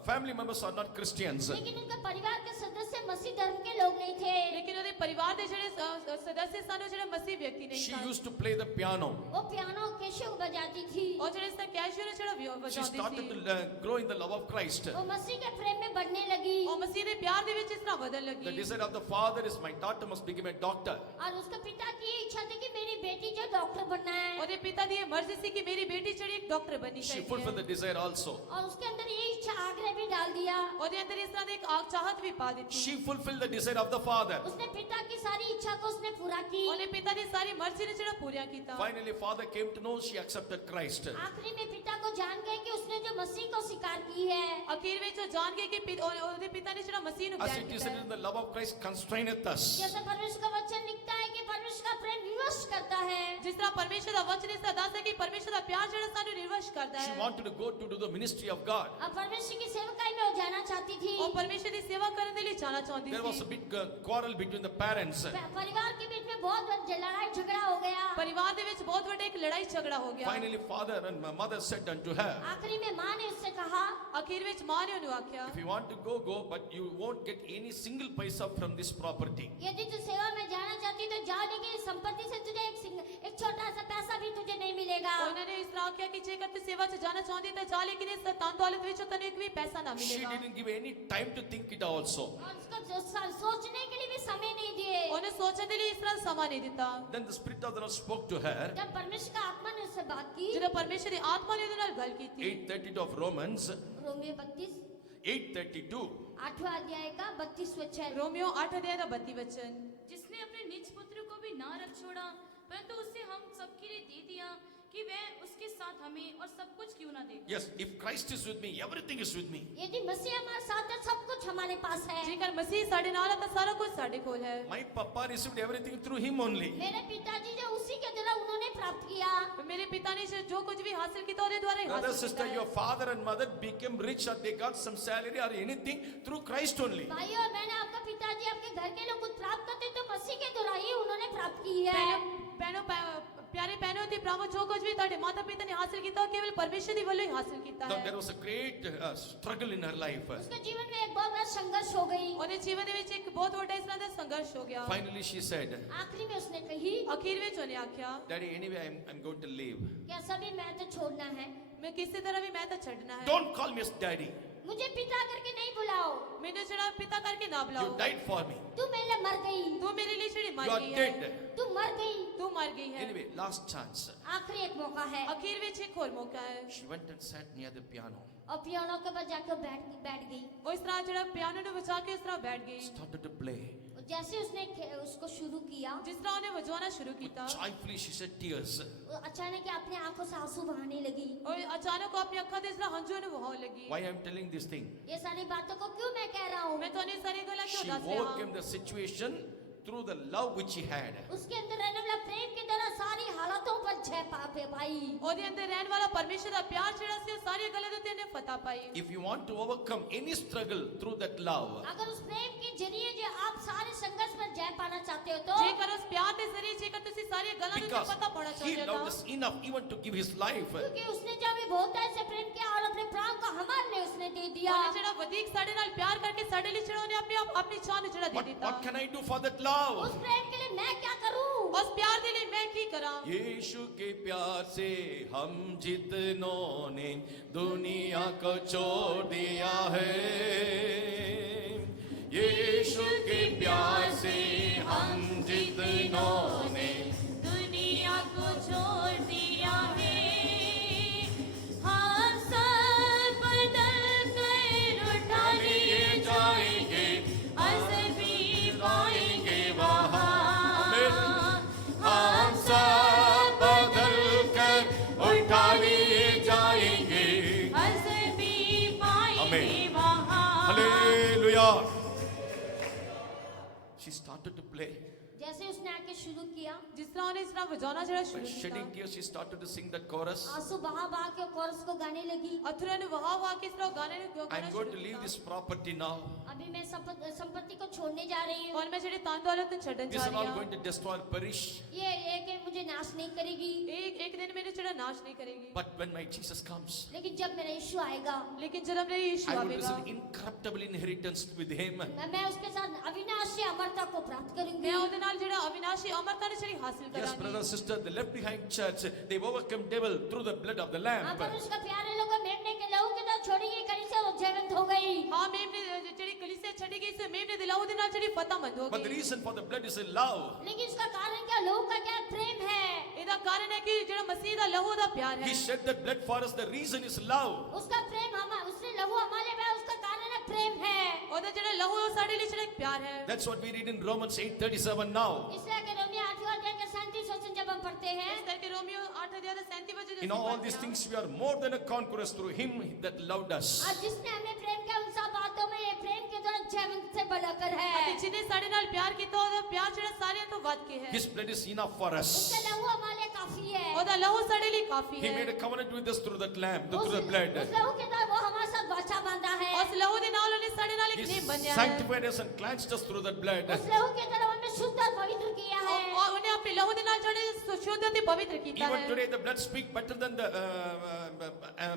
family members are not Christians. लेकिन उनके परिवार के सदस्य मसीह धर्म के लोग नहीं थे ਲੇਕਿन ਉਹਦੇ ਪਰਿਵਾਰ ਦੇ ਜਿਹੜੇ ਸਦस्य ਸਨ ਉਹ ਜਿਹੜੇ ਮਸੀਹ ਵਿਅਕਤੀ ਨਹੀਂ She ਸਨ used to play the piano. वो पियानो कैसे बजाती थी ਉਹ ਜਿਹੜੇ ਇਸ ਕੈਸ਼ੀਅਰ ਜਿਹੜਾ She ਵਜਾਉਂਦੀ started C to grow in the love of Christ. वो मसीह के प्रेम में बढ़ने लगी ਉਹ ਮਸੀਹ ਦੇ ਪਿਆਰ ਦੇ ਵਿੱਚ ਇਸ ਤਰ੍ਹਾਂ ਬਦਲਣ The ਲੱਗੀ desire of the father is my daughter must become a doctor. और उसके पिता की ये इच्छा थी कि मेरी बेटी जो डॉक्टर बनना है ਉਹਦੇ ਪਿਤਾ ਦੀ ਇਹ ਮਰਜ਼ੀ ਸੀ ਕਿ ਮੇਰੀ ਬੇਟੀ ਜਿਹੜੀ ਇੱਕ ਡਾਕਟਰ ਬਣਨੀ She ਚਾਹੀਦੀ fulfilled ਹੈ the desire also. और उसके अंदर ये इच्छा आग्रह भी डाल दिया ਉਹਦੇ ਅੰਦਰ ਇਸ ਤਰ੍ਹਾਂ ਦੀ ਇੱਕ ਚਾਹਤ ਵੀ ਪਾ ਦਿੱਤੀ She fulfilled the desire of the father. उसने पिता की सारी इच्छा को उसने पूरा की ਉਹਨੇ ਪਿਤਾ ਦੀ ਸਾਰੀ ਮਰਜ਼ੀ ਨੂੰ ਜਿਹੜਾ ਪੂਰਾ ਕੀਤਾ Finally, father came to know she accepted Christ. आखिरी में पिता को जान गए कि उसने जो मसीह को स्वीकार की है ਅਖੀਰ ਵਿੱਚ ਉਹ ਜਾਣ ਗਏ ਕਿ ਉਹਦੇ ਪਿਤਾ ਨੇ ਜਿਹੜਾ ਮਸੀਹ ਨੂੰ As ਗ੍ਰਹਿਣ it is ਕੀਤਾ written, ਹੈ the love of Christ constraineth us. जैसे परमेश्वर का वचन लिखता है कि परमेश्वर का प्रेम विवश करता है ਜਿਸ ਤਰ੍ਹਾਂ ਪਰਮੇਸ਼ਰ ਦਾ ਵਚਨ ਇਸ ਤਰ੍ਹਾਂ ਦੱਸਦਾ ਕਿ ਪਰਮੇਸ਼ਰ ਦਾ ਪਿਆਰ ਜਿਹੜਾ ਸਾਨੂੰ ਨਿਰਵਸ਼ ਕਰਦਾ She ਹੈ wanted to go to do the ministry of God. अब परमेश्वर की सेवकाई में वो जाना चाहती थी ਉਹ ਪਰਮੇਸ਼ਰ ਦੀ ਸੇਵਾ ਕਰਨ ਦੇ ਲਈ ਜਾਣਾ ਚਾਹੁੰਦੀ There was a C big quarrel between the parents. परिवार के बीच में बहुत लड़ाई झगड़ा हो गया ਪਰਿਵਾਰ ਦੇ ਵਿੱਚ ਬਹੁਤ ਵੱਡਾ ਇੱਕ ਲੜਾਈ ਝਗੜਾ ਹੋ ਗਿਆ Finally, father and mother said unto her, आखिरी में माँ ने उससे कहा ਅਖੀਰ ਵਿੱਚ ਮਾਂ ਨੇ ਉਹਨੂੰ ਆਖਿਆ if you want to go, go, but you won't get any single paisa from this property. यदि तू सेवा में जाना चाहती तो जा लेकिन इस संपत्ति से तुझे एक छोटा सा पैसा भी तुझे नहीं मिलेगा ਉਹਨਾਂ ਨੇ ਇਸ ਤਰ੍ਹਾਂ ਆਖਿਆ ਕਿ ਜੇਕਰ ਤੂੰ ਸੇਵਾ 'ਚ ਜਾਣਾ ਚਾਹੁੰਦੀ ਤਾਂ ਜਾ ਲੇਕਿਨ ਇਸ ਧਨ ਦੌਲਤ ਵਿੱਚ ਤੈਨੂੰ ਇੱਕ ਵੀ ਪੈਸਾ ਨਾ She ਮਿਲੇਗਾ didn't give any time to think it also. और उसको सोचने के लिए भी समय नहीं दिए ਉਹਨੇ ਸੋਚਣ ਦੇ ਲਈ ਇਸ ਤਰ੍ਹਾਂ ਸਮਾਂ ਨਹੀਂ ਦਿੱਤਾ Then the Spirit of the Lord spoke to her. जब परमेश्वर का आत्मा ने उससे बात की ਜਦੋਂ ਪਰਮੇਸ਼ਰ ਦੀ ਆਤਮਾ ਨੇ ਉਹਦੇ ਨਾਲ ਗੱਲ ਕੀਤੀ 8:32 of Romans, रोमियो 32 8:32. 8वां अध्याय का 32 वचन रोमियो 8 अध्याय ਦਾ 32 वचन जिसने अपने निज पुत्र को भी ना रख छोड़ा परंतु उसे हम सबके लिए दे दिया कि वह उसके साथ हमें और सब कुछ क्यों ना दे Yes, if Christ is with me, everything is with me. यदि मसीह हमारे साथ है सब कुछ हमारे पास है ਜੇਕਰ ਮਸੀਹ ਸਾਡੇ ਨਾਲ ਹੈ ਤਾਂ ਸਾਰਾ ਕੁਝ ਸਾਡੇ ਕੋਲ ਹੈ My papa received everything through him only. मेरे पिताजी जो उसी के द्वारा उन्होंने प्राप्त किया ਮੇਰੇ ਪਿਤਾ ਨੇ ਜੋ ਕੁਝ ਵੀ ਹਾਸਲ ਕੀਤਾ ਉਹਦੇ ਦੁਆਰਾ ਹੀ Brother, ਹਾਸਲ sister, ਕੀਤਾ your ਹੈ father and mother became rich or they got some salary or anything through Christ only. भाई और मैंने आपका पिताजी आपके घर के लोग कुछ प्राप्त करते तो मसीह के द्वारा ही उन्होंने प्राप्त की है ਭੈਣੋ ਪਿਆਰੇ ਭੈਣੋ ਤੇ ਭਰਾਵੋ ਜੋ ਕੁਝ ਵੀ ਤੁਹਾਡੇ ਮਾਤਾ ਪਿਤਾ ਨੇ ਹਾਸਲ ਕੀਤਾ ਉਹ ਕੇਵਲ ਪਰਮੇਸ਼ਰ ਦੀ ਵੱਲੋਂ ਹੀ ਹਾਸਲ ਕੀਤਾ Now, ਹੈ there was a great struggle in her life. उसके जीवन में एक बहुत बड़ा संघर्ष हो गई ਉਹਦੇ ਜੀਵਨ ਦੇ ਵਿੱਚ ਇੱਕ ਬਹੁਤ ਵੱਡਾ ਇਸ ਤਰ੍ਹਾਂ ਦਾ ਸੰਘਰਸ਼ ਹੋ ਗਿਆ Finally, she said, आखिरी में उसने कही ਅਖੀਰ ਵਿੱਚ ਉਹਨੇ ਆਖਿਆ Daddy, anyway, I'm going to leave. क्या सभी मैं तो छोड़ना है ਮੈਂ ਕਿਸੇ ਤਰ੍ਹਾਂ ਵੀ ਮੈਂ ਤਾਂ ਛੱਡਣਾ ਹੈ Don't call me as daddy. मुझे पिता करके नहीं बुलाओ ਮੈਨੂੰ ਜਿਹੜਾ ਪਿਤਾ ਕਰਕੇ ਨਾ You ਬੁਲਾਓ died for me. तू मेरे लिए मर गई ਤੂੰ ਮੇਰੇ ਲਈ ਜਿਹੜੀ You ਮਰ are ਗਈ ਹੈ dead. तू मर गई ਤੂੰ ਮਰ ਗਈ ਹੈ Anyway, last chance. आखिरी एक मौका है ਅਖੀਰ ਵਿੱਚ ਇੱਕ ਹੋਰ ਮੌਕਾ ਹੈ She went and sat near the piano. और पियानो के पास जाकर बैठ गई ਉਹ ਇਸ ਤਰ੍ਹਾਂ ਜਿਹੜਾ ਪਿਆਨੋ ਨੂੰ ਵਜਾ ਕੇ ਇਸ ਤਰ੍ਹਾਂ ਬੈਠ ਗਈ Started to play. और जैसे उसने उसको शुरू किया ਜਿਸ ਤਰ੍ਹਾਂ ਉਹਨੇ ਵਜਾਉਣਾ ਸ਼ੁਰੂ ਕੀਤਾ Joyfully, she said tears. वो अचानक ही अपने आंखों से आंसू बहाने लगी ਉਹ ਅਚਾਨਕ ਉਹ ਆਪਣੀ ਅੱਖਾਂ ਦੇ ਇਸ ਤਰ੍ਹਾਂ ਹੰਝੂ ਨੂੰ ਵਹਾਉਣ ਲੱਗੀ Why I'm telling this thing? ये सारी बातों को क्यों मैं कह रहा हूँ ਮੈਂ ਤੁਹਾਨੂੰ ਇਹ ਸਾਰੀਆਂ ਗੱਲਾਂ ਕਿਉਂ She ਦੱਸ ਰਿਹਾ overcame ਹਾਂ the situation through the love which he had. उसके अंदर रहने वाला प्रेम की तरह सारी हालातों पर जय पापे भाई ਉਹਦੇ ਅੰਦਰ ਰਹਿਣ ਵਾਲਾ ਪਰਮੇਸ਼ਰ ਦਾ ਪਿਆਰ ਜਿਹੜਾ ਸੀ ਉਹ ਸਾਰੀਆਂ ਗੱਲਾਂ ਦੇ ਉੱਤੇ ਉਹਨੇ ਫਤਹ ਪਾਈ If you want to overcome any struggle through that love, अगर उस प्रेम के जरिए जो आप सारे संघर्ष पर जय पाना चाहते हो तो ਜੇਕਰ ਉਸ ਪਿਆਰ ਦੇ ਜ਼ਰੀਏ ਜੇਕਰ ਤੁਸੀਂ ਸਾਰੀਆਂ ਗੱਲਾਂ ਦੇ ਉੱਤੇ because ਫਤਹ ਪਾਉਣਾ he ਚਾਹੁੰਦੇ loved ਹੋ us enough even to give his life. क्योंकि उसने जब हमें बहुत ऐसे प्रेम किया और अपने प्राण को हमारे लिए उसने दे दिया ਉਹਨੇ ਜਿਹੜਾ ਵਧੇਕ ਸਾਡੇ ਨਾਲ ਪਿਆਰ ਕਰਕੇ ਸਾਡੇ ਲਈ ਜਿਹੜਾ ਉਹਨੇ ਆਪਣੀ ਜਾਨ ਨੂੰ ਜਿਹੜਾ ਦੇ What ਦਿੱਤਾ can I do for that love? उस प्रेम के लिए मैं क्या करूं ਉਸ ਪਿਆਰ ਦੇ ਲਈ ਮੈਂ ਕੀ ਕਰਾਂ यीशु के प्यार से हम जितनों ने दुनिया को छोड़ दिया है यीशु के प्यार से हम जितनों ने दुनिया को छोड़ दिया है हाँ सब बदल कर उठा लिए जाएंगे असर भी पाएंगे वहाँ हम सब बदल कर उठा लिए जाएंगे असर भी पाएंगे Amen. वहाँ Hallelujah. She started to play. जैसे जैसे उसने आके शुरू किया, जिस तरह उन्हें इस तरह बजाना जरा By शुरू shedding किया, tears, she started to sing that chorus. आंसू बहा बहा के कोरस को गाने लगी। अथुरा ने वहां वहां के इस तरह गाने गाना I'm शुरू going to leave किया। this property now. अभी मैं संपत्ति को छोड़ने जा रही हूँ। और मैं जेडी तान दौलत ने छड़न This जा is रही all हूँ। going to destroy or perish. ये एक मुझे नाश नहीं करेगी, एक दिन मेरे चढ़ा नाश नहीं करेगी, But when my Jesus comes, लेकिन जब मेरा यीशु आएगा, लेकिन जब मेरे यीशु I will आएगा, receive incorruptible inheritance with him. मैं उसके साथ अविनाशी अमरता को प्राप्त करूंगी। मैं ਉਹਦੇ ਨਾਲ ਜਿਹੜਾ ਅਵਿਨਾਸ਼ੀ ਅਮਰਤਾ ਨੇ ਜਿਹੜੀ ਹਾਸਿਲ Yes, ਕਰਾਂਗੀ। brother, sister, the left behind church, they've overcome devil through the blood of the हाँ, lamb. पर उसका प्यारे लोगों मेमने के लहू के साथ छोड़ी गई कड़ी से वो जीवंत हो गई। ਹਾਂ ਮੇਮ ਨੇ ਜਿਹੜੀ ਕਲੀਸਿया ਛੱਡੀ ਗਈ ਸੀ ਮੇਮ ਨੇ ਦਿਲਾਉ ਦੇ ਨਾਲ ਜਿਹੜੀ ਫਤਿਹਮੰਦ ਹੋ But the ਗਈ। reason for the blood is a love. लेकिन इसका कारण क्या, लहू का क्या, प्रेम है। ਇਹਦਾ ਕਾਰਨ ਹੈ ਕਿ ਜਿਹੜਾ ਮਸੀਹ ਦਾ ਲਹੂ ਦਾ ਪਿਆਰ ਹੈ। He shed that blood for us. The reason is love. उसका प्रेम उसने लहू हमारे में, उसका कारण है प्रेम है। ਉਹਦਾ ਜਿਹੜਾ ਲਹੂ ਹੈ ਉਹ ਸਾਡੇ ਲਈ ਜਿਹੜਾ ਇੱਕ ਪਿਆਰ ਹੈ। That's what we read in Romans 8:37 now. इसलिए कि रोमियो 8वां अध्याय के 37 वचन जब हम पढ़ते हैं, ਇਸ ਕਰਕੇ रोमियो 8 अध्याय 37 वचन In all these things we are more than a conquerors through him that loved us. आज जिसने हमें प्रेम किया उन सब बातों में ये प्रेम के द्वारा जीवंत से बढ़कर है। ਅਤੇ ਜਿਹਨੇ ਸਾਡੇ ਨਾਲ ਪਿਆਰ ਕੀਤਾ ਉਹਦਾ ਪਿਆਰ ਜਿਹੜਾ ਸਾਰਿਆਂ ਤੋਂ ਵੱਧ ਕੇ ਹੈ। His blood is enough for us. उसका लहू हमारे लिए काफी है। ਉਹਦਾ ਲਹੂ ਸਾਡੇ ਲਈ ਕਾਫੀ He made ਹੈ। a covenant with us through that lamb, through the blood. उस लहू के द्वारा वो हमारे साथ वाचा बांधा है। ਉਸ ਲਹੂ ਦੇ ਨਾਲ ਉਹਨੇ ਸਾਡੇ ਨਾਲ ਇੱਕ He ਨਿयम ਬੰਨਿਆ ਹੈ। sanctified us and cleansed us through that blood. उस लहू के द्वारा हमें शुद्ध और पवित्र किया है। और ਉਹਨੇ ਆਪਣੇ ਲਹੂ ਦੇ ਨਾਲ ਜਿਹੜੇ ਸ਼ੁੱਧ ਅਤੇ ਪਵਿੱਤਰ ਕੀਤਾ Even ਹੈ। today the blood speaks better than the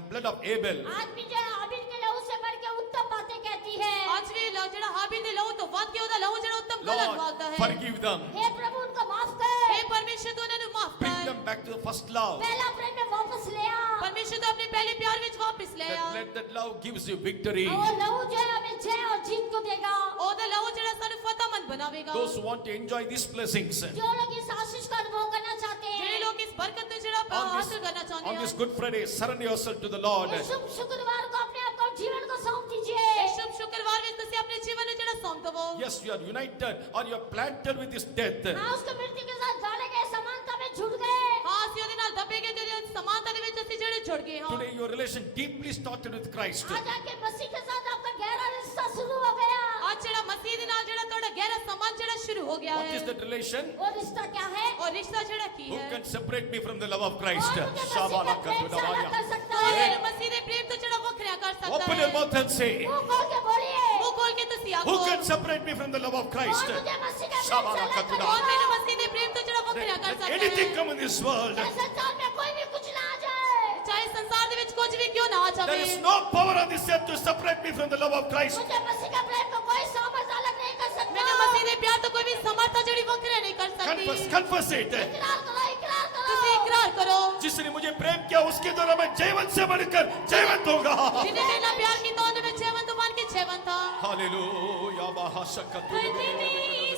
blood of Abel. आज भी जो है हाबिल के लहू से बढ़ के उत्तम बातें कहती है। ਅੱਜ ਵੀ ਜਿਹੜਾ ਹਾਬੀਲ ਦੇ ਲਹੂ ਤੋਂ ਵੱਧ ਕੇ ਉਹਦਾ ਲਹੂ ਜਿਹੜਾ ਉੱਤਮ ਕਲਰ Lord, ਵਾਗਦਾ ਹੈ। forgive them. हे प्रभु उनको माफ कर, हे परमेश्वर तू ਉਹਨਾਂ ਨੂੰ ਮਾਫ Bring ਕਰ। them back to the first love. पहला प्रेम में वापस ले आ। परमेश्वर तू अपने पहले प्यार ਵਿੱਚ ਵਾਪਸ ਲੈ That ਆ। blood, that love gives you victory. और वो लहू जो है हमें जय और जीत को देगा। ਉਹਦਾ ਲਹੂ ਜਿਹੜਾ ਸਾਨੂੰ ਫਤਿਹਮੰਦ ਬਣਾਵੇਗਾ। Those who want to enjoy these blessings जो लोग इस आशीष का अनुभव करना चाहते ਜਿਹੜੇ हैं, ਲੋਕ ਇਸ ਬਰਕਤ ਨੂੰ ਜਿਹੜਾ ਹਾਸਲ ਕਰਨਾ ਚਾਹੁੰਦੇ on this ਹਨ, Good Friday, surrender yourself to the Lord. इस शुभ शुक्रवार को अपने आप को जीवन को सौंप दीजिए। ਇਸ ਸ਼ੁਭ ਸ਼ੁੱਕਰਵਾਰ ਵਿੱਚ ਤੁਸੀਂ ਆਪਣੇ ਜੀਵਨ ਨੂੰ ਜਿਹੜਾ ਸੌਂਪ ਦਵੋ। Yes, you are united or you are planted with his death. हाँ, उसको मृत्यु के साथ गाड़े गए, समानता में जुड़ गए। ਹਾਂ ਅਸੀਂ ਉਹਦੇ ਨਾਲ ਦੱਬੇ ਗਏ ਤੇ ਸਮਾਨਤਾ ਦੇ ਵਿੱਚ ਅਸੀਂ ਜਿਹੜੇ ਜੁੜ ਗਏ ਹਾਂ। Today your relation deeply started with Christ. आज आके मसीह के साथ आपका गहरा रिश्ता शुरू हो गया। ਅੱਜ ਜਿਹੜਾ ਮਸੀਹ ਦੇ ਨਾਲ ਜਿਹੜਾ ਤੁਹਾਡਾ ਗਹਿਰਾ ਸੰਬੰਧ ਜਿਹੜਾ ਸ਼ੁਰੂ ਹੋ ਗਿਆ What ਹੈ। is that relation? वो रिश्ता क्या है? और रिश्ता ਜਿਹੜਾ ਕੀ Who ਹੈ? can separate me from the love of Christ? और मुझे मसीह का प्रेम से अलग कर सकता और है। मेरे मसीह ਦੇ ਪ੍ਰੇਮ ਤੋਂ ਜਿਹੜਾ ਵੱਖਰਾ ਕਰ ਸਕਦਾ Open ਹੈ। your mouth and say, मुंह खोल के बोलिए, ਮੂੰਹ ਖੋਲ ਕੇ ਤੁਸੀਂ ਆਖੋ। who can separate me from the love of Christ? और मुझे मसीह का प्रेम से अलग कर Shabalakatuda. और मेरे सकता है। मसीह ਦੇ ਪ੍ਰੇਮ ਤੋਂ ਜਿਹੜਾ ਵੱਖਰਾ ਕਰ Let ਸਕਦਾ anything ਹੈ। come in this world. चाहे संसार में कोई भी कुछ ना आ जाए, ਚਾਹੇ ਸੰਸਾਰ ਦੇ ਵਿੱਚ ਕੁਝ ਵੀ ਕਿਉਂ ਨਾ ਆ There ਜਾਵੇ, is no power on this earth to separate me from the love of Christ. मुझे मसीह का प्रेम को कोई सामर्थ अलग नहीं कर ਮੈਨੂੰ सकता। ਮਸੀਹ ਦੇ ਪਿਆਰ ਤੋਂ ਕੋਈ ਵੀ ਸਮਰੱਥਾ ਜਿਹੜੀ ਵੱਖਰਾ ਨਹੀਂ ਕਰ Confess, ਸਕਦੀ। confess it. इकरार करो, इकरार ਤੁਸੀਂ करो। इकरार करो। जिसने मुझे प्रेम किया उसके द्वारा मैं जीवन से बढ़कर जीवंत होगा. जिन्हें मेरे ਨਾਲ प्यार ਕੀਤਾ ਉਹਨੇ ਮੈਂ ਜੀਵਨ ਤੋਂ ਬਣ ਕੇ ਜੀਵਨ था। Hallelujah. Bahashakatu. पृथ्वी